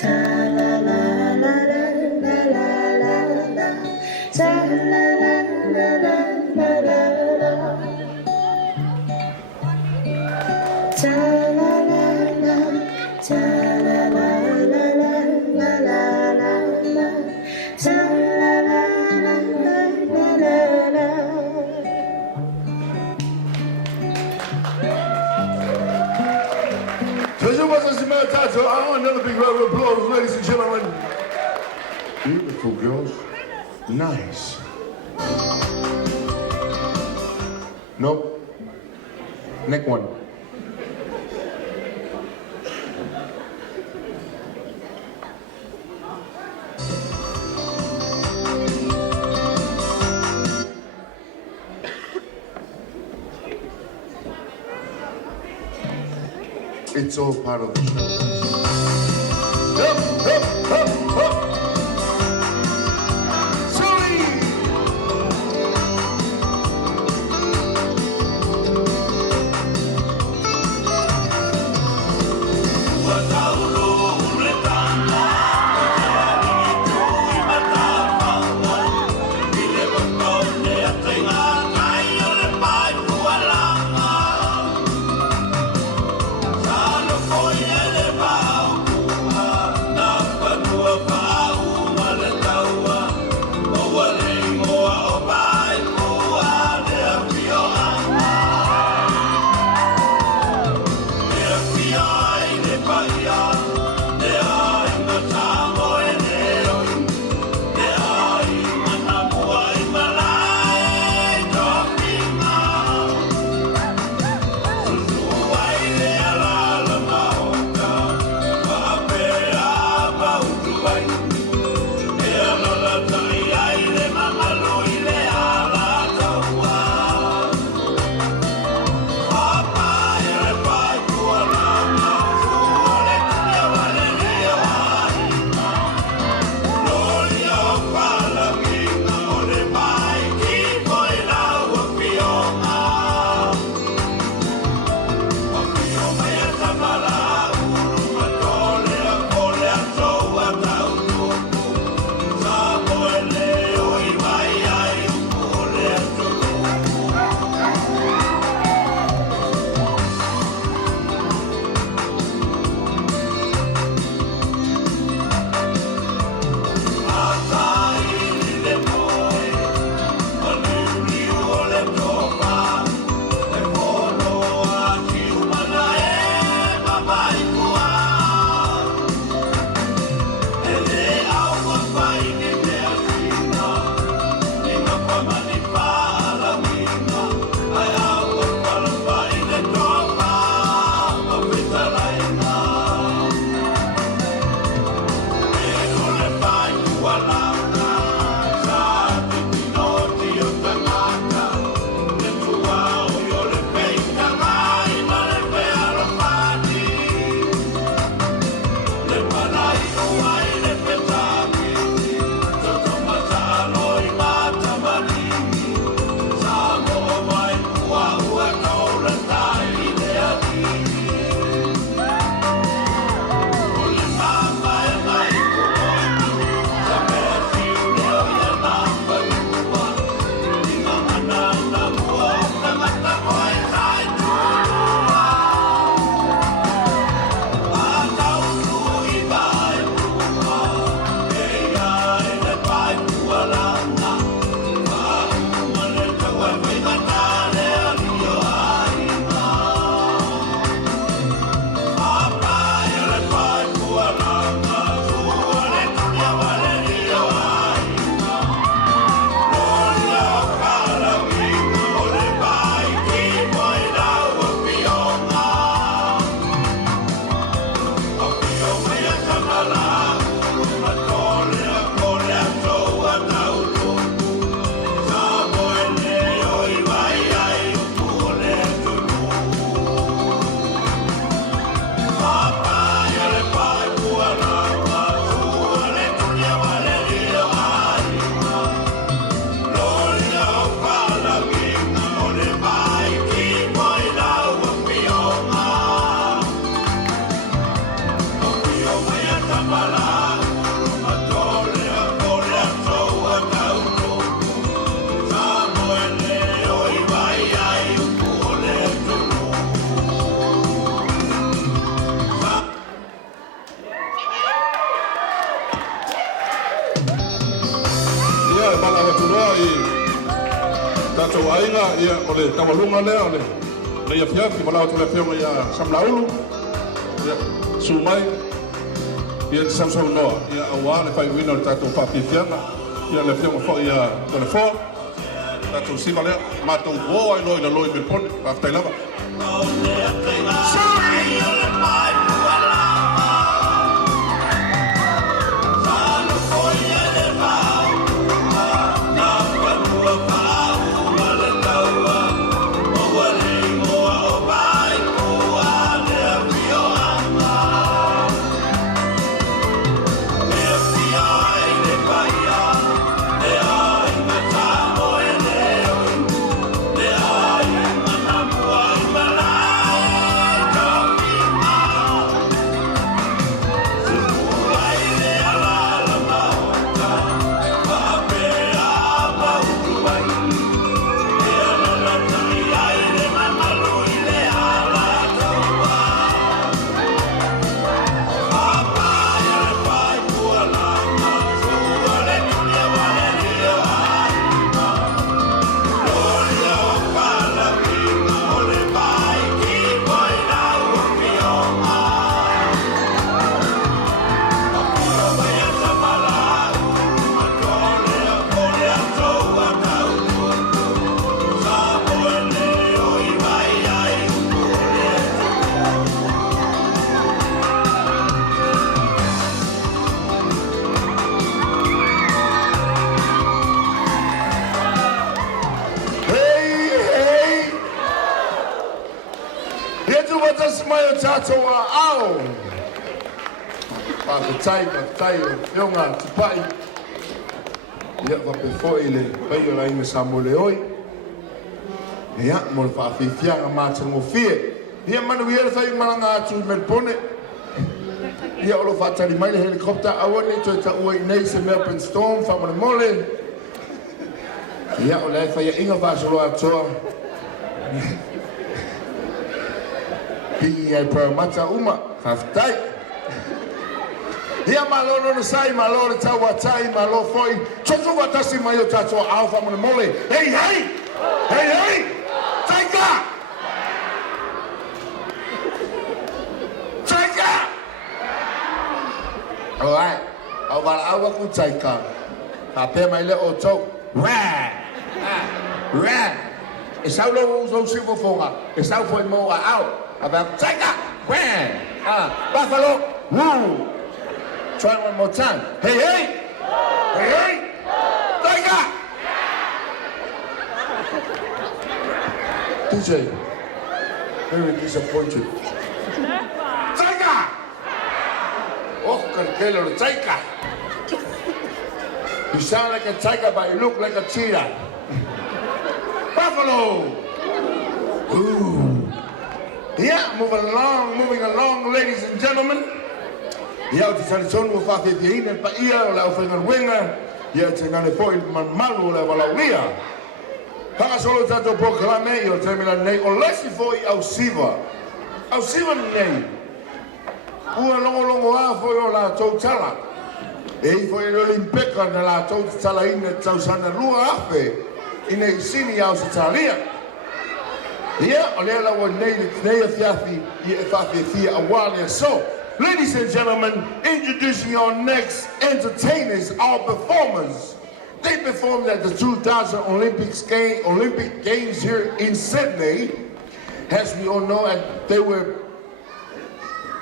ta la la la la la la la ta la la la la la la ta la la la ta la la la la la la ta la la la la la. I want another big round of applause, ladies and gentlemen. Beautiful girls. Nice. Nope. Next one. It's all part of the show. Tato ainga ia ole tamalunga lea ole le ia fiafi malau tu le fiona ia samlaulu ia sumai ia samsung noa ia awa le fai wina le tato papi fianga ia le fiona fo ia tole fo Tatu siva lea, mātou wō ai loi na loi me pone, pāwhtai lava. Tātoa ao. Pākatai, whionga, tupai. Ia whapewhoi le, pai o la inga Samuele oi. Ia, mo le whawhiwhianga mātango whie. Ia manu ia le whai maranga atu i Melpone. Ia o lo whatari mai le helikopta awane, toi ta ua i nei se Melbourne Storm, whamone mole. Ia o le whai inga whasolo atoa. Pingi ai Paramata uma, whawhtai. Ia malo no sai, malo le tau atai, malo foi. Toto watasi mai o tātua au whamone mole. Hei, hei! Hei, hei! Taika! Taika! Alright, au wala awa ku taika. Ka pe mai le o tau. Rah! Rah! E sau lo uso sivo fonga. E sau foi mo a au. About Tiger, Grand, Buffalo, woo. Try one more time. Hey, hey, hey, hey, Tiger. DJ, very disappointed. Tiger. Oh, Carquelo, the tiger. You sound like a tiger, but you look like a cheetah. Buffalo. Ooh. Yeah, moving along, ladies and gentlemen. Yeah, te tani tonu o whawhiwhiine pa ia o lau whengan wenga. Yeah, te ngane fōi malu o lau walauria. Haka solo tato proklame i o termina nei o lesi fōi au siva. Au siva nei. Ua longo a fōi o la tau tala. E i fōi e olimpeka na la tau tala ina tau sana lua afe. Ina i sini au se talia. Yeah, so, ladies and gentlemen, introducing our next entertainers, our performers. They performed at the 2000 Olympic Games here in Sydney. As we all know, and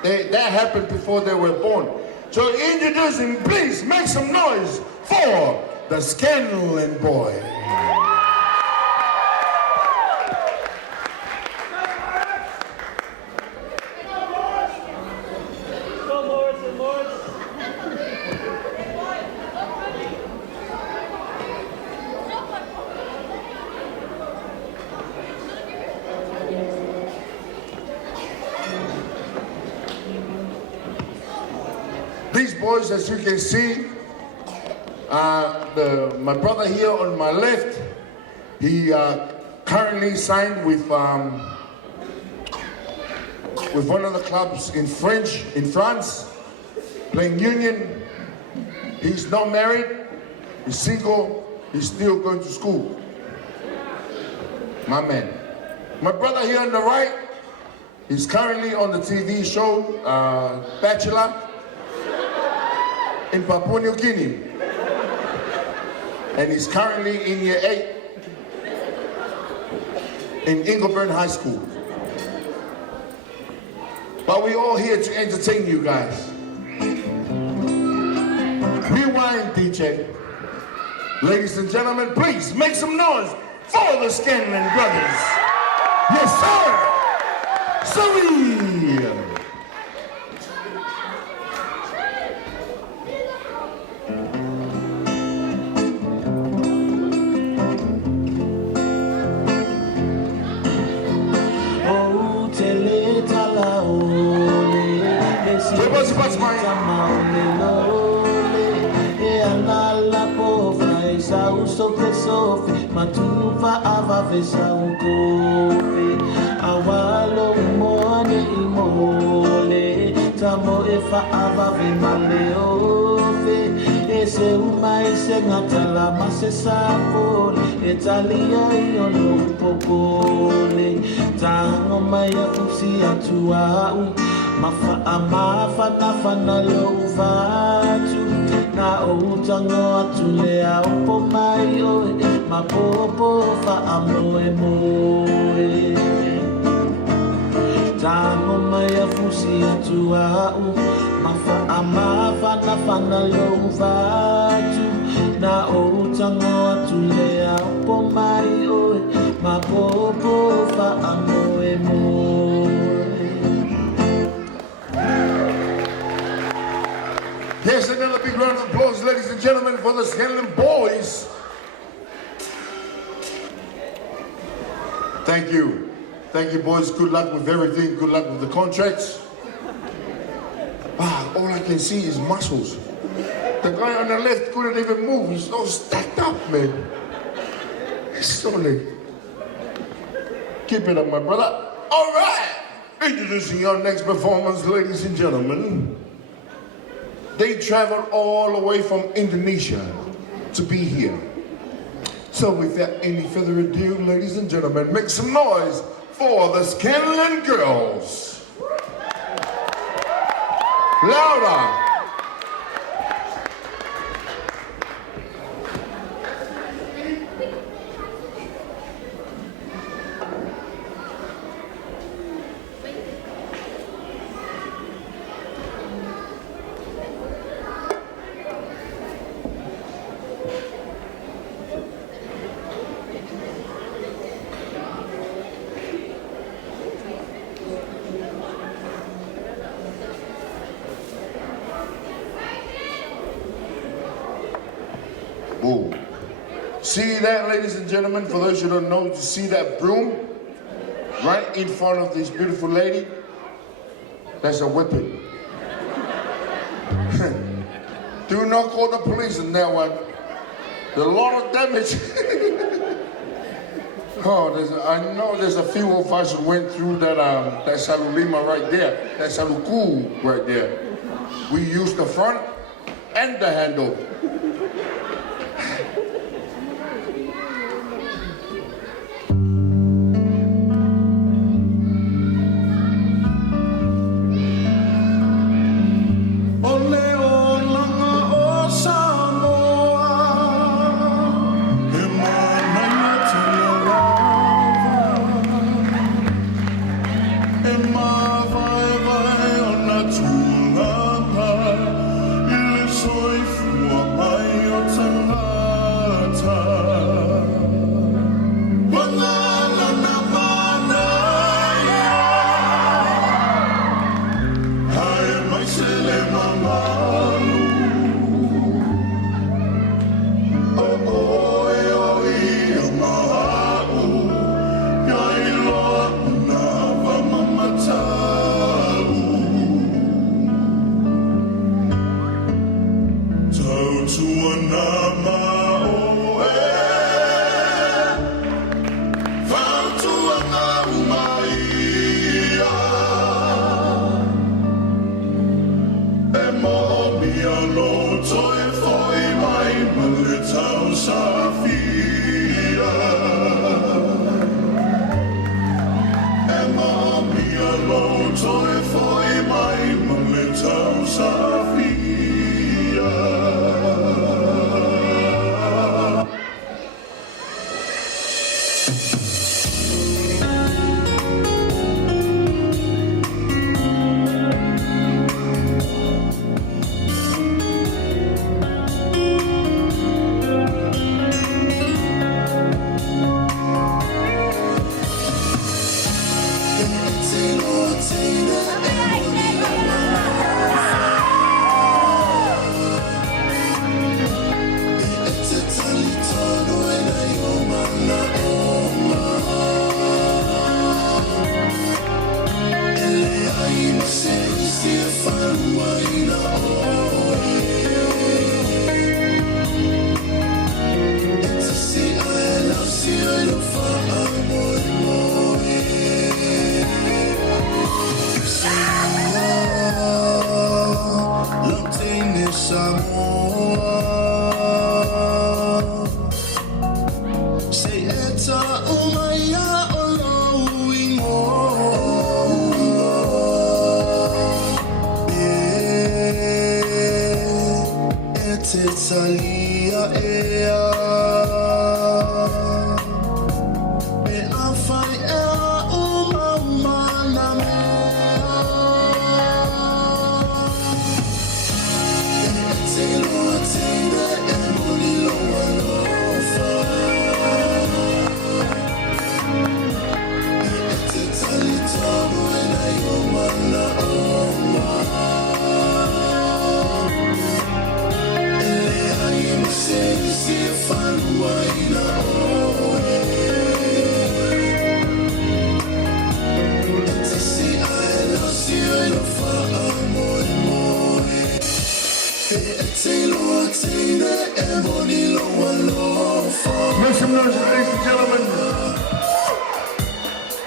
that happened before they were born. So introducing, please make some noise for the Scanlan boy. These boys, as you can see, my brother here on my left, he currently signed with one of the clubs in France, playing Union. He's not married, he's single, he's still going to school. My man. My brother here on the right, he's currently on the TV show, Bachelor, in Papua New Guinea. And he's currently in year 8 in Ingleburn High School. But we're all here to entertain you guys. Rewind, DJ. Ladies and gentlemen, please make some noise for the Scanlan brothers. Yes, sir. Sorry. Matuva avavesa ukope awalo umone imole tamo efa avave maleofe ese uma ese ngatala masesapole etalia iono popole tango maya kusi atuau mafa amafa nafana lovatu na utango atulea upo mayo mapopo fa amoe tango maya fusi atuau mafa amafa nafana lovatu na utango atulea upo mayo mapopo fa amoe Here's another big round of applause, ladies and gentlemen, for the Scanlan boys. Thank you. Thank you, boys. Good luck with everything. Good luck with the contracts. Wow, all I can see is muscles. The guy on the left couldn't even move. He's so stacked up, man. He's solid. Keep it up, my brother. All right. Introducing your next performance, ladies and gentlemen. They traveled all the way from Indonesia to be here. So without any further ado, ladies and gentlemen, make some noise for the Scanlan girls. Louder. Whoa. See that, ladies and gentlemen? For those who don't know, to see that broom right in front of this beautiful lady, that's a weapon. Do not call the police on that one. There's a lot of damage. Oh, I know there's a few of us who went through that salulima right there, that saluku right there. We used the front and the handle. talia ea e a whai ea o mamana mea e te loa teina e moni loa lofa e te tali tamu e nai o mana o se faluaina oe Te se aela si aela faa moe moe E te loa teina e moni loa lofa Make some noise, ladies and gentlemen.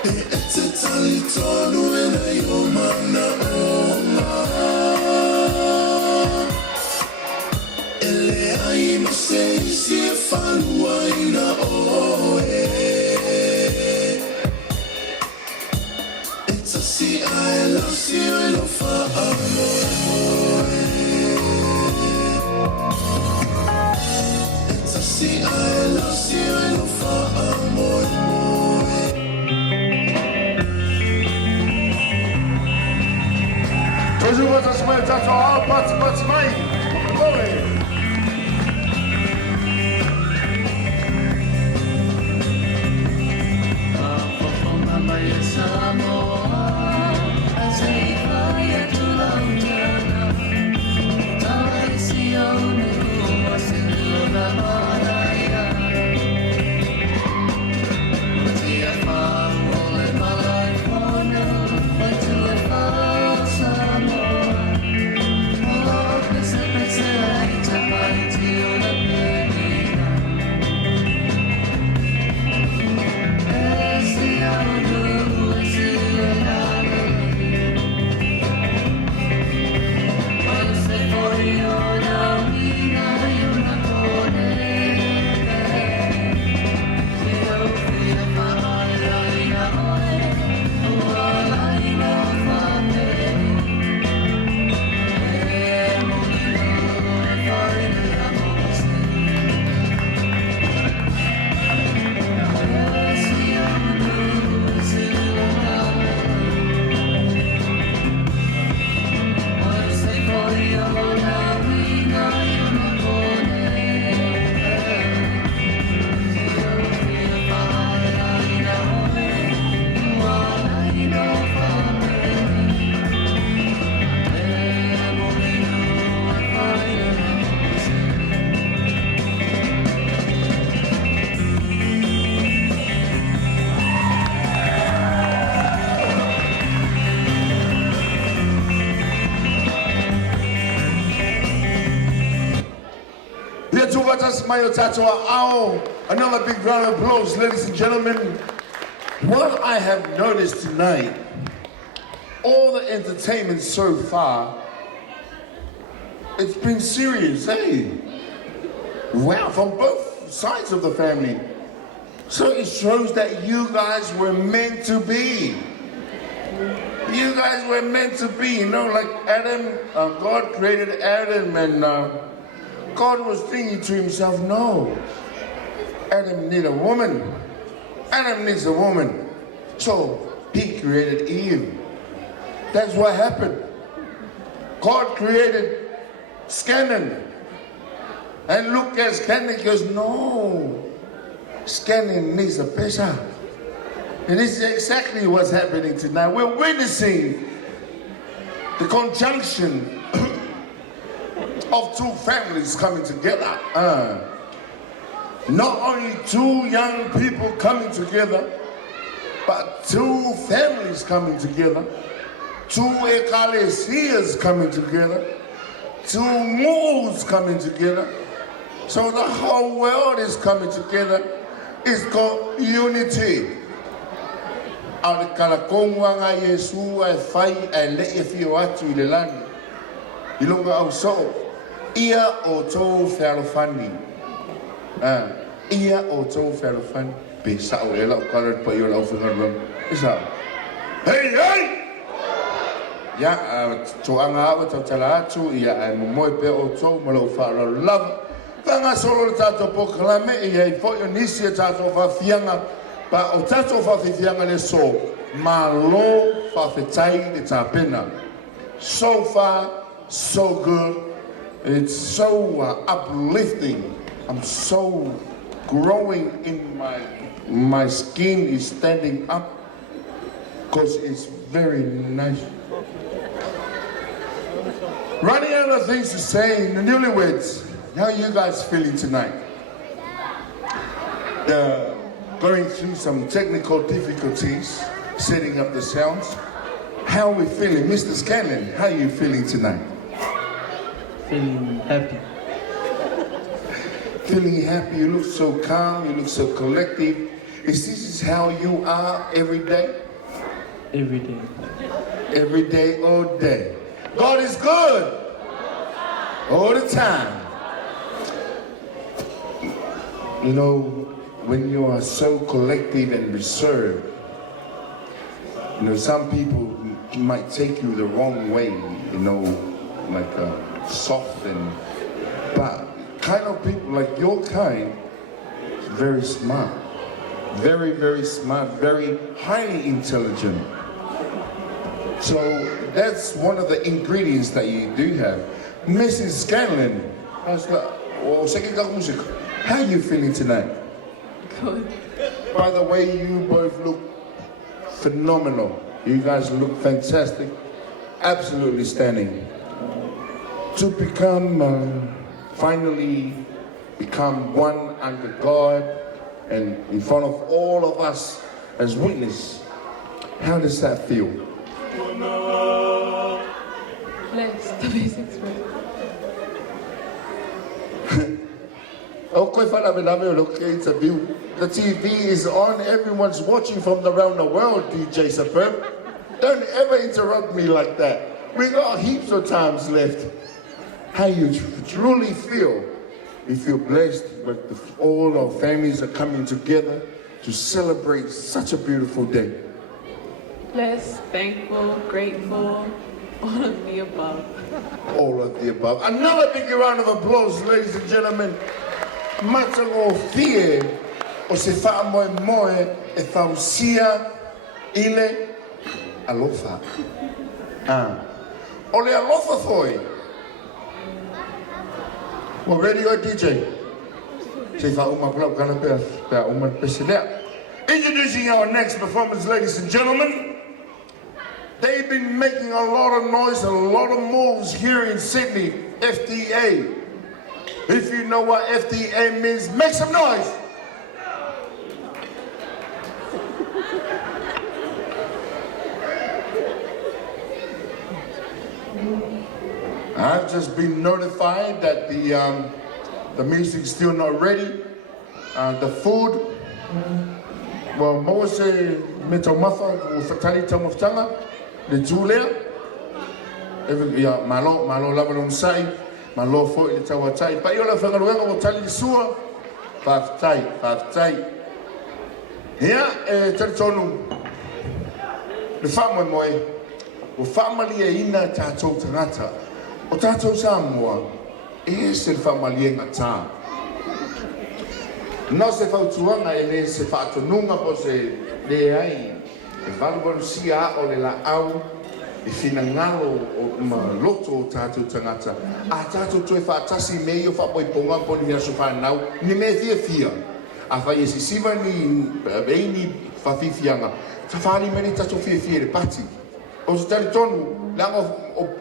E te tali tonu e nai o mana o Ai se si faluaina oe It's a si I love fa amore It's a si I love fa amore Tozu wata smai tato ao pats mai. Oi. Another big round of applause, ladies and gentlemen. What I have noticed tonight, all the entertainment so far, it's been serious, eh? Wow, from both sides of the family. So it shows that you guys were meant to be. You guys were meant to be, you know, like Adam, God created Adam and God was thinking to himself, no, Adam needs a woman. Adam needs a woman. So he created Eve. That's what happened. God created Scanlan. And look at Scanlan goes, no, Scanlan needs a pesha. And this is exactly what's happening tonight. We're witnessing the conjunction of two families coming together. Not only two young people coming together, but two families coming together, two ecclesias coming together, two moves coming together. So the whole world is coming together. It's called unity. Al kalakonga nga Yesu ai fai ai le e fio atu I le lani. I longa au so. Ia o tō wherofani. Ia o tō wherofani. Pe sao e lau karat pa i o lau whangaruam. E sao? Hei, hei! Ia, tō anga awa tau tala atu, ia ai moimoi pe o tō, ma lau whaarau lava. Whanga solo le tātou pokalame e hei fo i nisi e tātou whawhianga pa o tātou whawhianga le so ma lo whawhetai le tāpena. So far, so good. It's so uplifting. I'm so growing in my skin is standing up because it's very nice. Running out of things to say, the newlyweds, how are you guys feeling tonight? They're going through some technical difficulties, setting up the sounds. How are we feeling? Mr. Scanlan, how are you feeling tonight? Feeling happy. Feeling happy, you look so calm, you look so collective. Is this how you are every day? Every day. Every day, all day. God is good. All the time. You know, when you are so collective and reserved, you know, some people might take you the wrong way, you know, like soft and, but kind of people like your kind, very smart. Very, very smart, very highly intelligent. So that's one of the ingredients that you do have. Mrs. Scanlan, how are you feeling tonight? Good. By the way, you both look phenomenal. You guys look fantastic. Absolutely stunning. To become, finally become one under God and in front of all of us as witness, how does that feel? Blessed, the basics right. The TV is on, everyone's watching from around the world, DJ Superb. Don't ever interrupt me like that. We got heaps of times left. How you truly feel? We feel blessed, but all our families are coming together to celebrate such a beautiful day. Blessed, thankful, grateful, all of the above. All of the above. Another big round of applause, ladies and gentlemen. Matango fie o se wha moimoi e whausia ile alofa. O le alofa foi. Well, radio DJ. Introducing our next performance, ladies and gentlemen. They've been making a lot of noise and a lot of moves here in Sydney, FDA. If you know what FDA means, make some noise. I've just been notified that the music's still not ready. The food, well, Mose Metomafa, Fatali Tomoftanga, the Juliann, Malo Lavalon Sai, Malo Fo in the Tawatai, Paula Fangaruanga will tell you Sua, Five Tai. Here, Tertonu, the family, o family ina Tato Tanata, o Tato Samoa, is the family in a town. No se fautuanga e se fatu nunga po se le ai e valua sia o le la au e fina ngalo o ma loto tatu tangata a tatu tu e fatasi meio fa poi ponga po ni aso fa nau ni me fia a fa esi siva ni beini fa fifianga ta fali meni tatu fia le pati o se tali tonu langa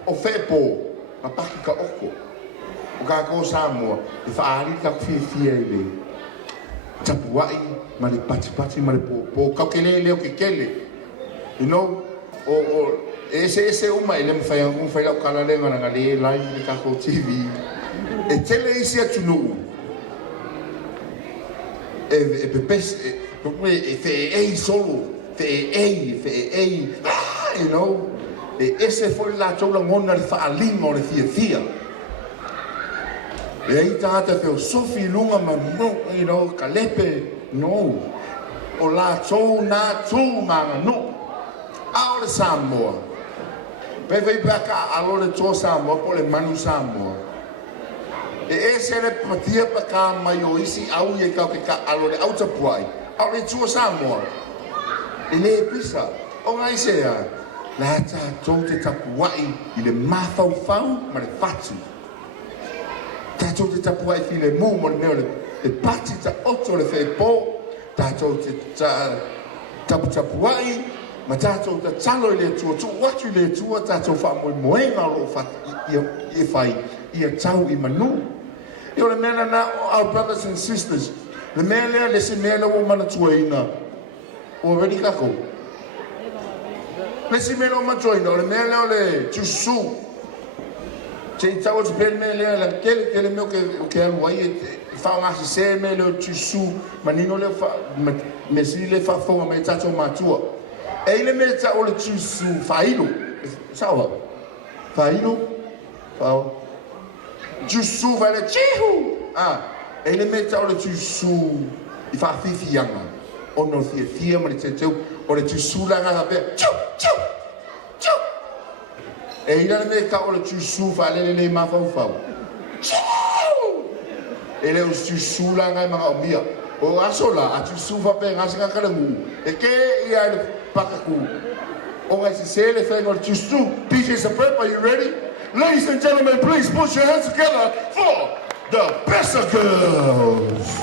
o fepo ma paki ka oko o ka ko Samoa e fa ali ka fia le tapuai mali pati mali po kakele leo kekele, you know, o ese uma ele me fai la kala le ngana ngale live ni kako TV e tele isi atunu e pepes e fe solo fe you know e ese foi la tola ngona le fa lingo le fia e aí tata pe sofi lunga ma no, you know, kalepe no o la tau na tu manga no a o le Samoa pe vei baka a lo le to Samoa po le manu Samoa E se le patia pa ka mai o isi au ye ka ka alo le auta puai. Au le tua Samoa. E le pisa. O ngai se a. La ta tau te tapuai i le mafau fau ma le fatu. Ta tau te tapuai fi le mu mo neo le pati ta oto le fei po. Ta tau te tapuai ma ta tau te talo i le tua. Tu watu i le tua ta tau wha moimoi ngā lo fatu i fai i a tau i manu. Yo le mena na our brothers and sisters. Le mena le se mena o mana tua ina. O ready kako. Le se mena o mana tua ina. Le mena o le tusu. Te tau o te pene mena le kele meo ke aluai e whao ngasi se mena o tusu. Manino le me si le whafonga me tato matua. E le mena ta o le tusu whaino. Sawa. Whaino. Whao. Jusu vai le chihu. Ele meta o le tusu I fa fifi yanga. O no fia ma le teteu o le tusu la nga be. Chu chu chu. E ina le meta o le tusu fa le ma fa fa. Chu. Ele o tusu la nga ma o mia. O asola a tusu fa pe nga sanga kala mu. E ke ia le pakaku. O nga se le fa o tusu. PJ's a prep, are you ready? Ladies and gentlemen, please put your hands together for the best of girls.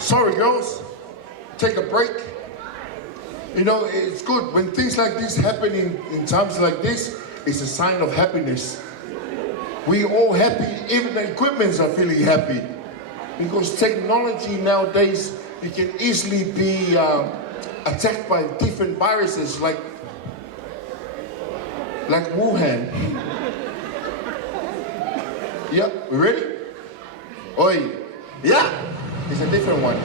Sorry, girls. Take a break. You know, it's good when things like this happen in times like this. It's a sign of happiness. We all happy. Even the equipments are feeling happy because technology nowadays, you can easily be attacked by different viruses like Wuhan. Yeah, we ready? Oi, yeah. It's a different one.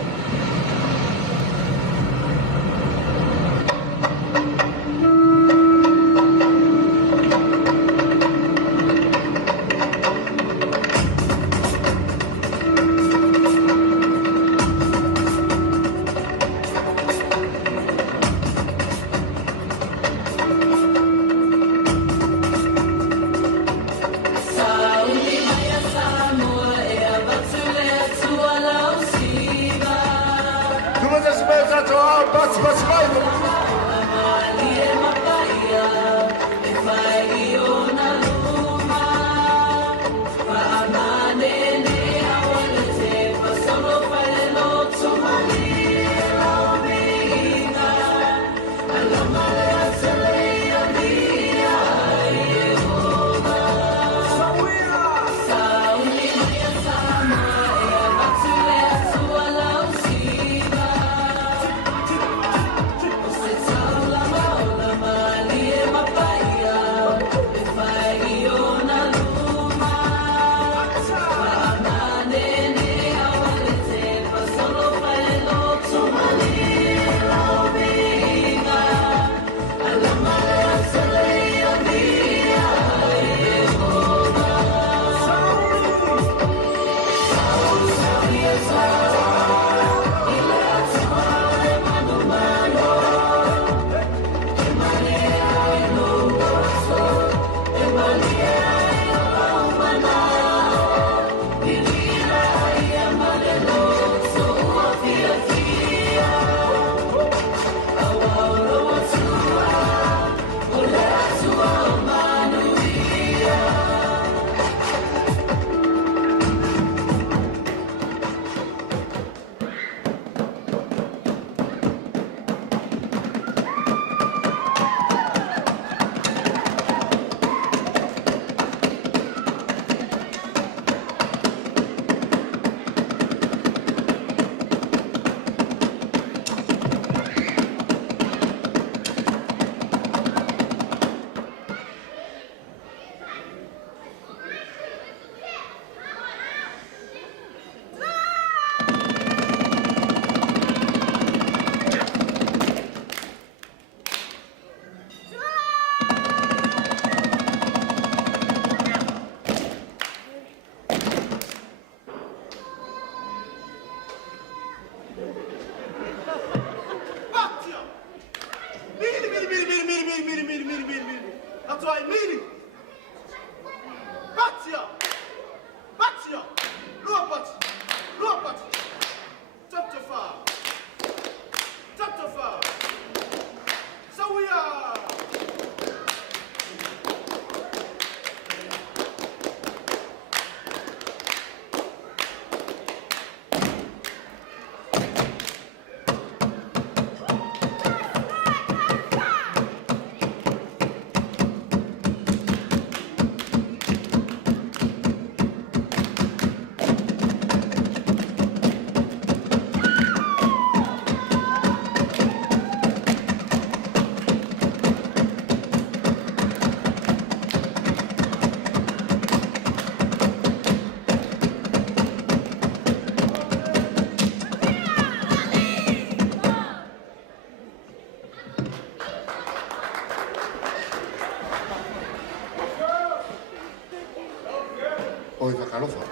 o i whakalofa.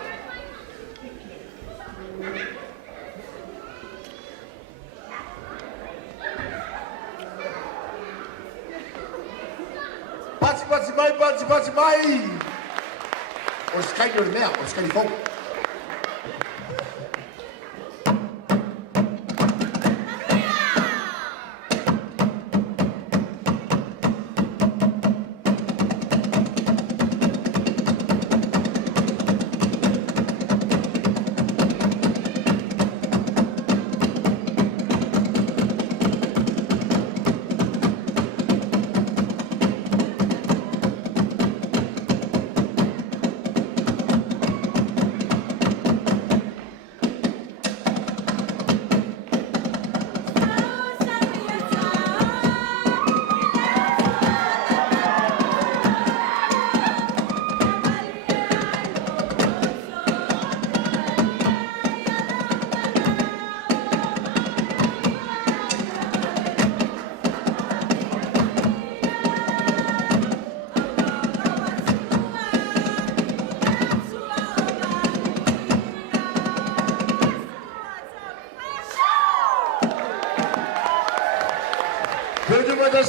Pati mai! O skai o mea, o skai fau.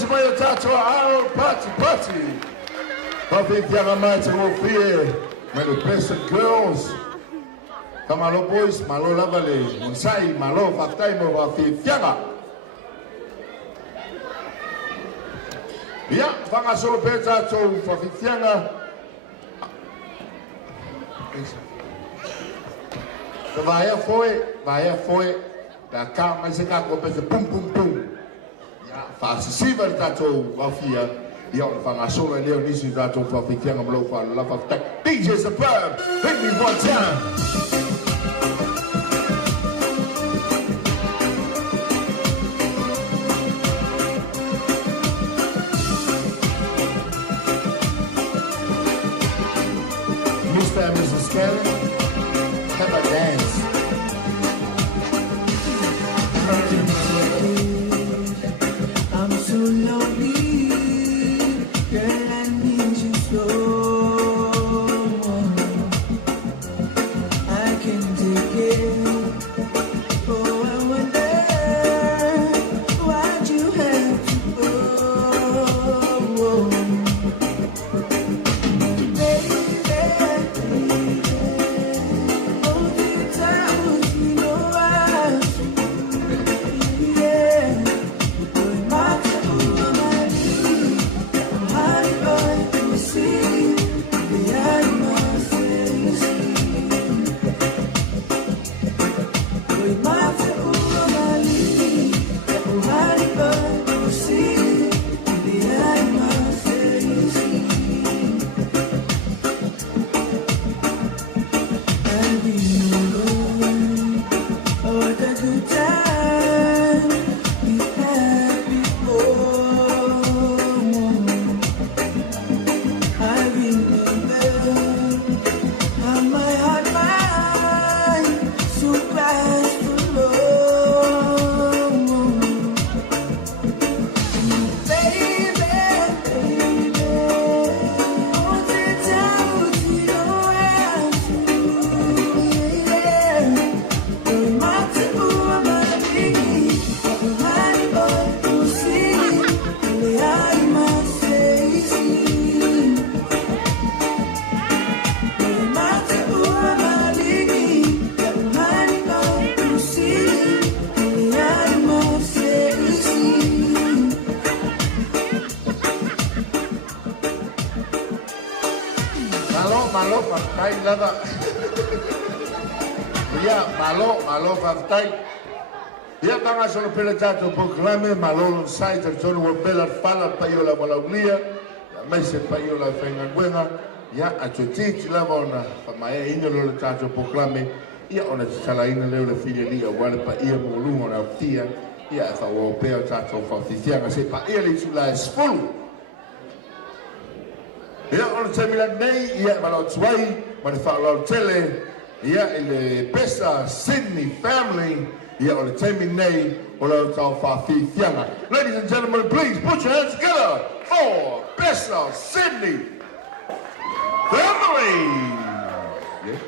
Mai o tātua ao pati. Pawhi whianga mai te ngofie, mai the best of girls. Ka malo boys, malo lava le, monsai, malo whaktai mo wawhi whianga. Ia, whanga solo pē tātou whawhi whianga. Ka vāia foe, ta kā mai se kā kope se pum pum pum. Whaasisiva le tātou wawhia, ia o le whangasola leo nisi tātou whawhikianga mlo whalalafa tak. DJ Superb, hit me one time. Mr. and Mrs. Scanlan, have a dance. So lonely, girl, I need you so. I can take it. Oh, I wonder why'd you have to go? Baby, hold it tight, you know I. Yeah. Malo whaftai. Ia tanga solo pele tātou proklame, malolo sai te tonu o pela whala pai o la walaulia, ia mai se pai o la whenganguenga, ia atu titi lava ona whamae ina lo le tātou proklame, ia ona te tala ina leo le whiria lia wale pa ia mo lunga na utia, ia e whaua o pēo tātou whawhithianga se pa ia li tula e spulu. Ia ona te mila nei, ia malau tuai, ma le whaalau tele, ia ele pesa Sydney family, ia o le taimi nei o lau tau whawhiwhianga. Ladies and gentlemen, please put your hands together for Pesa Sydney family. Yeah.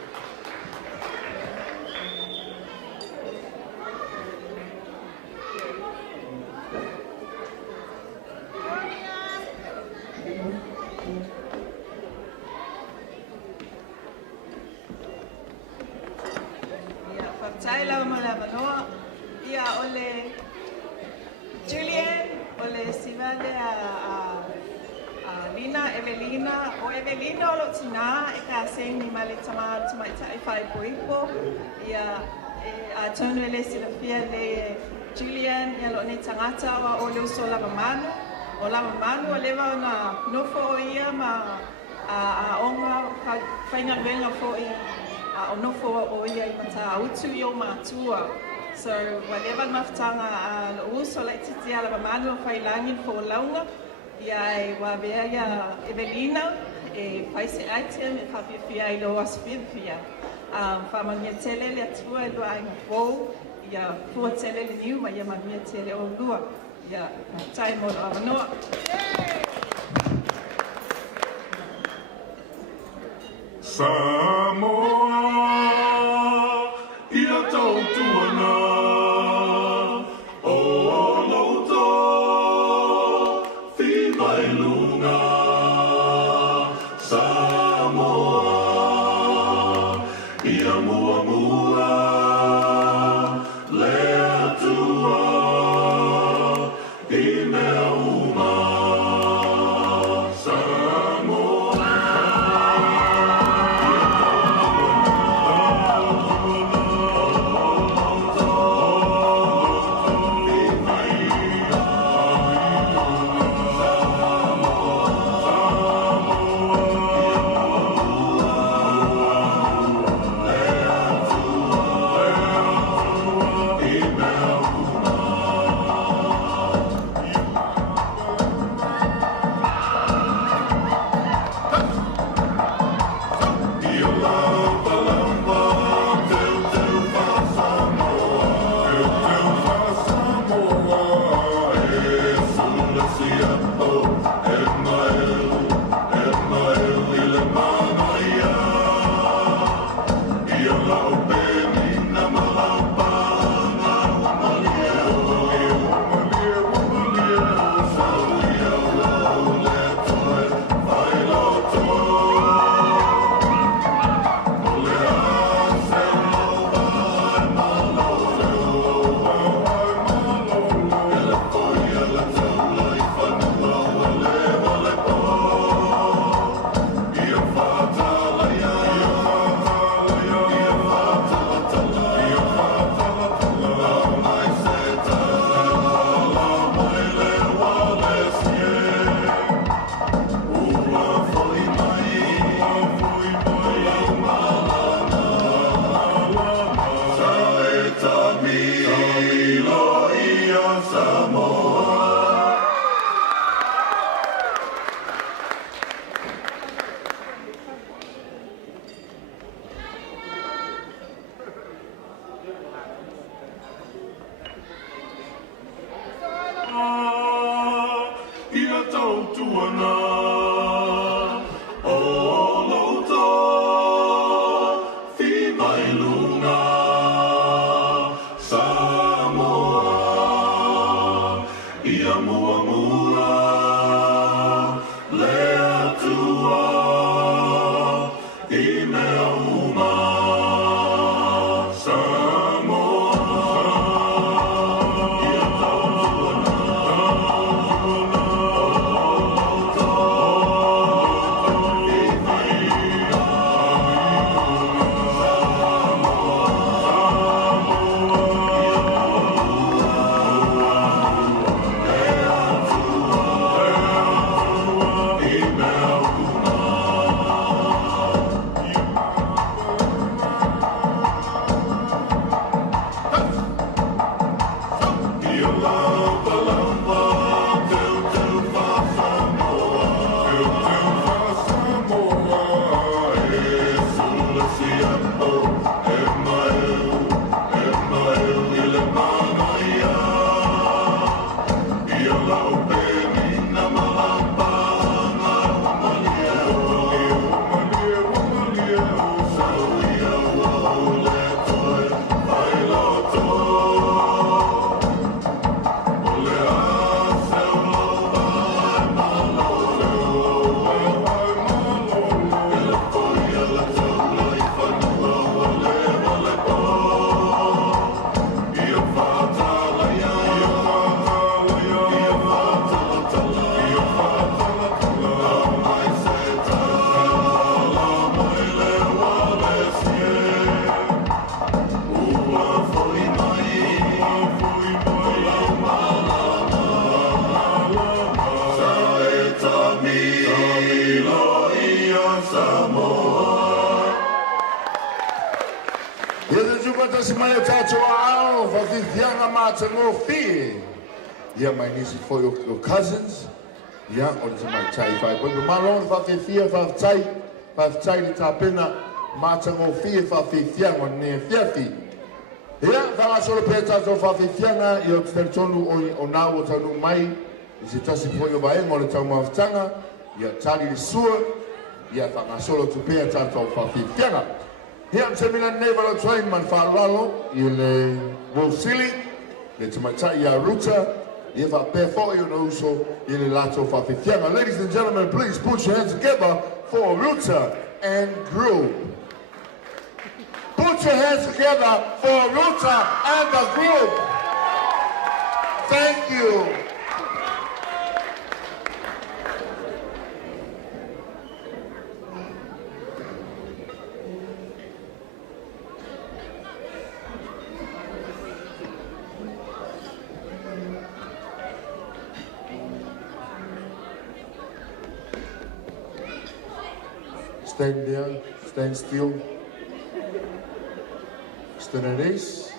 Taila Malamanoa, ia ole Juliann, ole Sivale a Lina, Evelina, o Evelina o Tina, e ka sing ni male tama ita e fai poipo, ia a tonu ele silafia le Juliann, ia lo ne tangata wa o leo so lava manu, o lava manu o lewa na nofo o ia ma a onga whainga luenga fo ia. Onofo o ia I mata utu I o mātua. So, whatever maftanga lo uso like titi ala mamanu o whailangi fo launga, ia e wawea ia Evelina, e paise item e whawhiawhia I lo aswhiawhia. Whamangia tele le atua e lua inga fōu, ia fua tele le niu, ma ia mangia tele o lua. Ia, tai mo lo amanoa. Samoa, ia tau tuana, o loto, whiwai lunga. Samoa, ia mua mua, le atua, I mea uma. tasi mai o tātou ao, whawhiwhianga māta ngō whie. Yeah, my nieces for your cousins. Yeah, o te mai tai whai. Koe malong whawhiwhia, whawhitai ni tāpena māta ngō whie whawhiwhianga o ne whiawhi. Yeah, whanga solo pēr tātou whawhiwhianga i o te tonu o nāu o taunu mai. I se tasi for your baenga o le tau mawhitanga. Yeah, tari le sua. Yeah, whanga solo tu pēr tātou whawhiwhianga. Here I'm telling you, never train man for Lalo, il Wolfsili, le Tamatai Ruta, if I pay for you also, il Latu for Fifianga. Ladies and gentlemen, please put your hands together for Ruta and group. Put your hands together for Ruta and the group. Thank you. Stand there, stand still. Stand at ease.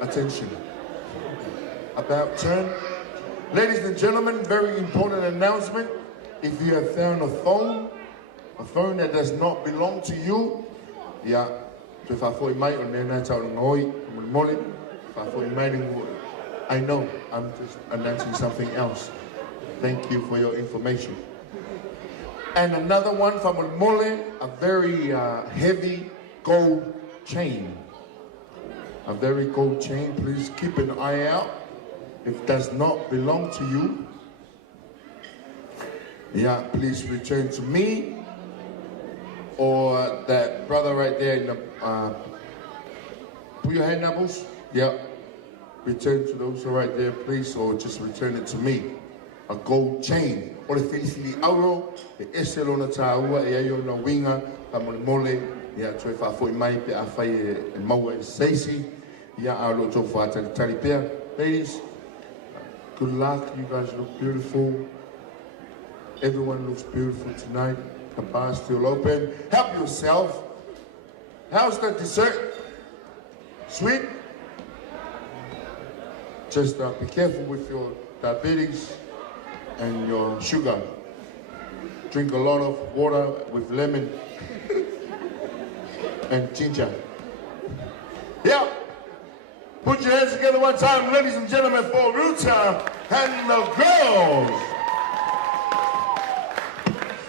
Attention. About turn. Ladies and gentlemen, very important announcement. If you have found a phone that does not belong to you, yeah, if I thought might on there, I know, I'm just announcing something else. Thank you for your information. And another one from Mole, a very heavy gold chain. A very gold chain. Please keep an eye out. If it does not belong to you, yeah, please return to me or that brother right there in the put your hand knuckles. Yeah, return to those right there, please, or just return it to me. A gold chain. O le whiwhiri auro, e ese lona tāua e ai o na winga, a mole, ia toi whawhoi mai pe a whai e maua e seisi, ia a lo tō whātari tari pēr. Ladies, good luck, you guys look beautiful. Everyone looks beautiful tonight. The bar's still open. Help yourself. How's the dessert? Sweet? Just be careful with your diabetes and your sugar. Drink a lot of water with lemon and ginger. Yeah. Put your hands together one time, ladies and gentlemen, for Ruta and the girls.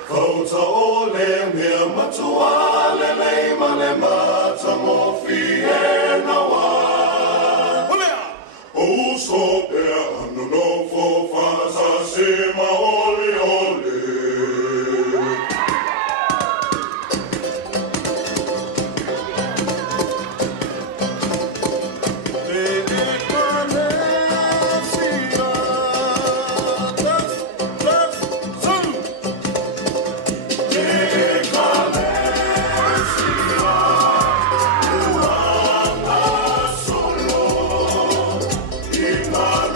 Kouta ole mea matua le leima le mata mo fie na wa. Uso pe anu no fo fasa se ma ole ole. Imana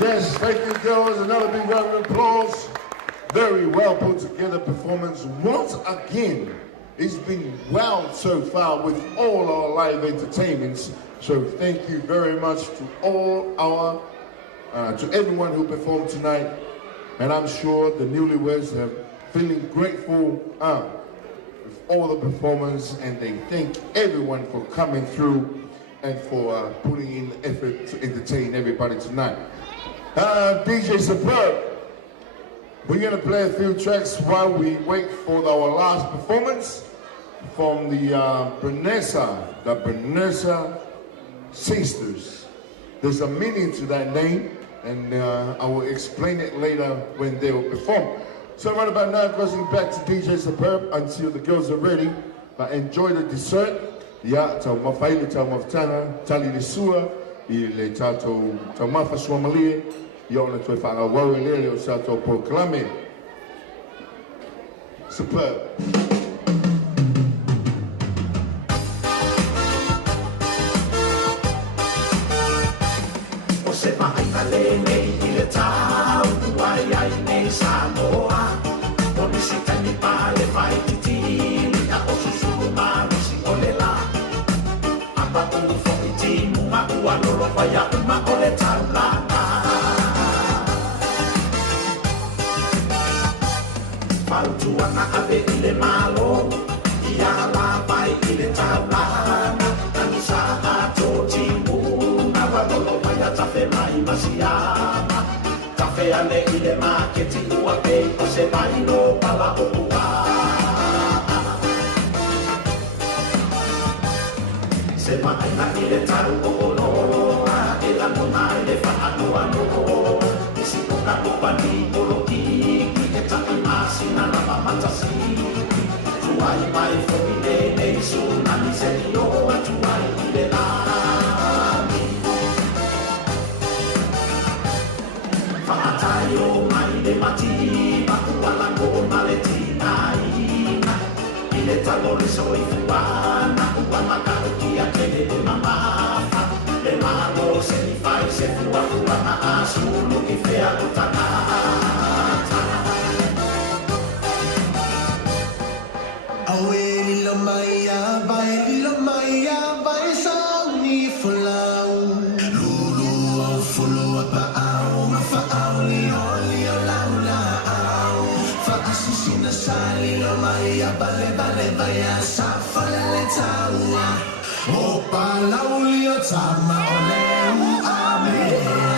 Yes, thank you, girls. Another big round of applause. Very well put together performance. Once again, it's been well so far with all our live entertainments. So thank you very much to all our, to everyone who performed tonight. And I'm sure the newlyweds are feeling grateful with all the performance, and they thank everyone for coming through and for putting in effort to entertain everybody tonight. DJ Superb, we're gonna play a few tracks while we wait for our last performance from the Bernesa Sisters. There's a meaning to that name, and I will explain it later when they will perform. So right about now, crossing back to DJ Superb until the girls are ready. But enjoy the dessert. Ya, tau mawhailu, tau mawtana, tali le sua, I le tātou tau mawhasua malie, I ona toi whangawau e lele o tātou proclame. Superb. O se pahaina le nei I le tau, tuai ai nei Samoa. O nisi taini pale vai titini, a o susuru marisi o le la. Apa ulu foki timu ma ua loro waya uma o le tau lana. Pautuana ave I le malo, I ala vai I le tau lana. Tani sa ato timu, na walolo waya tafe mai masiama. Tafe ale I le maketi ua pei, o se vai no pala o ua. Se maina I le tau o loa, e la mona I le whaanoa no. Isi o ka upani o lo iki, e tahi masina na mamatasi. Tuai mai foki ne nei tsunami se ni o tuai I le lani. Whaatai o mai le mati, makuala ko ma le tinaina. I le talori so I fuana, ua makau ki a kene le mamafa. Le malo se ni fai se fua fuana a sulu ki fea o tanata. Awe lilo maya vai sauni fulau. Lulu au fulu apa au mafa au li o laula au. Fa asisina sa lilo maya bale vai asa fale le taua. O palau li o tama o le u amea.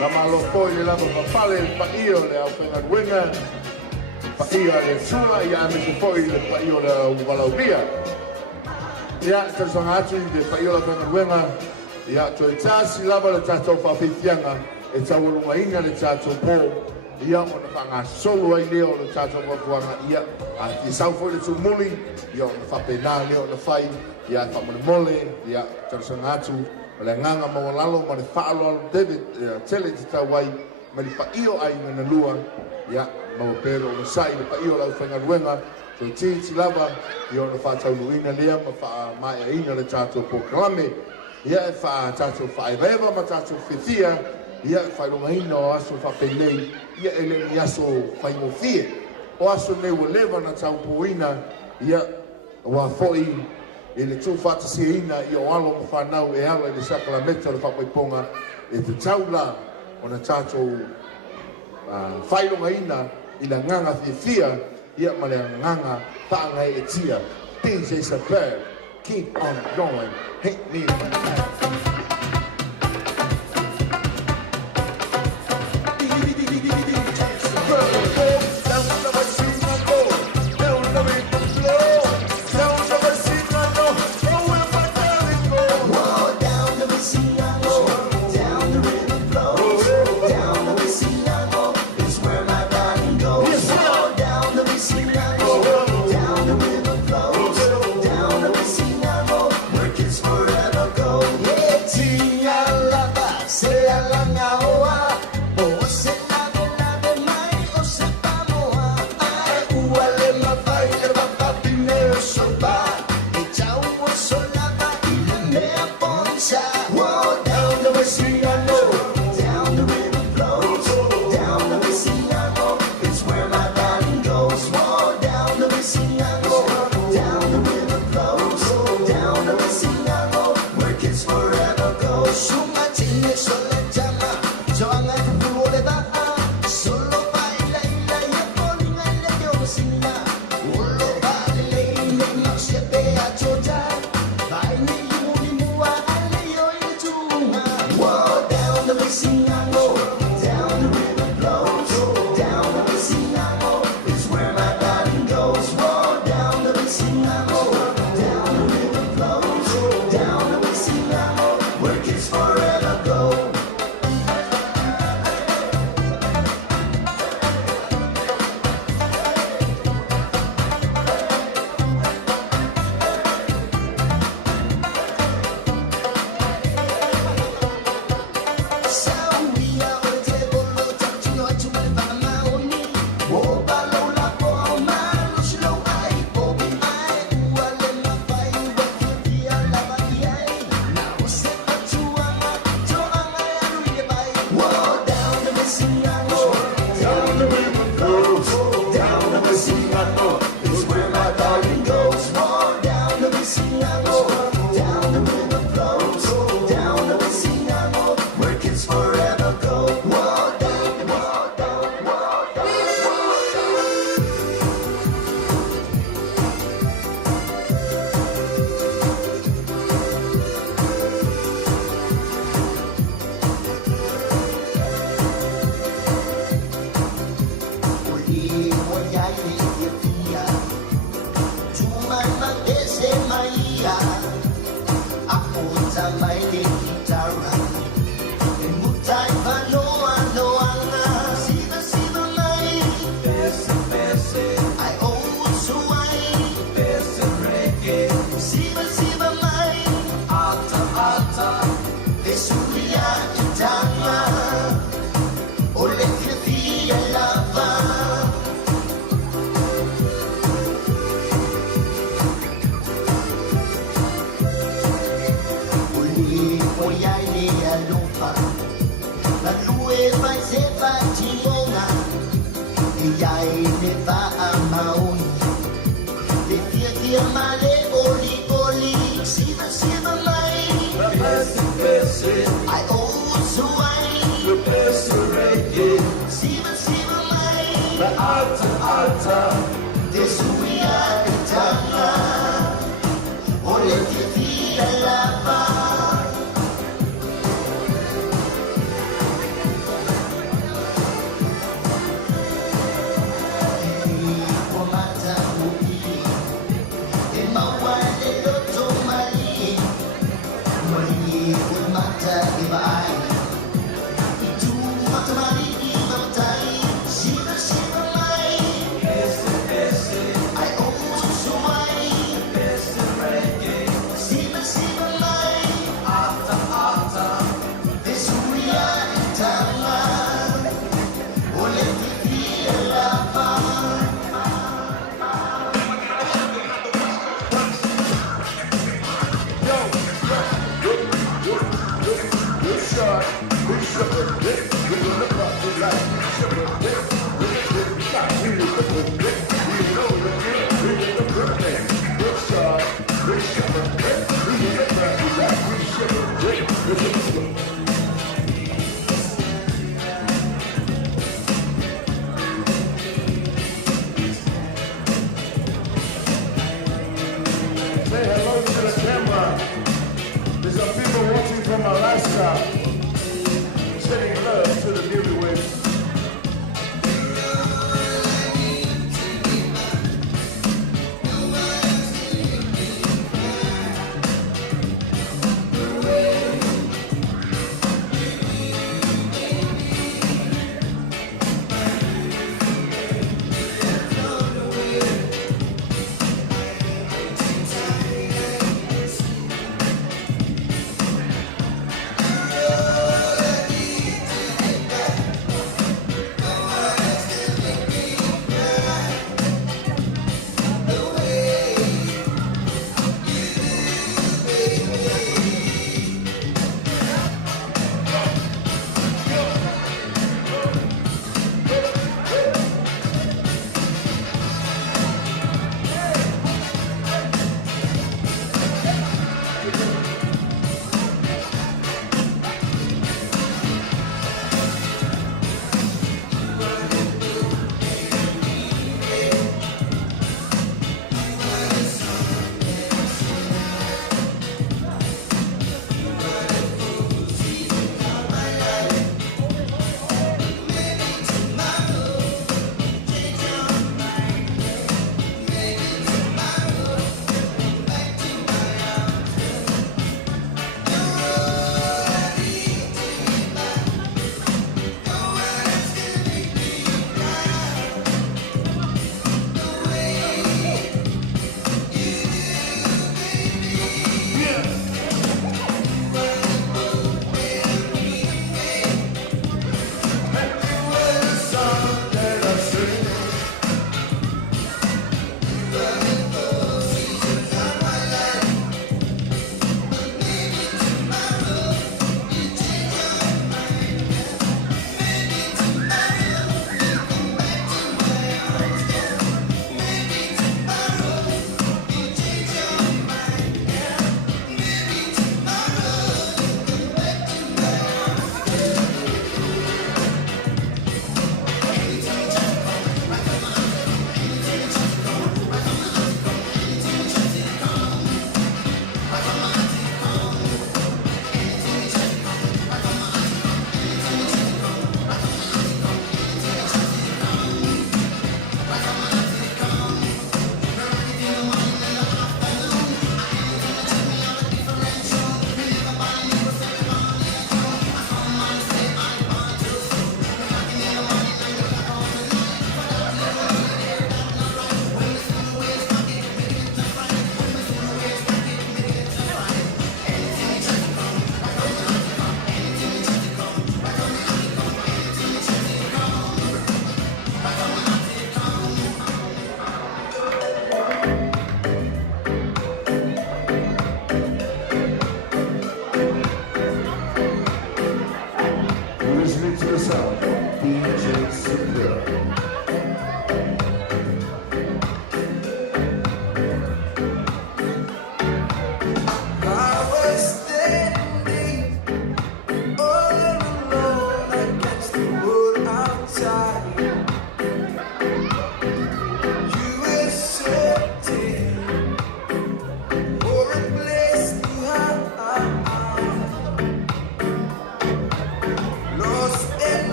La malo poi le lava papale il paio le au penga winga. Paio le sua ia me se poi le paio le valauria. Ia tersanga atu de paio la penga winga. Ia to tasi lava le tato fa fianga e tawulunga ina le tato po. Ia ona fanga solo ai leo le tato fuanga ia a ti sau foi le tumuli ia ona fa pena leo le fai ia fa mole ia tersanga atu le nganga mo lalo ma le falo David tele te tawai ma li paio ai na lua ia mo pero le sai le paio la fanga ruenga so ti lava ia ona fa tawuina lea ma fa mai ina le tato po klame ia fa tato fa reva ma tato fifia ia fa lo mai no aso fa pelei ia ele ia so fa mo fie o aso ne wo leva na tau puina ia wa foi ele tu fa tsi ina ia o alo fa nau e ala le sakramento fa poi ponga e te taula ona tato fa lo mai na ila nganga fifia ia ma le nganga ta ngai e tia things is a bird keep on going hit me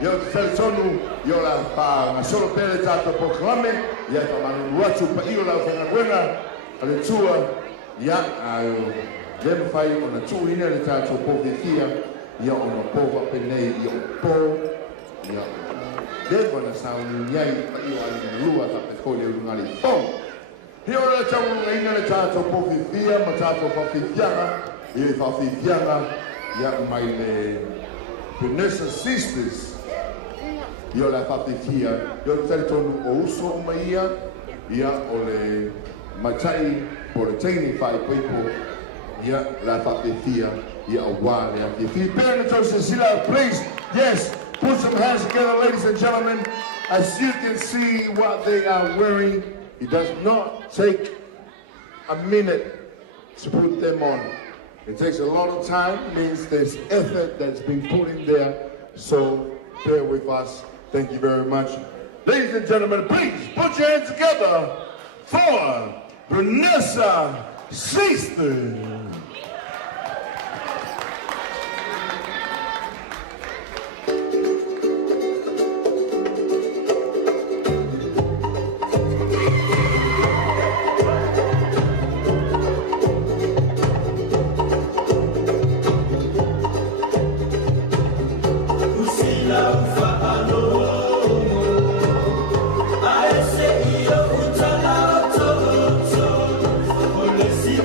Yo telefonu, yo la pa solo pele tato proclame, ya pa manu watu pa iyo la fanga buena, ale tua, ya ayo, lema fai ona tu ina le tato profetia, ya ona pova pene, ya po, ya deva na saunu nyai pa iyo ali lua ta pe kole lungali fong. Yo la tamu ina le tato profetia, ma tato profetianga, ile profetianga, ya mai le Vanessa sisters. Yo la fatifia, yo telefonu o uso maia, ia o le matai por the training five people, ia la fatifia, ia o wale a fatifia. Parental Cecilia, please, yes, put some hands together, ladies and gentlemen. As you can see what they are wearing, it does not take a minute to put them on. It takes a lot of time, means there's effort that's been put in there, so bear with us. Thank you very much. Ladies and gentlemen, please put your hands together for Vanessa Sister.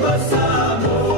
Pasamos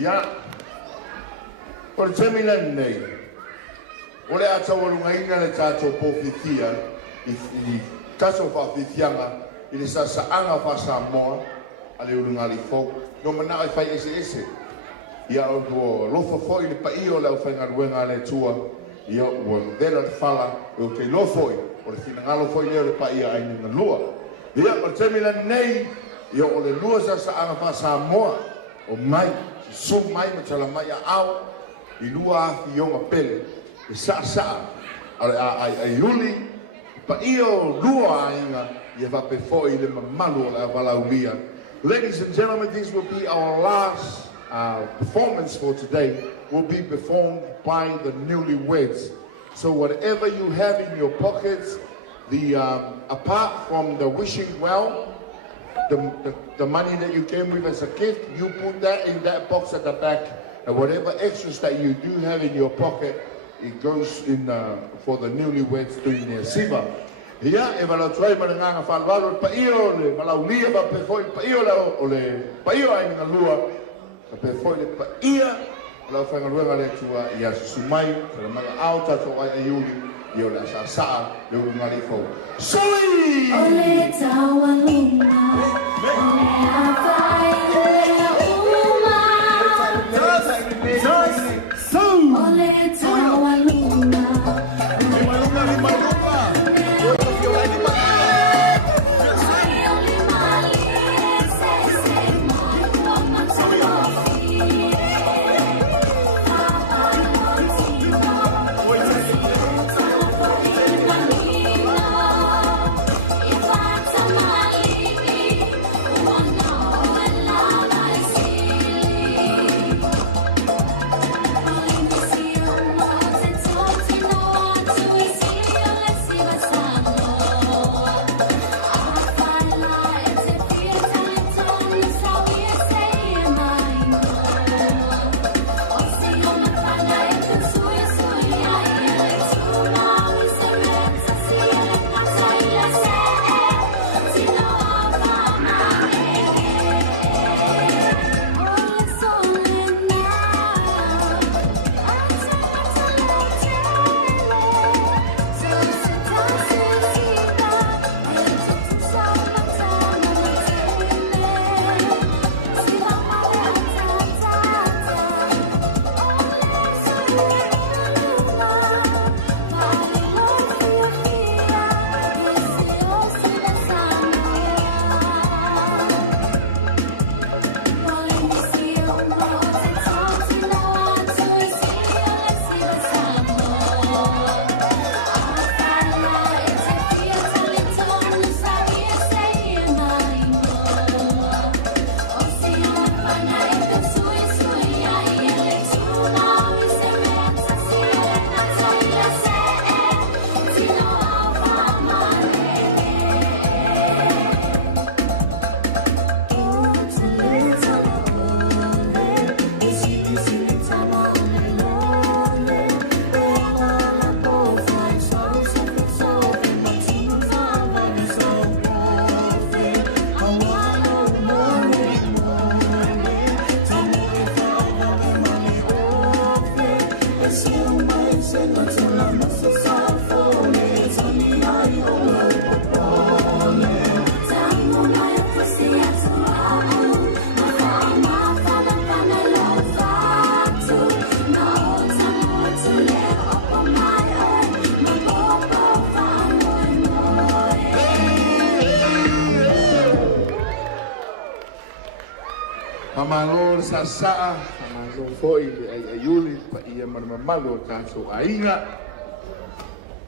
Ia, o le temila nei, o le ata walunga inga le tātou pōwhithia, i taso whawhithianga, i le sasaanga whasamoa, a le urungali fōk, no mana ai whai ese. Ia o tuo lofo foi le pai o le au whaingaruenga le tua, ia o dela te whala, o te lofoi, o le whinangalo foi leo le pai a aini na lua. Ia o le temila nei, ia o le lua sasaanga whasamoa, o mai, so mai ma tala mai a au, i lua afi o pele, e saa, a iuli, pa io lua ainga, ia va pe foi le mamalu o la valaulia. Ladies and gentlemen, this will be our last performance for today, will be performed by the newlyweds. So whatever you have in your pockets, apart from the wishing well, the money that you came with as a gift, you put that in that box at the back, and whatever extras that you do have in your pocket, it goes in for the newlyweds doing their siva. Ia, e wala tuai maranganga whalwalo le paio, le malaulia wa pe foi paio o le paio ai nga lua, pe foi le paia, la whangaruenga le tua i a susumai, le mai au tato ai iuli, i o le asasa, le urungari fau. Soi! Ole tawa luna, ole awai, ole uma. Ole tawa luna, Mamalo sasa, mamalo foi ai iuli pa ia mamalo taso ainga.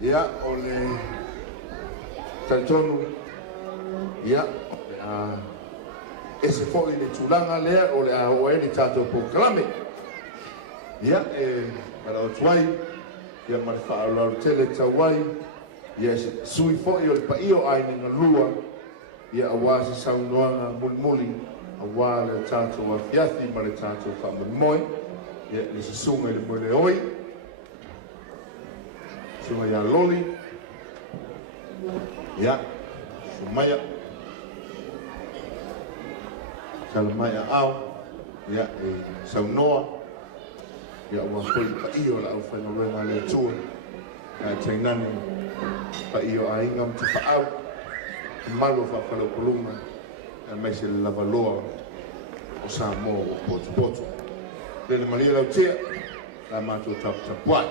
Ia ole tantonu. Ia ese foi le tulanga lea ole a oeni tato po kalame. Ia para o tuai ia marfa ala tele tawai. Ia sui foi ole pa io ai na lua. Ia awasi saunoanga mulmuli. Awa le tato wa fiathi ma le tato fa Moimoi, ia le susunga le moe le oi, sunga ia loli, ia sumaya, salamaya au, ia e saunoa ia ua koi pa iyo la au whaingorenga le tua a tainani pa iyo a inga mta pa au malu whawhalau kulunga a meise le lava loa o sa mo o potu potu le malia lau tia la mātua tapu tapuai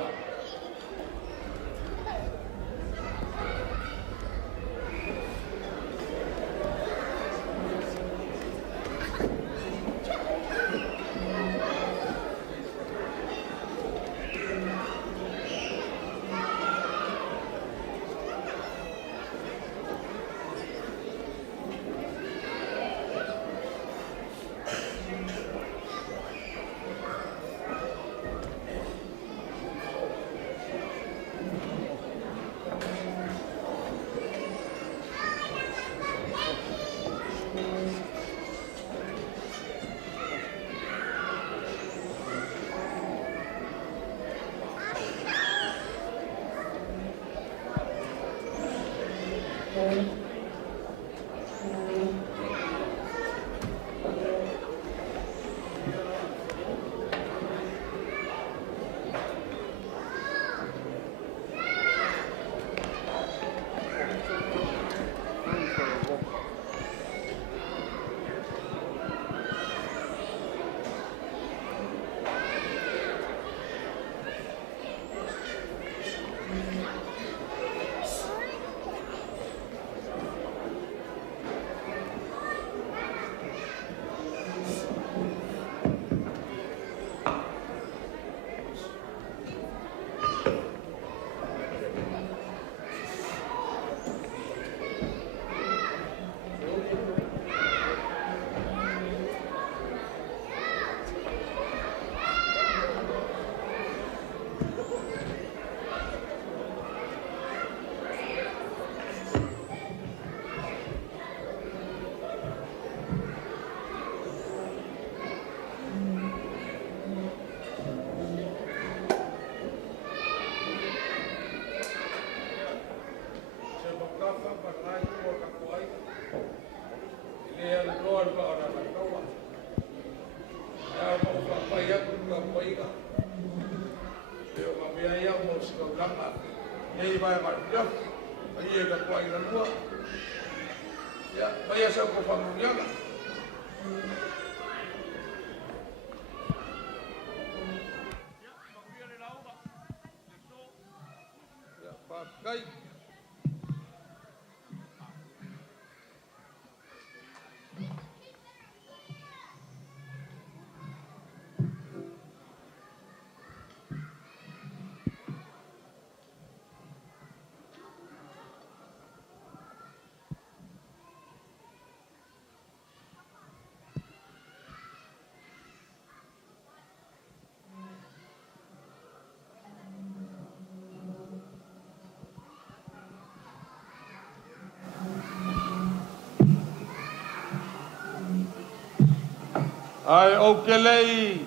Ai o ke lei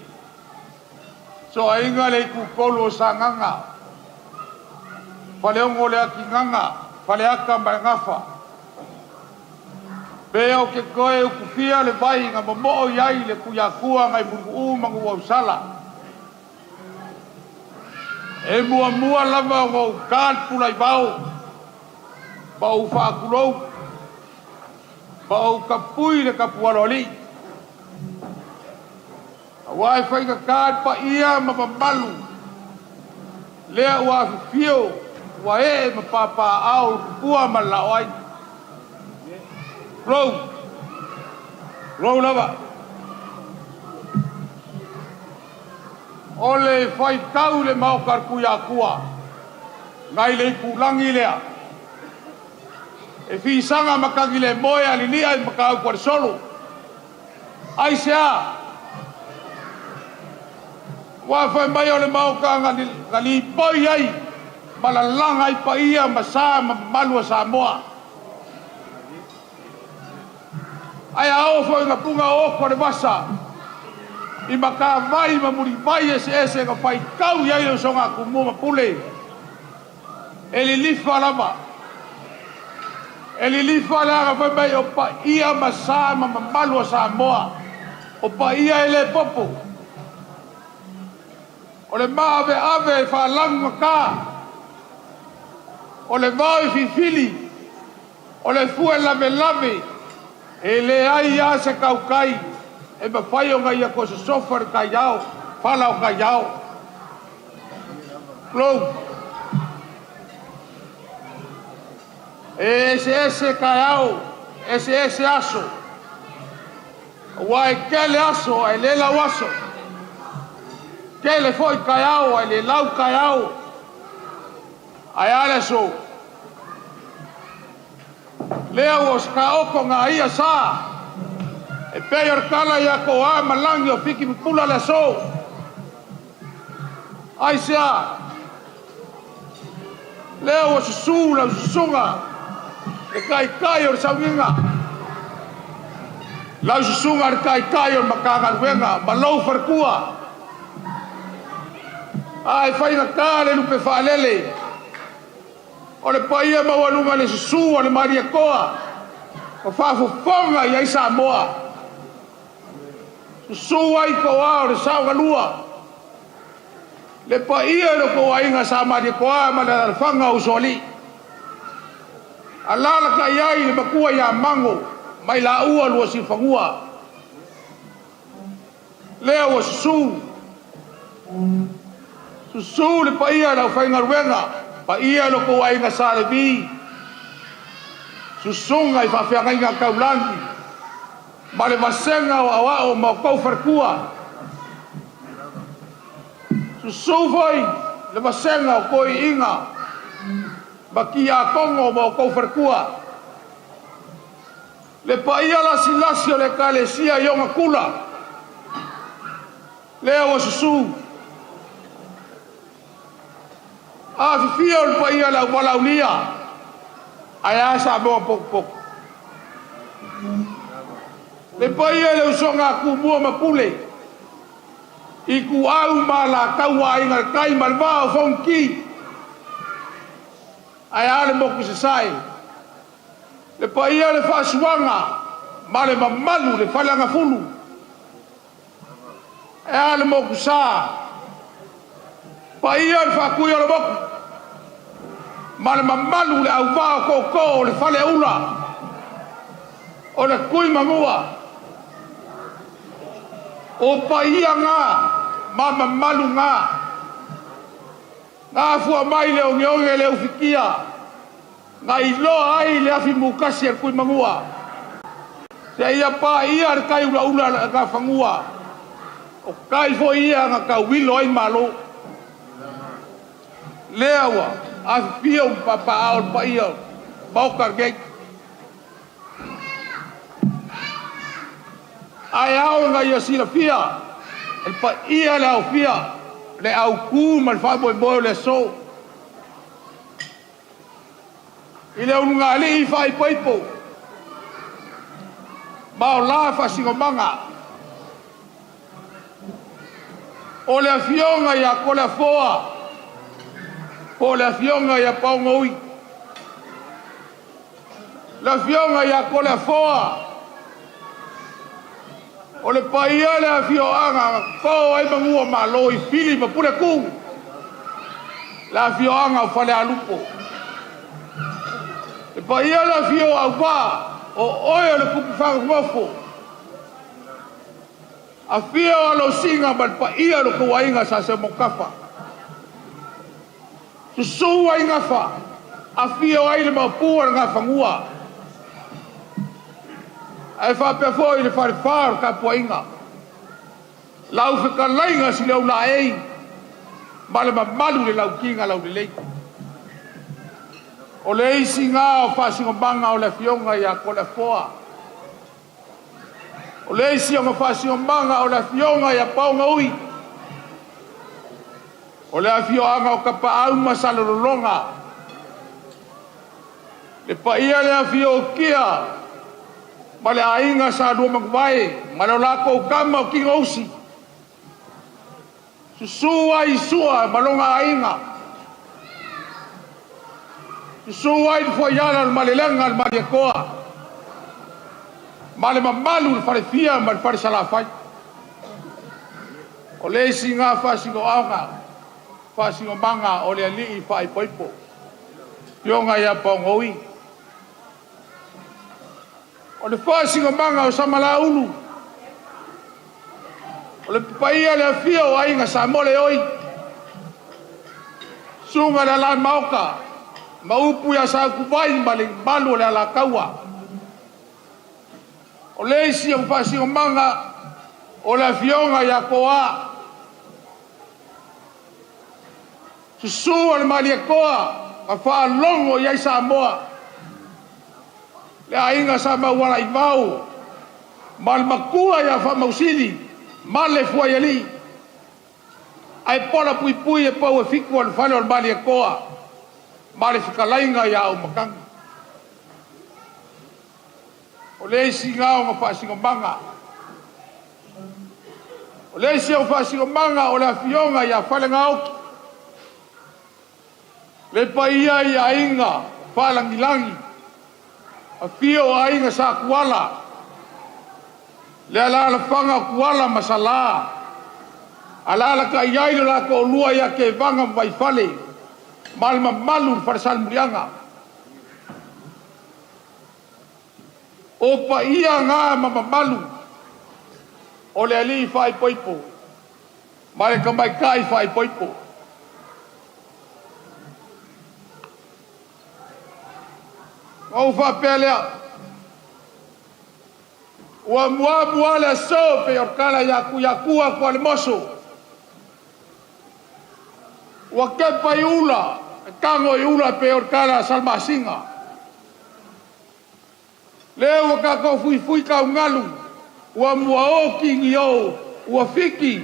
so ainga le ku polo sanganga pale ngo le akinganga pale aka ngafa pe o ke koe ku fia le vai nga mo yai le ku ya kua ngai bu mangu o sala e mua lava ngo kan pulai bau fa kulo bau kapui le kapualoli Wai fai ka kad pa ia ma malu. Lea wa fio wa e ma papa au pua ma la oi. Row lava. Ole fai kau le mau kar kuya kua. Ngai le kulangi lea. E fi sanga makangi le moya li nia i makau kwa solo. Ai sea. Wa fai mai o le mau ka ngali poi ai malalanga i pa ia masa malua Samoa ai ao foi nga punga o ko le masa i maka vai ma muri vai ese ka fai kau ia i songa ku mo pule eli lifa lava eli lifa la fai mai o pa ia masa malua Samoa o pa ia ele popo. O le maave ave fa langa ka. O le vai fifili. O le fue lave lave. E le ai a se kaukai. E ma fai o ngai a ko se sofer kai au. Fala o kai au. Klou. Ese kai au. Ese aso. Wai kele aso, ai le lau aso. Kele foi kai au, ai le lau kai au. Ai ale so. Leo os ka oko ngā ia sā. E peor kala ia ko a malangi o piki pula le so. Ai sea. Leo os sula, os sunga. E kai o sauinga. Lau susunga ar kai o makangaruenga. Malau farkua. Ai whainga kāle lupe whaalele. O le paia mawalunga le susu o le maria koa. O whafofonga i aisa moa. Susu ai koa o le saunga lua. Le paia lo koa inga sa maria koa ma le alfanga usoli. Alala ka iai le makua ia mango. Mai la ua lua si whangua. Leo o susu. Susu le paia lau whaingaruenga. Pa ia lo ko ai nga sale vi. Susunga i fa fianga inga kaulangi. Ma le masenga o awa o ma kau farkua. Susu foi le masenga o koi inga. Ma kia kongo ma kau farkua. Le pa ia la silasio le kalesia yonga kula. Leo o susu. A fifia o pa ia la walaunia. Ai asa mo pok pok. Le pa ia le usonga ku mua mapule. I ku au ma la kaua inga kai malva o fonki. Ai ale mo ku se sai. Le pa ia le whaasuanga. Ma le mamalu le whalanga fulu. E ale mo ku sa. Pa ia le whakui o le moku. Ma le mamalu le au vao koko le whale ula. O le kui mangua. O pa ia ngā. Ma mamalu ngā. Ngā fua mai le onge le ufikia. Ngā iloa ai le afi mukasi ar kui mangua. Se ia pa ia ar kai ula ula ngā whangua. O kai fo ia ngā kauwilo ai malo. Leawa. A fia un papa ao pa ia baukar gek. Ai ao nga ia sila fia. El pa ia le au fia. Le au ku mal fa Moimoi le so. Ile un nga li fa i poipo. Ma o la fa singomanga. O le fionga ia ko le foa. Po la fionga ia paungoi. La fionga ia ko le foa. O le paia le fioanga. Ko ai mangua malo i fili ma pule ku. La fioanga o fale alupo. Le paia le fio au va. O oio le pupu whanga ngofo. A fio alo singa man paia lo kuwainga sa se mokafa. Susu ai ngafa. A fio ai le mapua ngafa ngua. Ai fa pe foi le far ka poinga. Lau fe ka lainga si lau la ei. Ma le malu le lau kinga lau le lei. O le isi ngā o whasingo manga o le fionga ia ko le foa. O le isi o whasingo manga o le fionga ia paunga ui. O le afio anga o kapa au masalolonga. Le paia le afio kia. Ma le ainga sa rua makuwae. Ma le lako kama o kinga usi. Susua i sua malonga ainga. Susua i fo yala al malelenga al mariakoa. Ma le mamalu le fare fia ma le fare salafai. O le singa whasingo aonga, whasingo manga o le ali whai poipo. Pionga ia pongoi. O le whasingo manga o samala unu. O le paia le afia o ainga sa mole oi. Sunga le ala maoka. Maupu ya sa kubai maling malu le ala kaua. O le isi o whasingo manga o le fionga ia koa. Susua le mali koa. Ka wha longo iai sa moa. Le ainga sa mawala i mau. Mal makua ia wha mausili. Male fua iali. Ai pola pui pui e pau e fiku al whale o le mali koa. Male whikalainga ia au makangi. O le isi ngao ngā whaasingo manga. O le isi au whaasingo manga o le awhionga ia whale ngā oki. Le paia ia inga whalangilangi. A whio a inga sa kuala. Le ala whanga kuala masala. Ala ka iailo la ko lua ia ke vanga mai whale. Malma malu wharesal murianga. O pa ia ngā mama malu. O le ali whai poipo. Mare ka mai kai whai poipo. O wha pelea. Ua mua le so pe orkala yakua kwa le moso. Ua kepa i ula. Kango i ula pe orkala salmasinga. Leo ua kako fui ka ungalu. Ua mua o kingi o. Ua fiki.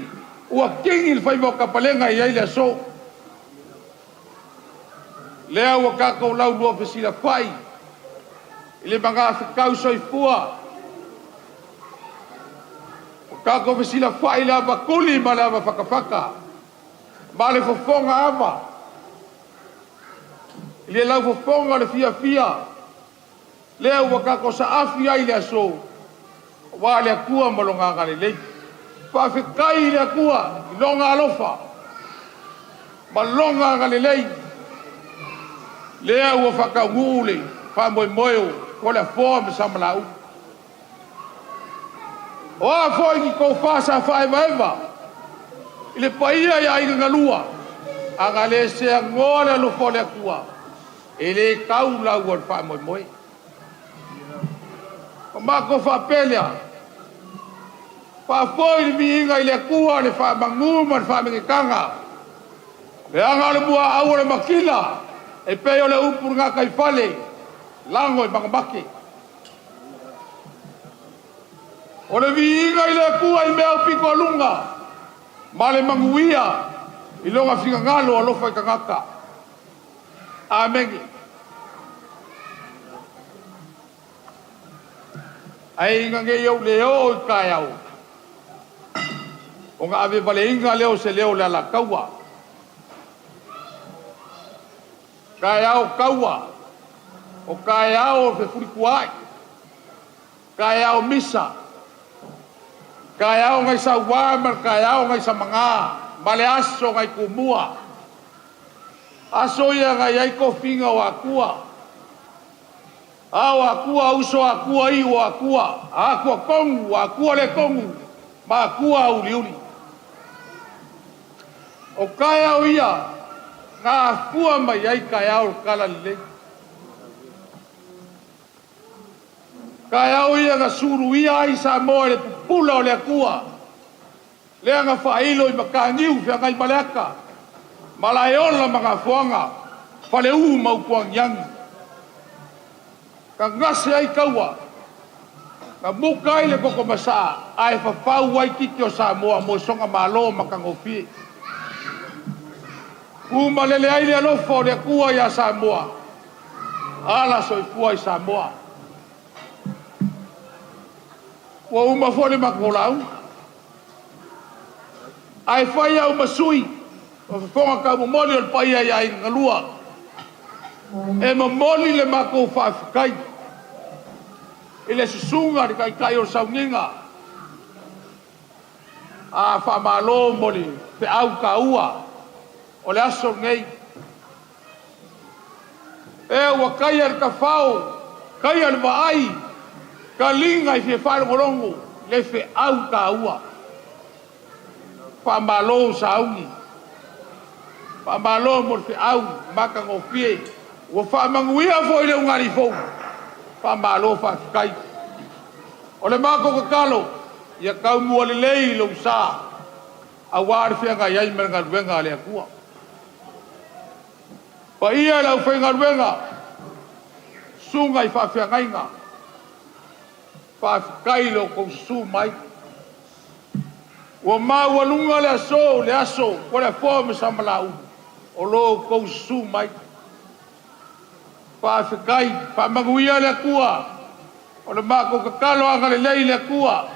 Ua kingi le whai mo kapalenga i aile so. Leo ua kako lau lua pesila whai. Ile manga whakau soifua. Kako pesila whai la bakuli ma la whakawhaka. Ma le fofonga ama. Ile lau fofonga le fia. Leo wakako sa afi ai le aso. Wa le akua malonga ngale lei. Whawhekai le akua. Longa alofa. Malonga ngale lei. Leo wafaka ngule. Moimoi. Kole fo me samalau. O a foi ki ko fasa fai vaeva. Ile paia ia inga ngalua. Anga le se ngole lo fole akua. Ele kau lau o fa moimoi. O mako fa pelea. Fa foi mi inga ile akua le fa manguma le fa mengekanga. Le anga le bua au le makila. E peo le upur nga kai fale. Lango i bangamake. O le viinga i le kua i mea upiko alunga. Ma le manguia. I longa whika ngalo alofa i kangaka. Amengi. Ai inga nge iau leo i kai au. O nga ave vale inga leo se leo le ala kaua. Kai au kaua. O kai ao fe furikuai. Kai ao misa. Kai ao ngai sa wama, kai ao ngai sa manga. Male aso ngai kumua. Aso ia ngai ai kofinga o akua. Ao akua uso akua i o akua. Akua kongu, akua le kongu. Ma akua uli uli. O kai ao ia. Ngā akua mai ai kai ao kala lilei. Kai au ia nga suru ia ai sa moa le pupula o le akua. Lea nga whailo i makangiu fia ngai maleaka. Malaeola mga fuanga. Whale uu mau kuang yangi. Ka ngase ai kaua. Ka muka ai le koko masa. Ai whapau wai kiki o sa moa mo songa malo makangofi. Kuma lele ai le alofa o le akua ia sa moa. Ala soifua i sa moa. Wa uma fole makolau. Ai fai au masui. O fonga ka mo moli o pai ai ai ngalua. E mo moli le mako fa kai. Ele susunga de kai kai o saunga. a whamalo mo le pe au ka ua o le aso ngei. E ua kai ar ka whao, kai ar vaai, ka linga i fie whalongolongo le fe au ka ua. Whamalo sa aungi. Whamalo mo le fe au maka ngofie. Ua whamanguia fo i le ungari fo. Whamalo whakai. O le mako kakalo, ia kau mua le lei lo sa. A wāre whianga iai menga ruenga le akua. Pa ia lau whainga ruenga, sunga i whawhiangainga. Whawhikai lo kou su mai. Ua mau alunga le aso, ko le fōa me samalau. O lo kou su mai. Whawhikai, whamanguia le akua. O le mako kakalo anga le lei le akua.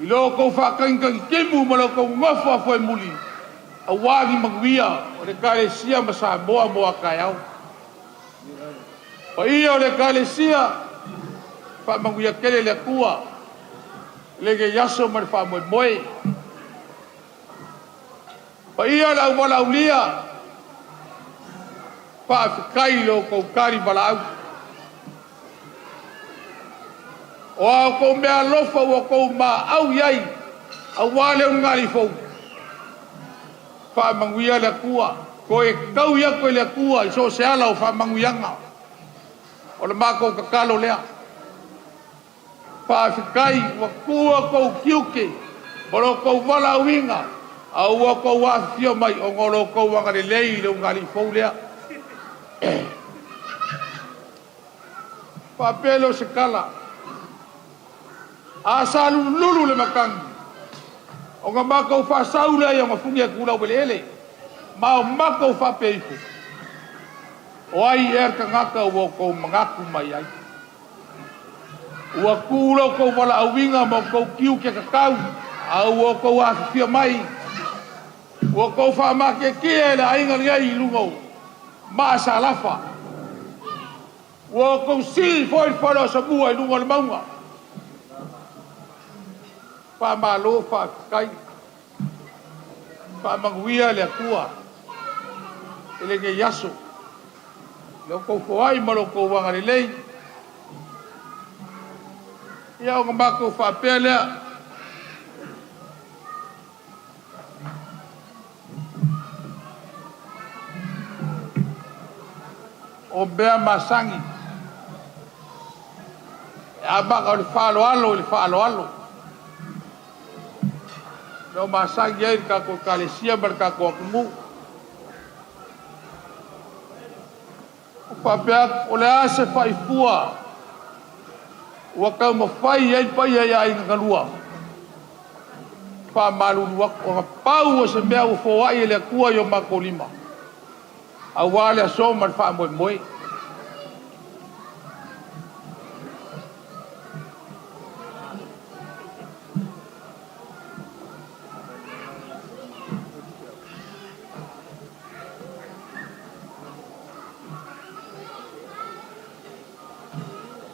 I lo kou whakaingangi kimu ma lo kou ngofa fo e muli. A wāgi manguia o le kalesia ma sa moa kai au. Pa ia o le kalesia, whamanguia kele le akua. Lege yaso ma le whamoimoe. Pa ia lau wala ulia, whawhikai lo kou kari wala au. O au kou mea lofa ua kou ma au iai, a wale ungari fau. Whamanguia le kua, ko e kau ia koe le kua, i so se ala o whamanguianga. O le mako kakalo lea. Whawhikai ua kua kou kiuke, moro kou wala uinga, a ua kou wafio mai o ngolo kou wanga le lei le ungari fau lea. Whapelo se kala. Asa lulu le makangi. O nga mako fa saula ia mafungia kula ubelele. Ma o mako fa peifu. O ai ka ngaka ua kou mangaku mai ai. Ua kula kou wala awinga ma kou kiu ke kakau. A ua kou afifia mai. Ua kou fa make kia le ainga ngai lungo. Ma sa lafa. Ua kou si foi folo sa bua i lungo le maunga. Whamalo whakai. Whamanguia le akua. Ele ke yaso. Leo kou whai malo kou wanga le lei. Ia o ngamako whapea lea. O bea masangi. A maka o le whaalo alo. No masangi ai ka ko kalesia merka ko akumu. O papea o le ase fai fua. Ua kau mawhai ai pai ai ngalua. Pa malu luak o nga pau o se mea o fōai ele kua yo mako lima. A wale a so man wha moimoi.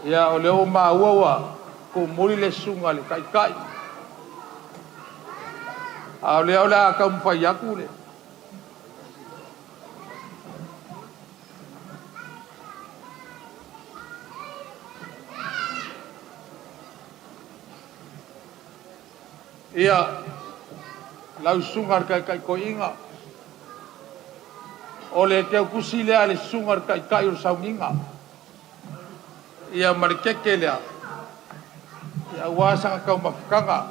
Ia o leo maua ko muri le sunga le kai. A o leo la ka mwhai aku le. Ia lau sunga kai ko inga. O le ke kusi le ale sunga kai o sauninga. Ia marikeke lea. Ia wasanga kau mafukanga.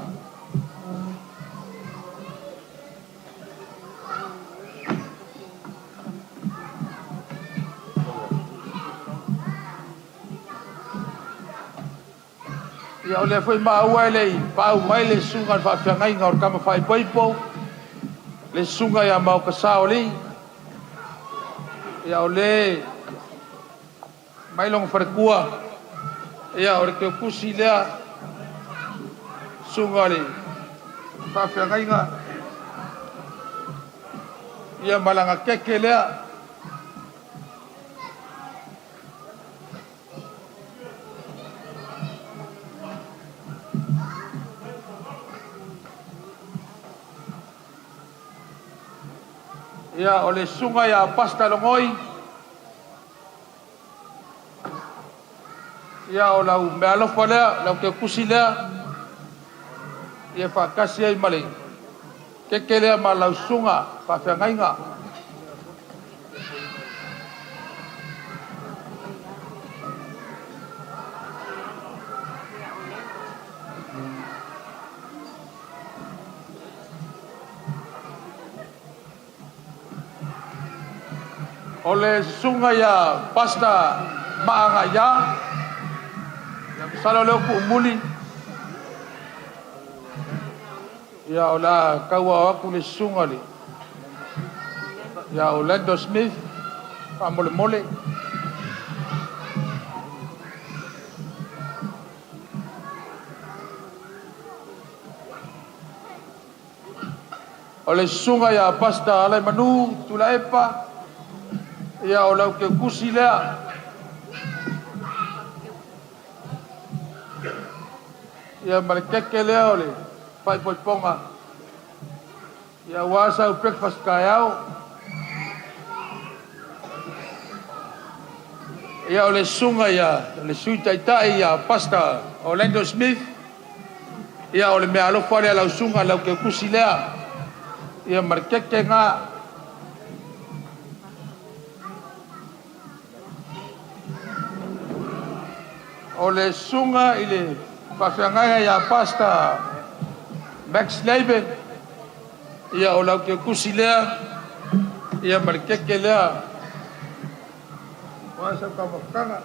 Ia o le foi maua lei, pau mai le sunga whawhiangai ngā or kama whai paipo. Le sunga ia mau kasao lei. Ia o le mai longa wharekua. Ia ore ke kusi lea sunga le whawhiangai ngā. Ia malanga keke lea. Ia o le sunga ia pasta longoi. Ia o lau me alofa lea, lau ke kusi lea. Ia whakasi ai male. Keke lea ma lau sunga, whawhiangainga. O le sunga ia pasta maanga ia. Ia misalo leo ku umuli. Ia o la kaua aku le sunga le. Ia o Lando Smith. Pa mole mole. O le sunga ia pasta alai manu tula epa. Ia o lau ke kusi lea. Ia male keke lea o le pai poiponga. Ia wasa o breakfast kai au. Ia o le sunga ia, le sui taitai ia pasta Orlando Smith. Ia o le mea alofa lea lau sunga lau ke kusi lea. Ia male keke ngā. O le sunga i le whawhiangaia ia pasta Max Laban. Ia o lau ke kusi lea. Ia marikeke lea. Wasa kamakanga.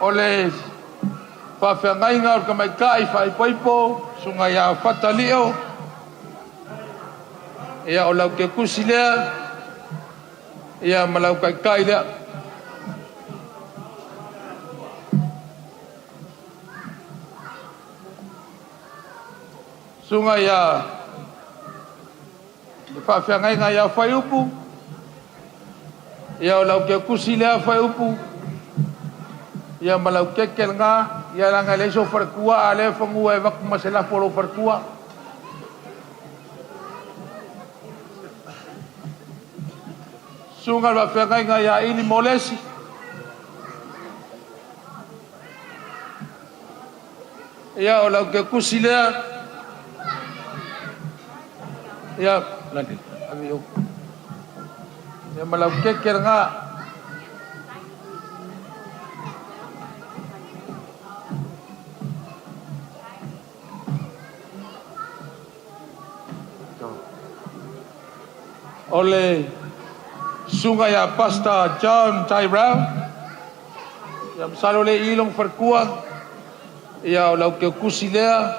O le whawhiangainga o kamaikai whaipoipo. Sunga ia whatalio. Ia o lau ke kusi lea. Ia malau kai lea. Sunga ia whawhiangainga ia whai upu. Ia o lau ke kusi lea whai upu. Ia malau kekel ngā. Ia langa leiso wharkua a lea whangua e waku masela polo wharkua. Sunga whawhiangainga ia ini molesi. Ia o lau ke kusi lea. Ia, nanti, ayo. Ia malau keker ngā. Ole sunga ia pasta John Tyrell. Ia masalo le ilong wharkua. Ia o lau ke kusi lea.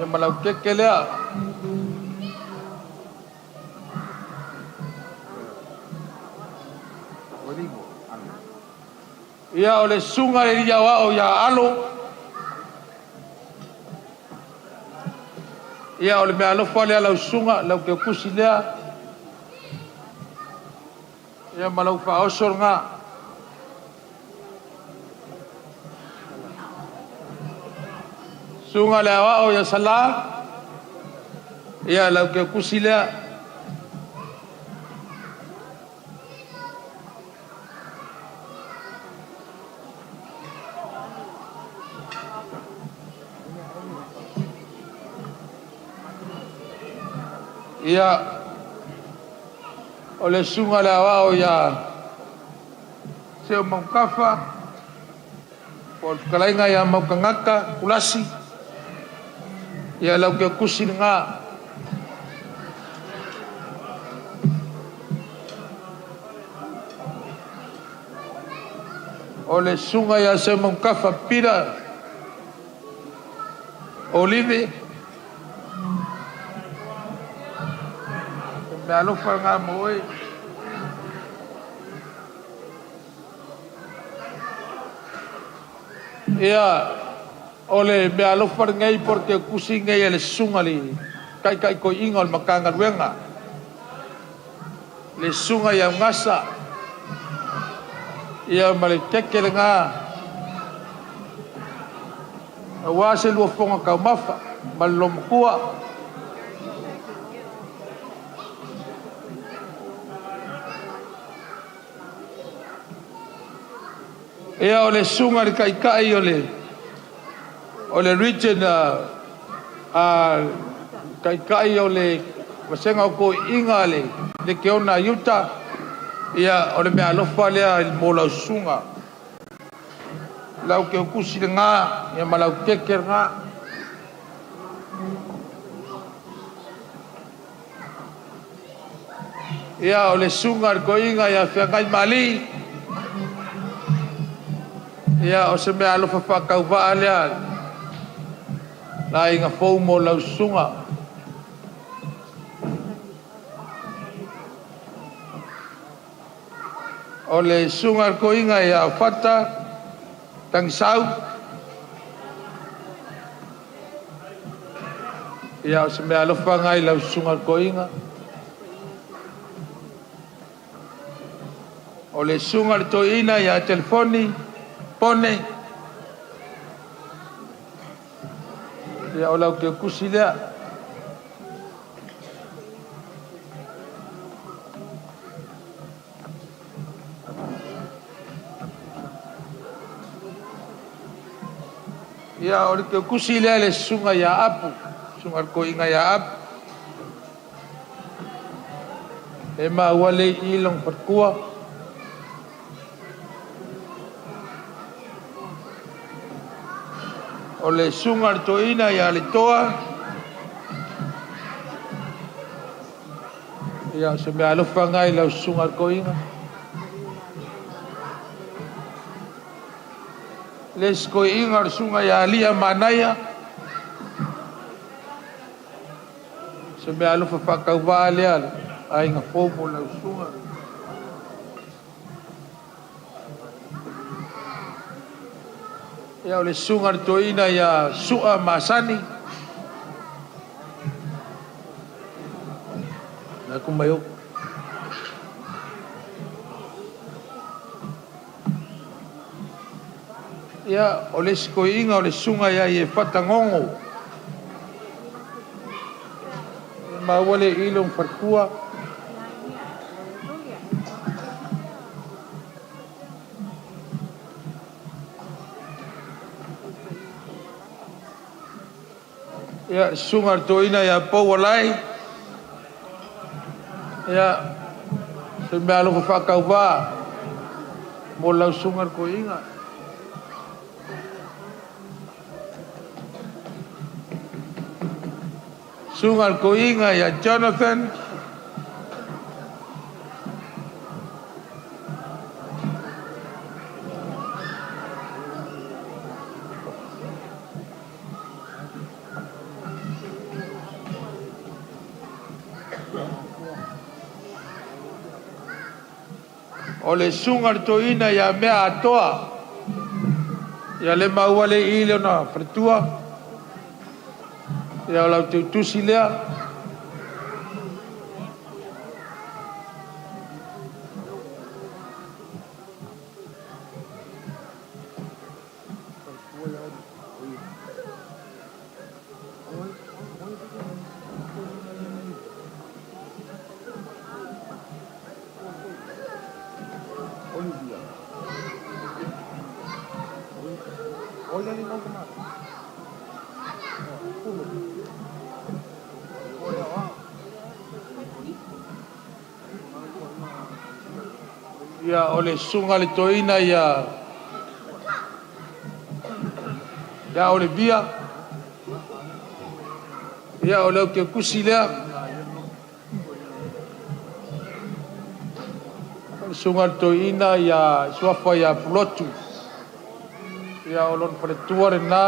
Ia malau keke lea. Ia o le sunga le ria wao ia alo. Ia o le mea alofa lea lau sunga, lau ke kusi lea. Ia malau whaosor ngā. Sunga lea wao ia sala. Ia lau ke kusi lea. Ia o le sunga le awao ia seo maukafa o le kalainga ia maukangaka kulasi ia lau ke kusi ngā o le sunga ia seo maukafa pira olive me alofa ngā moe. Ia, ole me alofa ngai porque kusi ngai ele sunga li. Kai ko inga o makanga ruenga. Le sunga ia ngasa. Ia male keke le ngā. Awase lua fonga kau mafa. Malomkua. Ia o le sunga le kaikai o le Ritchard a kaikai o le wasenga o ko inga le ke ona yuta ia o le mea alofa lea il mo lau sunga lau ke o kusi le ngā ia ma lau keke ngā ia o le sunga le ko inga ia whiangai mali ia o se mea alofa whakau waa lea la inga fou mo lau sunga o le sunga ko inga ia fata tang sau ia o se mea alofa ngai lau sunga ko inga o le sunga le to ina ia telefoni pone ia o lau ke kusi lea ia o le ke kusi lea le sunga ia apu sunga ko inga ia apu e maua le ilong parkua o le sunga le toina ia le toa ia se mea alofa ngai lau sunga le koinga le skoinga le sunga ia lia manaya se mea alofa whakau waa lea a inga fōmo lau sunga ia o le sunga le toina ia sua masani na kumai o ia o le skoinga o le sunga ia i e whatangongo maua le ilong wharkua ia sunga toina ia Paula lai ia se mea alofa whakau wā mo lau sunga ko inga sunga ko inga ia Jonathan o le sunga le toina ia mea atoa ia le maua le ile ona fretua ia o lau teutusi lea ia o le sunga le toina ia o le via ia o leo ke kusi lea o le sunga le toina ia suafa ia pulotu ia o lon paletua renā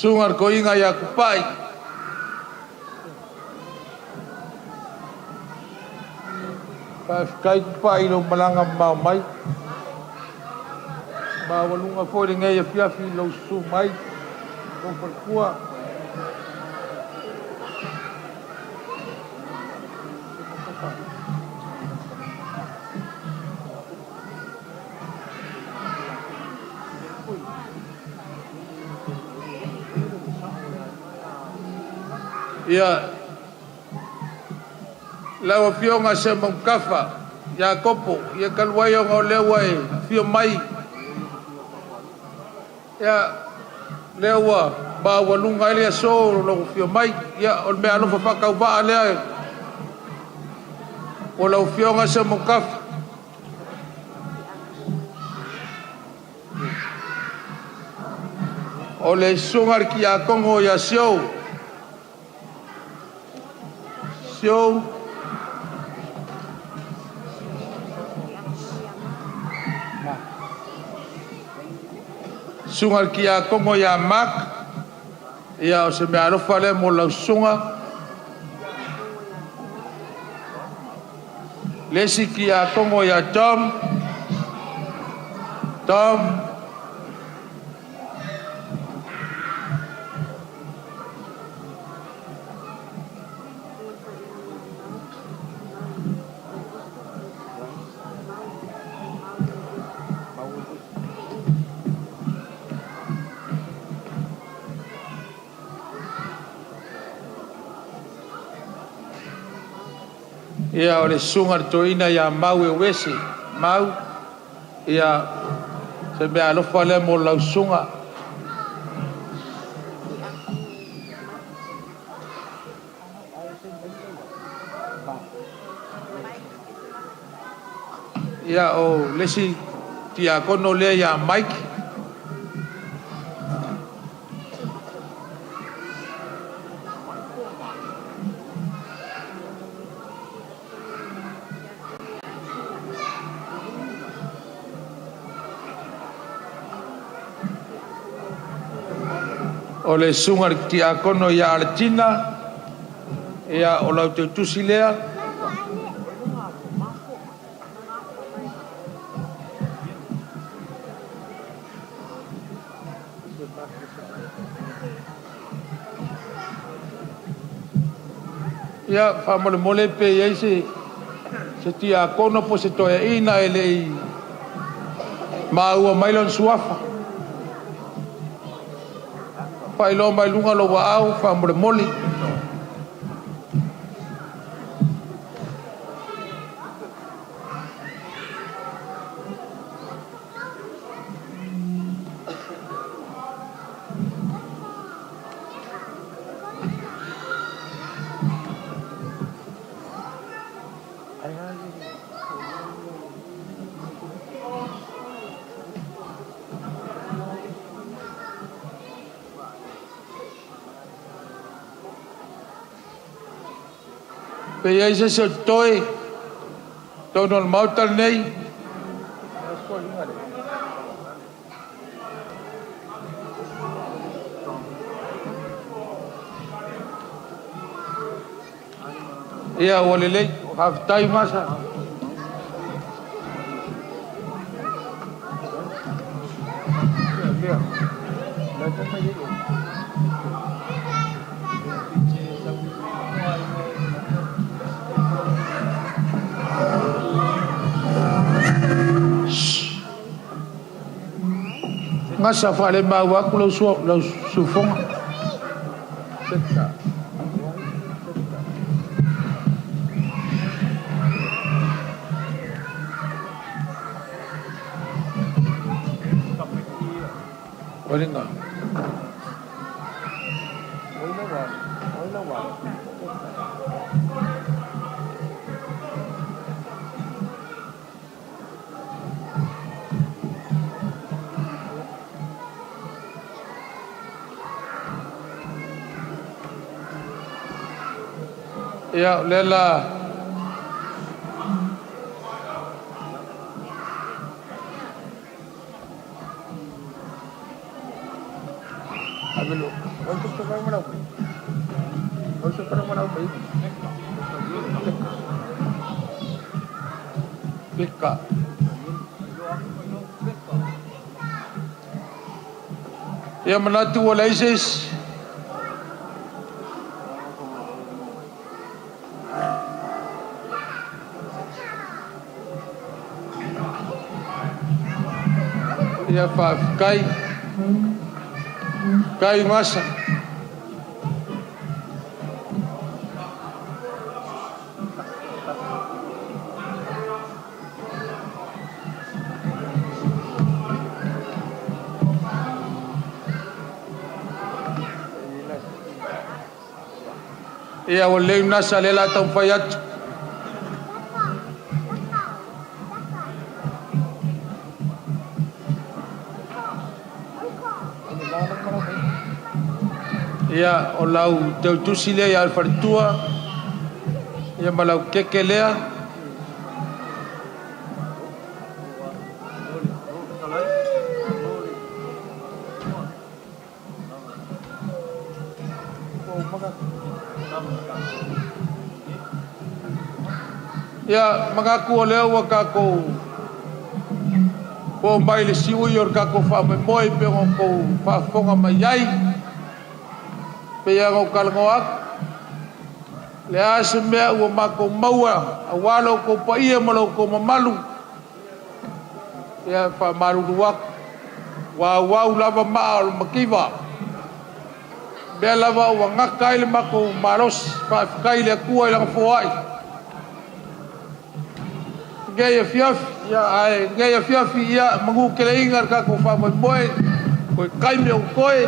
sunga le koinga ia kupai kai pai lo malanga Moimoi ma walunga foi le ngai fiafi lo su mai ko perkua Lau fionga se mongkafa. Ya kopo. Ya kalwayo ngau lewa e. Fio mai. Ya lewa. Ba walunga ele so lo fio mai. Ya ol me alo fa ka ba ale. O lau fionga se mongkafa. O le sungar ki a kongo ya sio. Sio. Sungar ki a kongo ya mak. Ia o se me alofa le mo lau sunga. Lesi ki a kongo ya Tom. Tom. Ia o le sunga toina ia mau e wese. Mau. Ia se mea alofa le mo lau sunga. Ia o lesi tia kono le ia Mike. O le sunga ki a kono ia Argentina. Ia o lau te tusi lea. Ia fa mole mole pe ia se ti a kono po se toia ina ele ma ua mailon suafa. Pai lo mai lunga lo wa au fa mole mole. Pe ia se toi tono al mautal nei. Ia wale lei half time masa. Ngasa fale mau aku lau sufonga. Seta. Boleh enggak? Ya, lela. Abelo. Untuk sekarang mana? Untuk sekarang mana? Pika. Ya menatu wala ISIS. Ya fa kai masa Ia o leu nasa le la tau pai atu. Ia o lau tau tusi lea ia alfartua. Ia malau keke lea. Ia mangaku o lea ua kako po mai le siui o kako Moimoi pe o ko whaafonga mai ai pe ia ngau kalango aku le ase mea ua mako maua a walo ko pa ia malo ko mamalu ia whaamaruru aku wau lava maa o makiwa mea lava ua ngaka ile mako maros whaafikai le akua ilang foai Gaya fiafi ya ai gaya fiafi ya mangu keleingar ka ko fa Moimoi ko kai me koe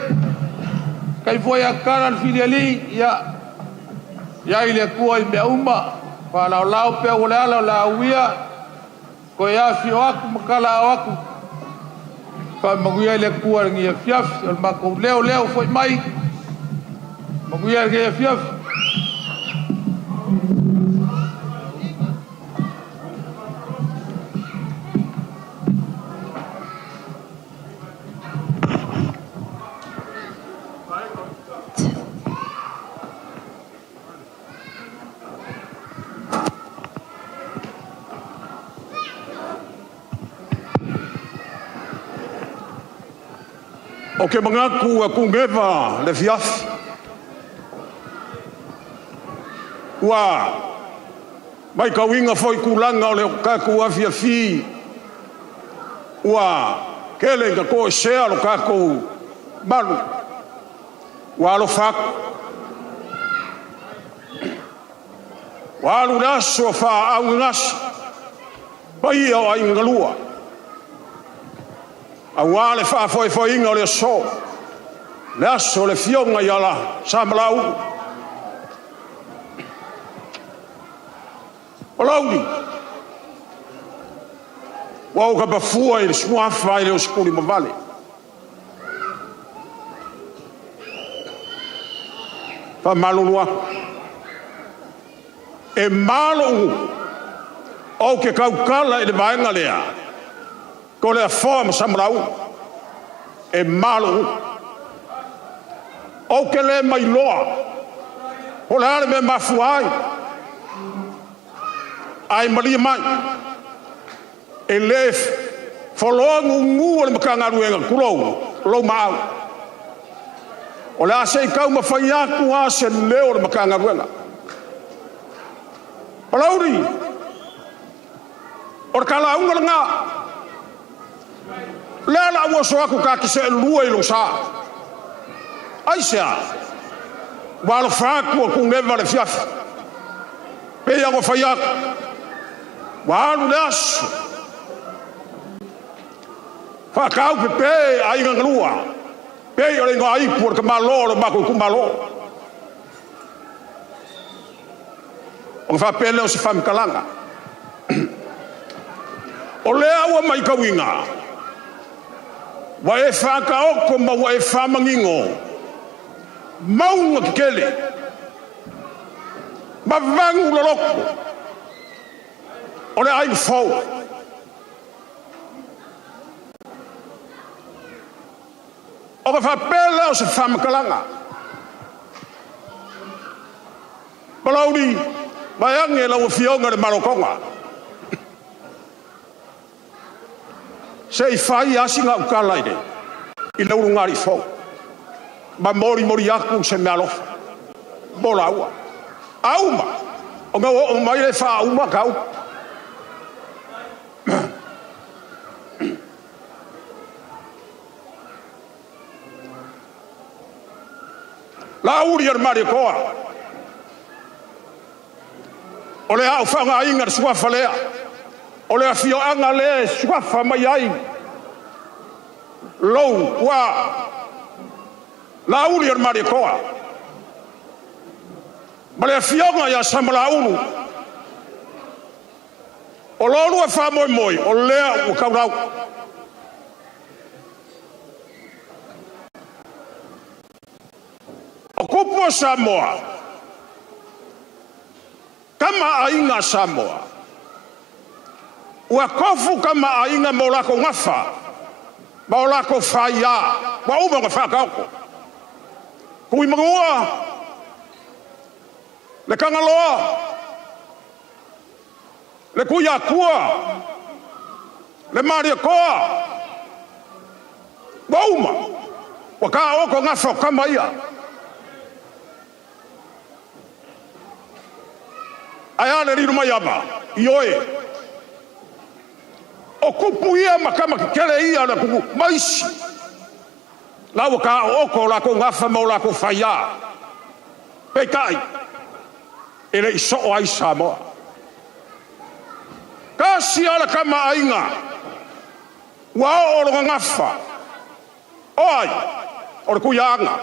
kai foi a cara filiali ya ile ko me uma fa la la pe o la uia ko ya fio aku makala aku fa mangu ile ko ngi fiafi o ma ko leo foi mai mangu ya gaya fiafi O ke mangaku a kungeva le fiafi. Ua mai kauinga foi kulanga o le kaku a fiafi. Ua kele ka ko sea lo kaku balu. Ua lo fak. Ua lo naso fa au ngas. Pai o ai ngalua. Awale fa foi inga le so. Le aso le fionga yala samlau. Olaudi. Wa ka ba fua ile swafa ile skuli mavale. Fa malunwa. E malu. O ke kaukala ile vaenga lea. Ko le forma samrau e malu o ke le mai loa o le ale me mafuai ai mali mai e le folongu ngu le makanga ruenga kulo lo mau o le ase kau mafaya ku ase leo le makanga ruenga palauri o kala unga nga Lela ua so aku ka kise lua i lo sa. Aisha. Walo faku ku ngeva le fiafi. Pe ya go fayak. Walo das. Fa kau pe ai ngalua. Pe yo le ngai por ka malo lo ba ku malo. O fa pele o se fam kalanga. O le awa mai kawinga. Wa e whakaoko ma wa e whamangingo. Maunga kikele. Ma vangu loroko. O le ai fau. O ka whapele o se whamakalanga. Palauri, mai ange lau fionga le marokonga. Sei fai asinga ukala ide. I lauru ngari fau. Ma mori aku se me alofa. Bola ua. Auma. O ngau o mai le fa auma kau. Lauri ar mari koa. O le au whanga inga suafa lea. O le afio anga le suafa mai ai. Lou, wa. Lauri ar mari koa. Ma le fionga ia samalaulu. O lolu e wha Moimoi, o lea o kaurau. O kupu o Samoa. Kama ainga Samoa. Ua kofu kama ainga mo lako ngafa. Ma o lako whaia. Wa uma nga whakauko. Kui mangua. Le kangaloa. Le kuia kua. Le maria koa. Wa uma. Wa ka oko ngafa kama ia. Ai le riru mai ama. Ioe. O kupu ia makama kele ia na kuku maisi. Lau ka oko la ko ngafa mo la ko whaia. Pekai. Ele iso o ai Samoa. Kasi ala kama ainga. Wa o lo ngafa. Oi. O le kuyanga.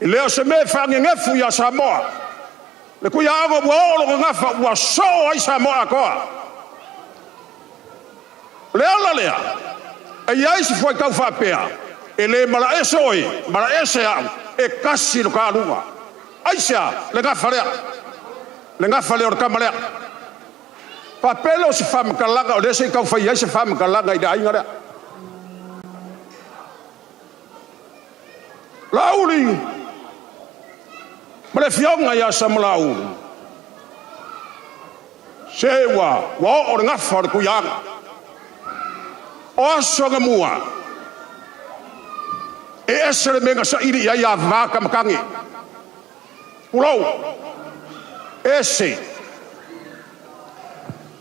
Ileo se me whange ngefu ya Samoa. Le kuyanga wa o lo ngafa wa so ai Samoa koa. Lea la lea. E iai si foi kau whapea. E le mala ese oi. Mala ese au. E kasi lo ka alunga. Aisea. Le ngafa lea. Le ngafa lea o kama lea. Papelo si whamakalaga. O le se kau whai se whamakalaga i da inga lea. Lauli. Male fionga ia sa malaulu. Se wa. Wa o le ngafa o le kuyanga. O asonga mua. E esere menga sa iri ia vaka makangi. Ulau. Ese.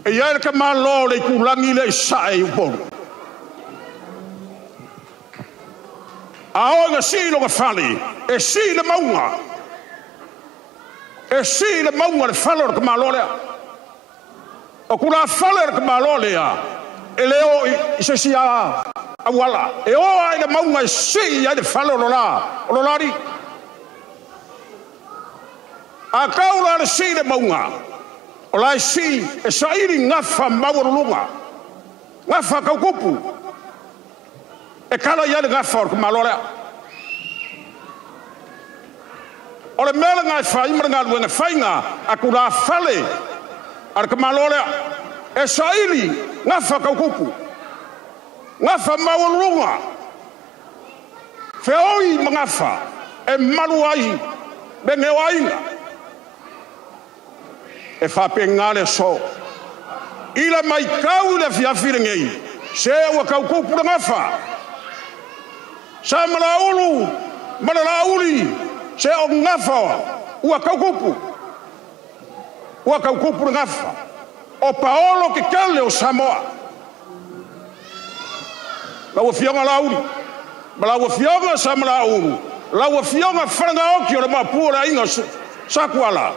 E ia ka malo le kulangi le sa e upolu. Ao nga silo nga fali. E si le maunga. E si le maunga le falo ka malo lea. O kula falo ka malo lea. E leo i se si a wala. E oa ina maunga e si ai de falo o lo lari. A kaula le si de maunga. O lai si e sa iri ngafa maurulunga. Ngafa kaukupu. E kala ia de ngafa o kumalolea. O le mele ngai whaimara ngā luenga whainga a kura fale ar kumalolea. E sa iri ngafa kaukupu. Ngafa maurulunga. Feoi mangafa. E malu ai. Bengeo ainga. E whapengale so. Ila mai kau le fiafire ngei. Se ua kau kupu na ngafa. Sa malaulu. Malalauli. Se o ngafa. Ua kau kupu. Ua kau kupu na ngafa. O Paolo ke kele o Samoa. Lau fionga lauli. Lau fionga sa malaulu. Lau fionga whananga oki o le mapua la inga sakuala.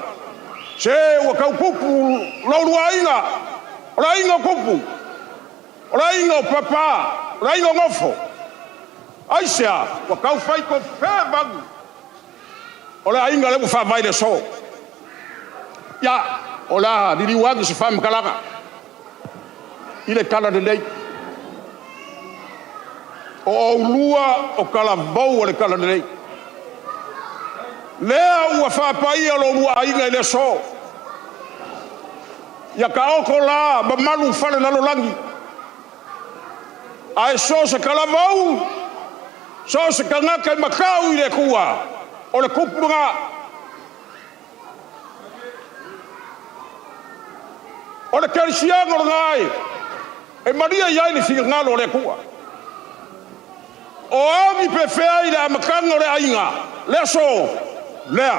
Se ua kau kupu laurua inga. Ola inga kupu. Ola inga o papa. Ola inga ngofo. Aisea, ua kau whaiko whewangu. Ola inga lebu whawai so. Ya, ola diriwangi si whamkalanga. Ile kala de lei. O lua o kala vau o le kala de lei. Lea ua whapai alo lua inga ile so. Ya ka oko la mamalu fale lalo langi. Ai so se kala vau. So se kangaka i makau i le kua. O le kupunga. O le kerisiango le ngai. E maria iai ni finga ngalo o le kua. O ami pe fea i le amakanga o le ainga. Le so. Lea.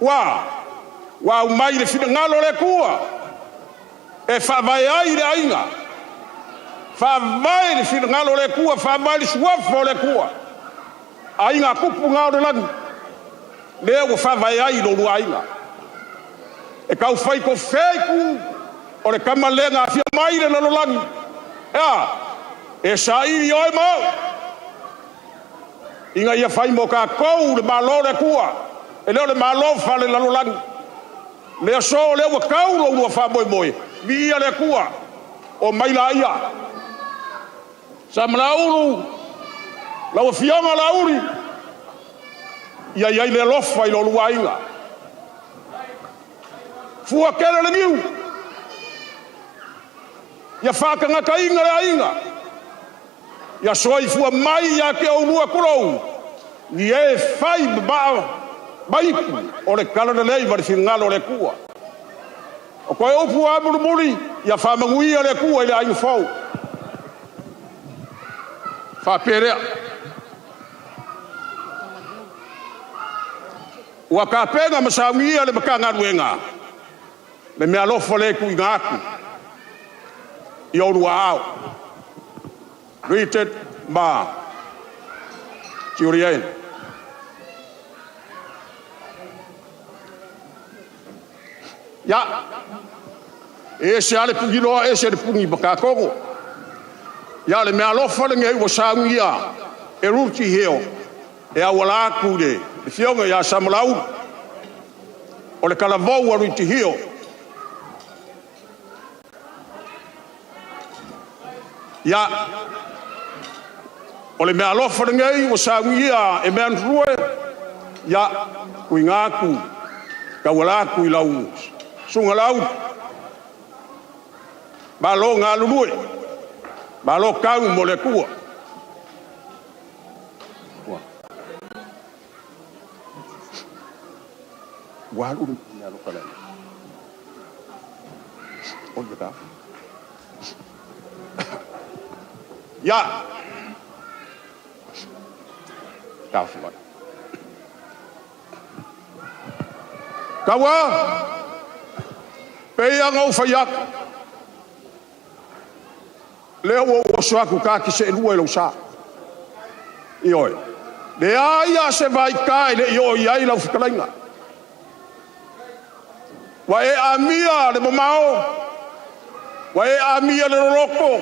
Wa umai le finga ngalo o le kua. E whawai ai le ainga. Whawai le whina ngalo le kua. Whawai le suafo le kua. Ainga kupu ngao le langi. Lea ua whawai ai lo lua ainga. E kau whai ko whaiku. O le kama lenga a fia mai le lo langi. Ea. E sa iri oi mau. Inga ia whai mo ka kou le malo le kua. e leo le malofa le lalolangi le so le wa kaulo ua fa moimoi mi ia le kua o maila ia sa mlauru la wa fiama lauri ia ia le lofa i lo luainga fua kele le niu ia whakanga ka inga le inga ia soi fua mai ia ke o lua kurou ni e fai ba baiku o le kala le lei vari fingalo le kua o koe upu a muri ia whamanguia le kua i le ainga fau whaperea ua ka penga masaungia le makanga nuenga le mea lofa le ku inga aku i o lua au Ritchard ma Juliann ya e se ale pugilo e se le pungi bakakongo ya le mea lofa le ngai wa saungia e ruti heo e awala ku le fionga ya samalau o le kalavou a ruti heo ya o le mea lofa le ngai wa saungia e mea nrue ya kuingaku ka wala ku i lau sunga lau malo ngā lulue malo kau mo le kua walu mea lofa le o le ka ya kau fuwa kawa pea ngau fayak leo o swaku ka ki se lua lo sa ioi le ai se vai kai le ioi ai la fukalainga wa e amia le mamao wa e amia le roko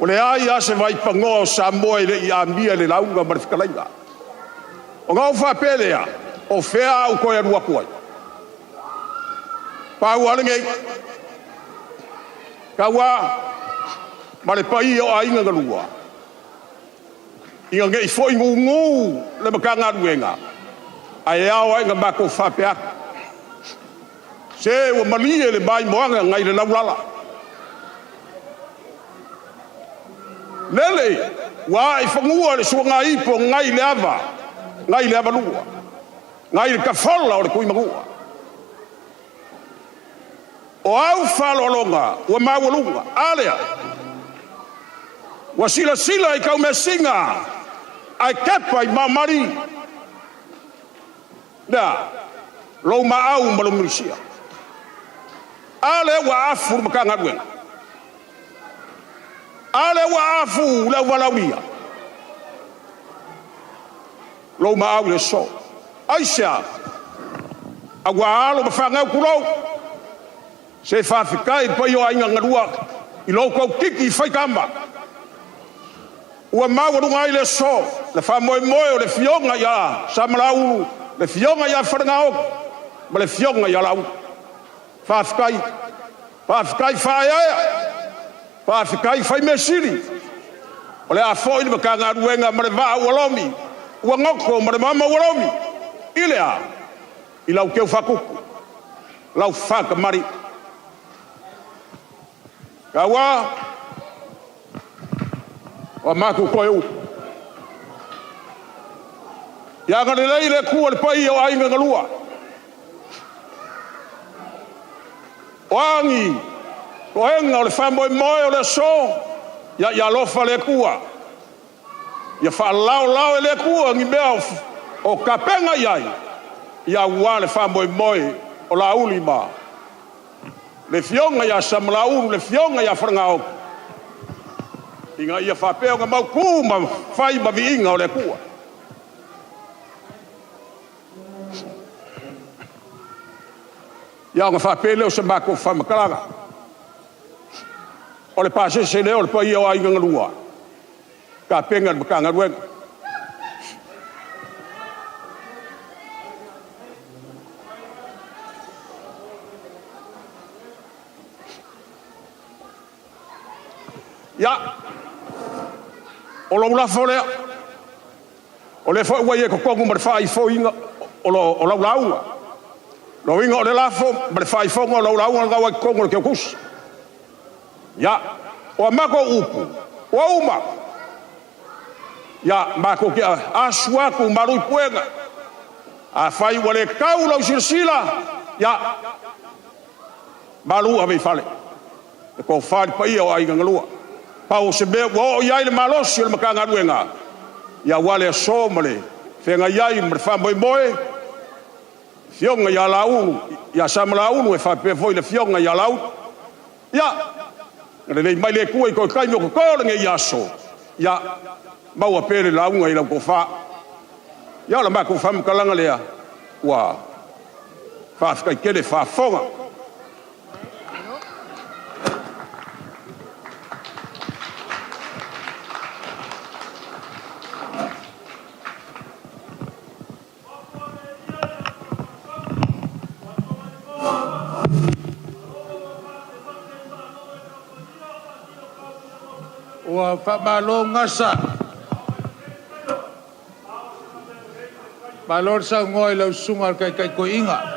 o le ai se vai pango sa moi le i amia le launga ma fukalainga o ngau fa pelea o fea au koe anua kuai pau alengei kawa ma le pai o ainga galua inga ngei foi ngungu le makanga nuenga ai au ai ngamba ko fa pea se o malie le bai moanga ngai le laulala lele wa i fangua le suanga ipo ngai le ava lua ngai le kafola o le kui magua o au falolonga o mawalunga alea wa sila i kau mesinga ai kepa i mamari da lo maau malumurisia ale wa afu makanga dwen ale wa afu la walawia lo maau le so aisha agua alo mafanga kulo se fa fikai pa yo ainga ngadua i lo ko kiki fai kamba ua mawa runga i le so le fa moimoi o le fionga ya samalau le fionga ya whanangao ma le fionga ya lau fa fikai fa fikai fai mesiri o le a foi ni makanga ruenga ma le vaa walomi ua ngoko ma le mama walomi ilea i lau keu fakuku lau whaka mari kawa o maku koe u ia ngare lei le kua le pai o ainga ngalua o angi o enga o le whamoi moe o le so ia lofa le kua ia wha lao e le kua ngi mea o kapenga iai ia ua le whamoi moe o la uli ma le fionga ia samlauru le fionga ia wharangao inga ia whapeo ngā mau kū ma whai ma vi inga o le kua ia ngā whapeo leo se mako whamakaranga o le pāse se leo le pai o ainga ngarua ka penga le makanga ruenga O lo lafo lea. O le fo wai e kokongu ma le fai foinga o lo launga. Lo inga o le lafo ma le fai fonga o lo launga nga wai kongo le kiokusi. Ya, o amako upu. O uma. Ya, mako ki asua ku marui puenga. A fai wale kau lau silasila. Ya. Malu ave fale. E ko fai pa ia o ai ngalua. Pa o se be wo ia le malosi le makanga ruenga. Ya wale so male. Fenga ia me fa moimoi. Fionga ya lau, ya samlau e fa pe foi le fionga ya lau. Ya. Le mai le ku ko kai mo ko le ia so. Ya. Mau a pere lau ngai lau ko fa. Ya la ma ko fa mkalanga lea. Wa. Fa kai kele fa fonga. Wa fa malo ngasa. Balor sa ngoi lau sungal kai ko inga.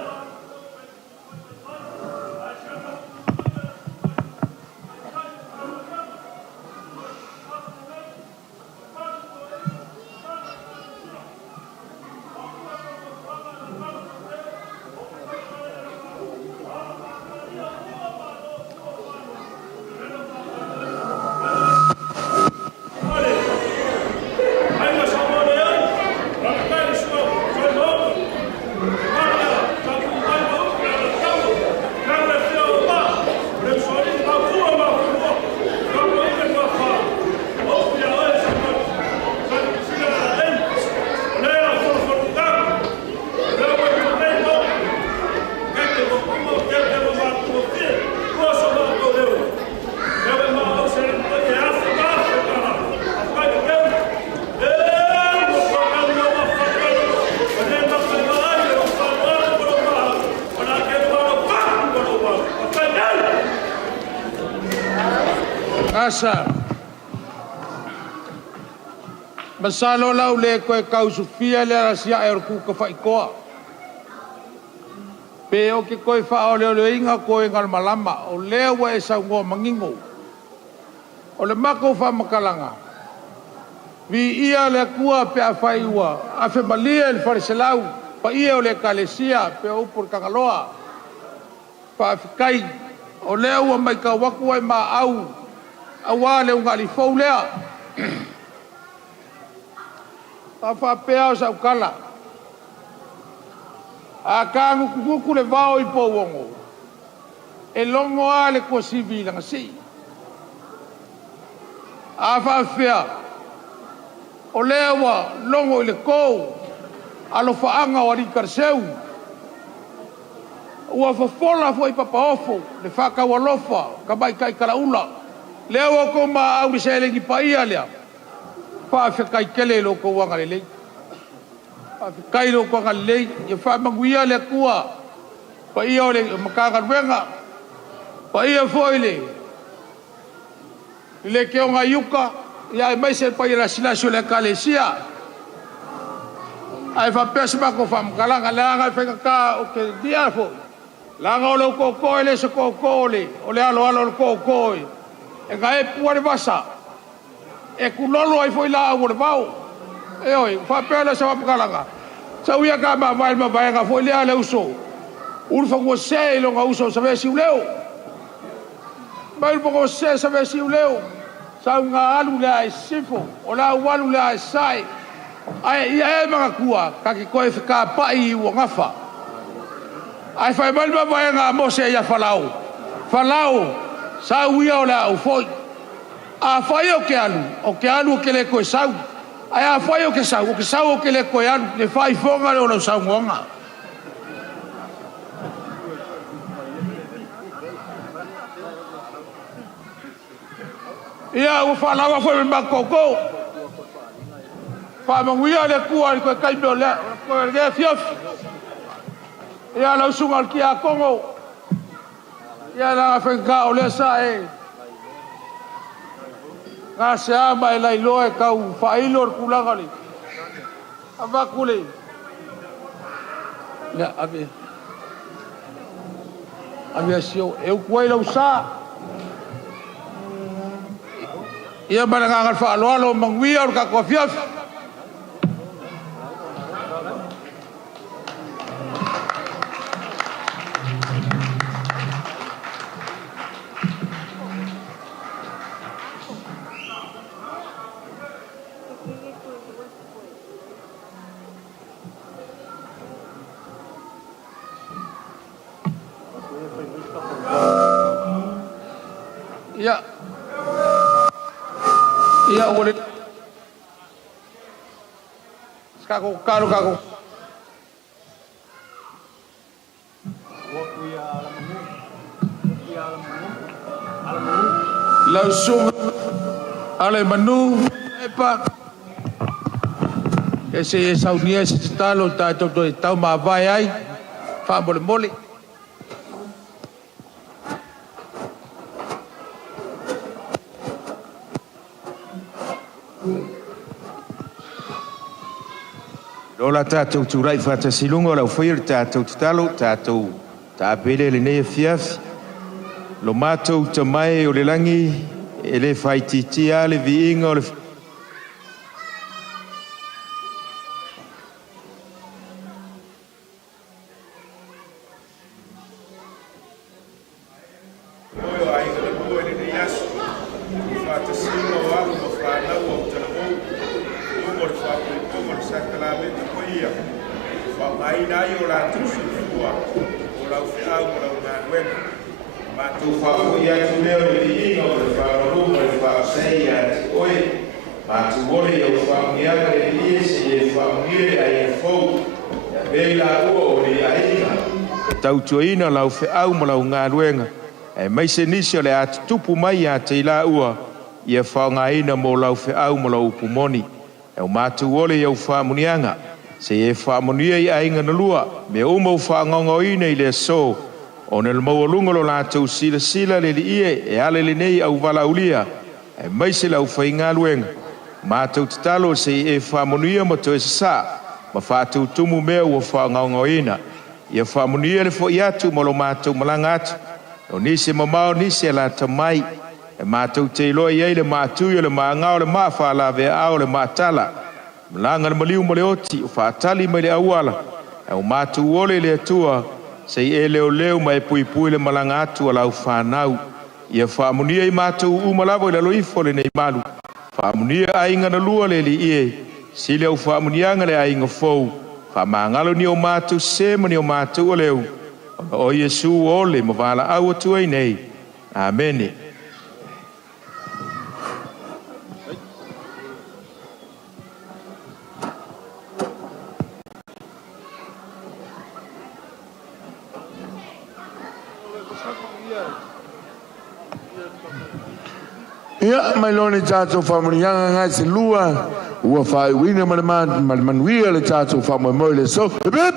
Asa. Masalo lau le koe kausufia le arasia e orku ka whaikoa. Pe o ke koe wha o leo leo inga koe ngal malama o leo wa e saungoa mangingo. O le mako wha makalanga. Vi ia le kua pe a whaiua. A fe malia el fariselau. Pa ia o le kalesia pe o upur kangaloa. Pa a whikai. O leo wa mai ka waku ai ma au. Awa le unga li fau lea. A whapea o sa ukala. A kāngu kukuku le vao i po wongo. E longo a le kua sivi langa si. A whapea. O lea wa longo i le kou. Alo whaanga o rikar seu. Ua whafola fo i papaofo. Le whakawalofa. Ka mai kai karaula. Leo ko ma au se le ki paia lea. Pa fe kai kele lo ko wanga le. Pa fe kai lo ko ngal le, ye fa manguia le kua. Pa ia le makanga wenga. Pa ia foile. Le ke nga yuka, ya mai se pa ira silasio le kalesia. Ai fa pesma ko fam kalanga la nga fe ka o ke dia fo. La nga lo ko ko le se ko ko le, o le alo ko ko. E ka e puare vasa. E kulolo ai foi la au vau. E oi, fa pela sa pakalanga. Sa uia ka ma vai nga foi le ale uso. Urfa ko se lo nga uso sa vesi uleo. Mai po se sa vesi uleo. Sa nga alu le ai sifo, o la walu le ai sai. Ai ia e mga kua, ka ki koe ka pai u ngafa. Ai fa mai nga mo se ia falau. Falau. Sa uia o la o foi. A foi o que alu ke le koe sau. Ai a foi o que sau o ke le koe alu, le fai fonga le o sau ngonga. Ia o fa lava foi me koko. Fa manguia le kua ko kai me le ko le fiof. Ia la sungal ki a Kongo. Ia la fenka o le sa e. Ka se ama e lai loa e kau whailo ar kulanga le. A waku le. Lea, ave. Ave asio, e ukuai lau sa. Ia manangangal whaaloalo manguia or ka kua fiafi. Ia ole. Kako karo kako. Lau sum ale manu epa. Ese saunia se talo ta to tau ma vai ai. Fa mole mole. Ola tātou tūrai whātasilunga lau whair tātou talo, tātou tā pere le nei fiaf. Lo mātou ta mai o le langi, e le whaititi a le viinga o le tautuaina lau fe'au ma lau ngāruenga. E mai se nisi o le atu tupu mai a te ila ua ia whaongaina mo lau fe'au ma lau upumoni. E o mātu ole iau whaamunianga. Se e whaamunia i ainga na lua. Me umau whaangongoina i le so. O ne le maualunga lo lātou sila sila le li ie e ale le nei au wala ulia. E mai se lau whai ngāruenga. Mātou tatalo se e whaamunia ma to e sa. Ma whātou tumu mea ua whaangongoina. Ia whaamunia le fo i atu mo lo mātou malanga atu. O nisi mamao nisi e la tamai. E mātou te iloa iei le mātou i le maangao le maa whaalawe au le maatala. Malanga le maliu mo le oti o whaatali mai le awala. E o mātou ole le atua se e leo leo mai pui pui le malanga atu a lau whanau. Ia whaamunia i mātou umalawo i le loifo le nei malu. Whaamunia ainga na lua le li ie. Sile au whaamunianga le ainga fou. Whamangalo ni o mātou sema ni o mātou o leo. O Yesu ole ma wala au atua i nei. Amene. Ia mai lone tātou whamanianga ngai se lua. Ua whai wina manuia le tātou whamoimoi le so. Hip!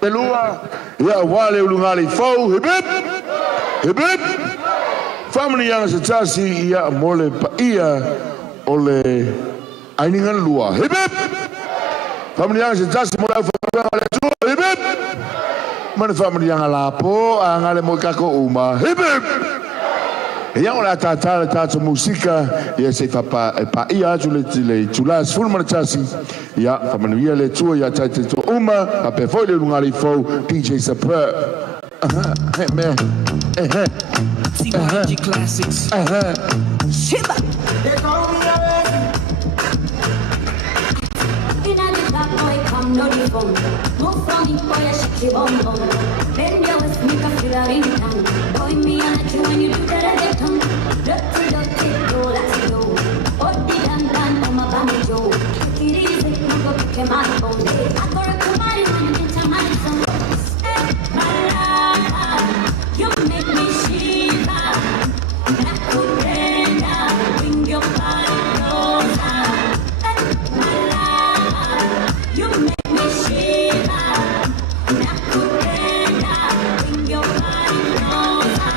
Te lua. Ia wale ulungali fau. Hip! Hip! Whamanianga se tāsi ia mole pa ia o le ainingan lua. Hip! Whamanianga se tāsi mole au whamanianga le tua. Hip! Mana whamanianga la po a ngale mo kako uma. Hip! Ia o la tātara tātou musika ia se whapa e pa ia atu le tulas fulma le tasi ia whamanuia le tua ia taite tua uma a pe foi le lungari fau DJ Super TYG Classics Shiba no di phone, mo from the boy, shake your bum bum. Then you always make a feel out in town. Boy, me I like you when you do that at the tongue. Dirty, go, let's go. Oh, the damn on my bammy Joe. Take it easy, you go pick my phone. I got a kumari when you enter my song. You make me shiver. That could bring your body closer. You make me shiver. That could bring your body closer.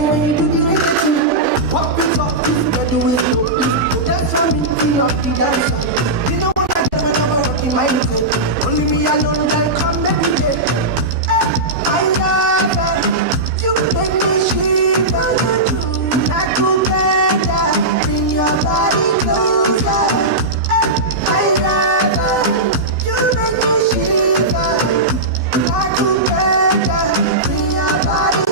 when you do the thing. Pop it up, you do it slow. That's why me feel up the dancer. You know what I do when I'm rocking my music. Only me alone can come every day. I love her. You make me shiver. Not together, bring your body closer. I love her. You make me shiver. Not together, bring your body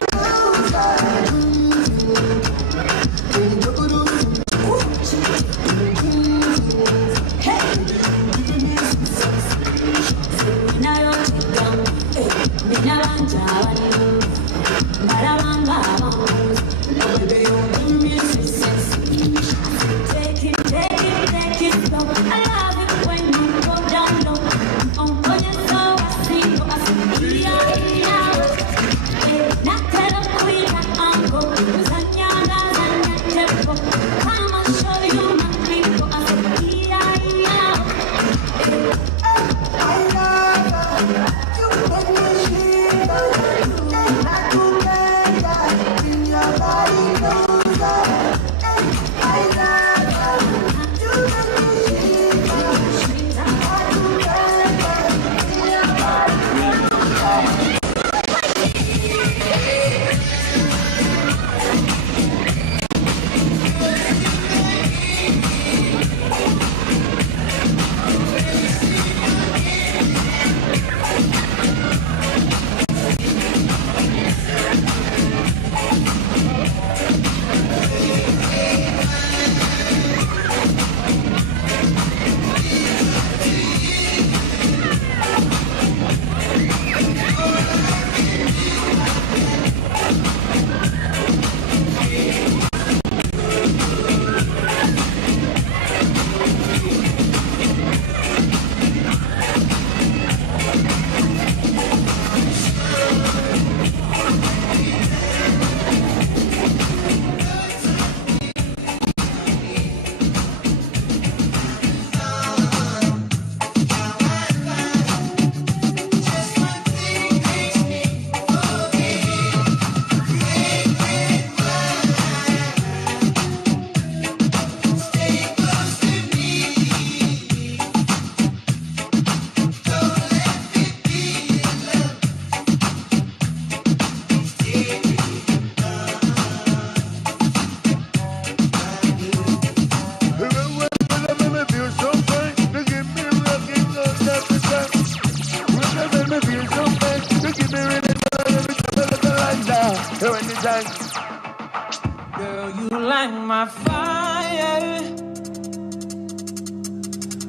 Girl, you light my fire.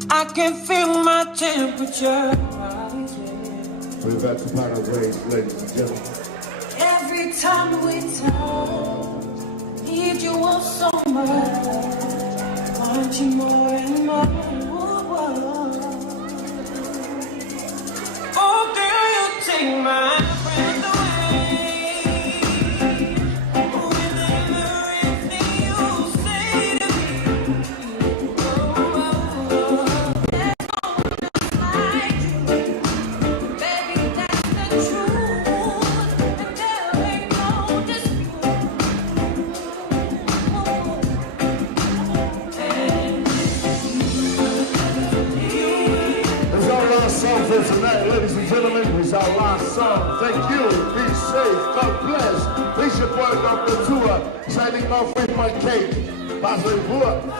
I can feel my temperature rising. We're about to part our ways, ladies and gentlemen. Every time we talk, need you all so much. Want you more and more. Oh, girl, you take my breath away. For tonight, ladies and gentlemen, is our last song. Thank you. Be safe. God bless. This your boy, Dr. Tua, signing off with my cake. Pass it forward.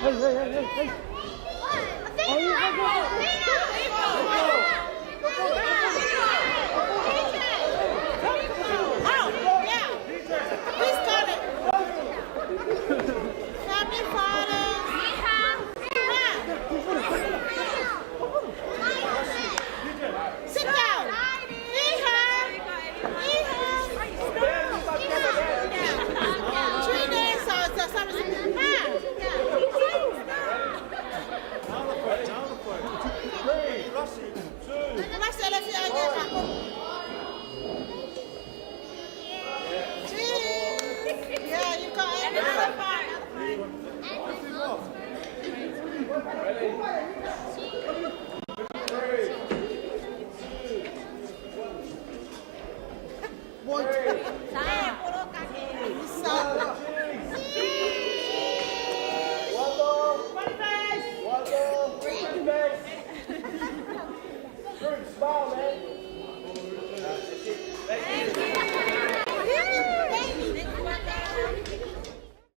Hey, hey, hey, hey, hey.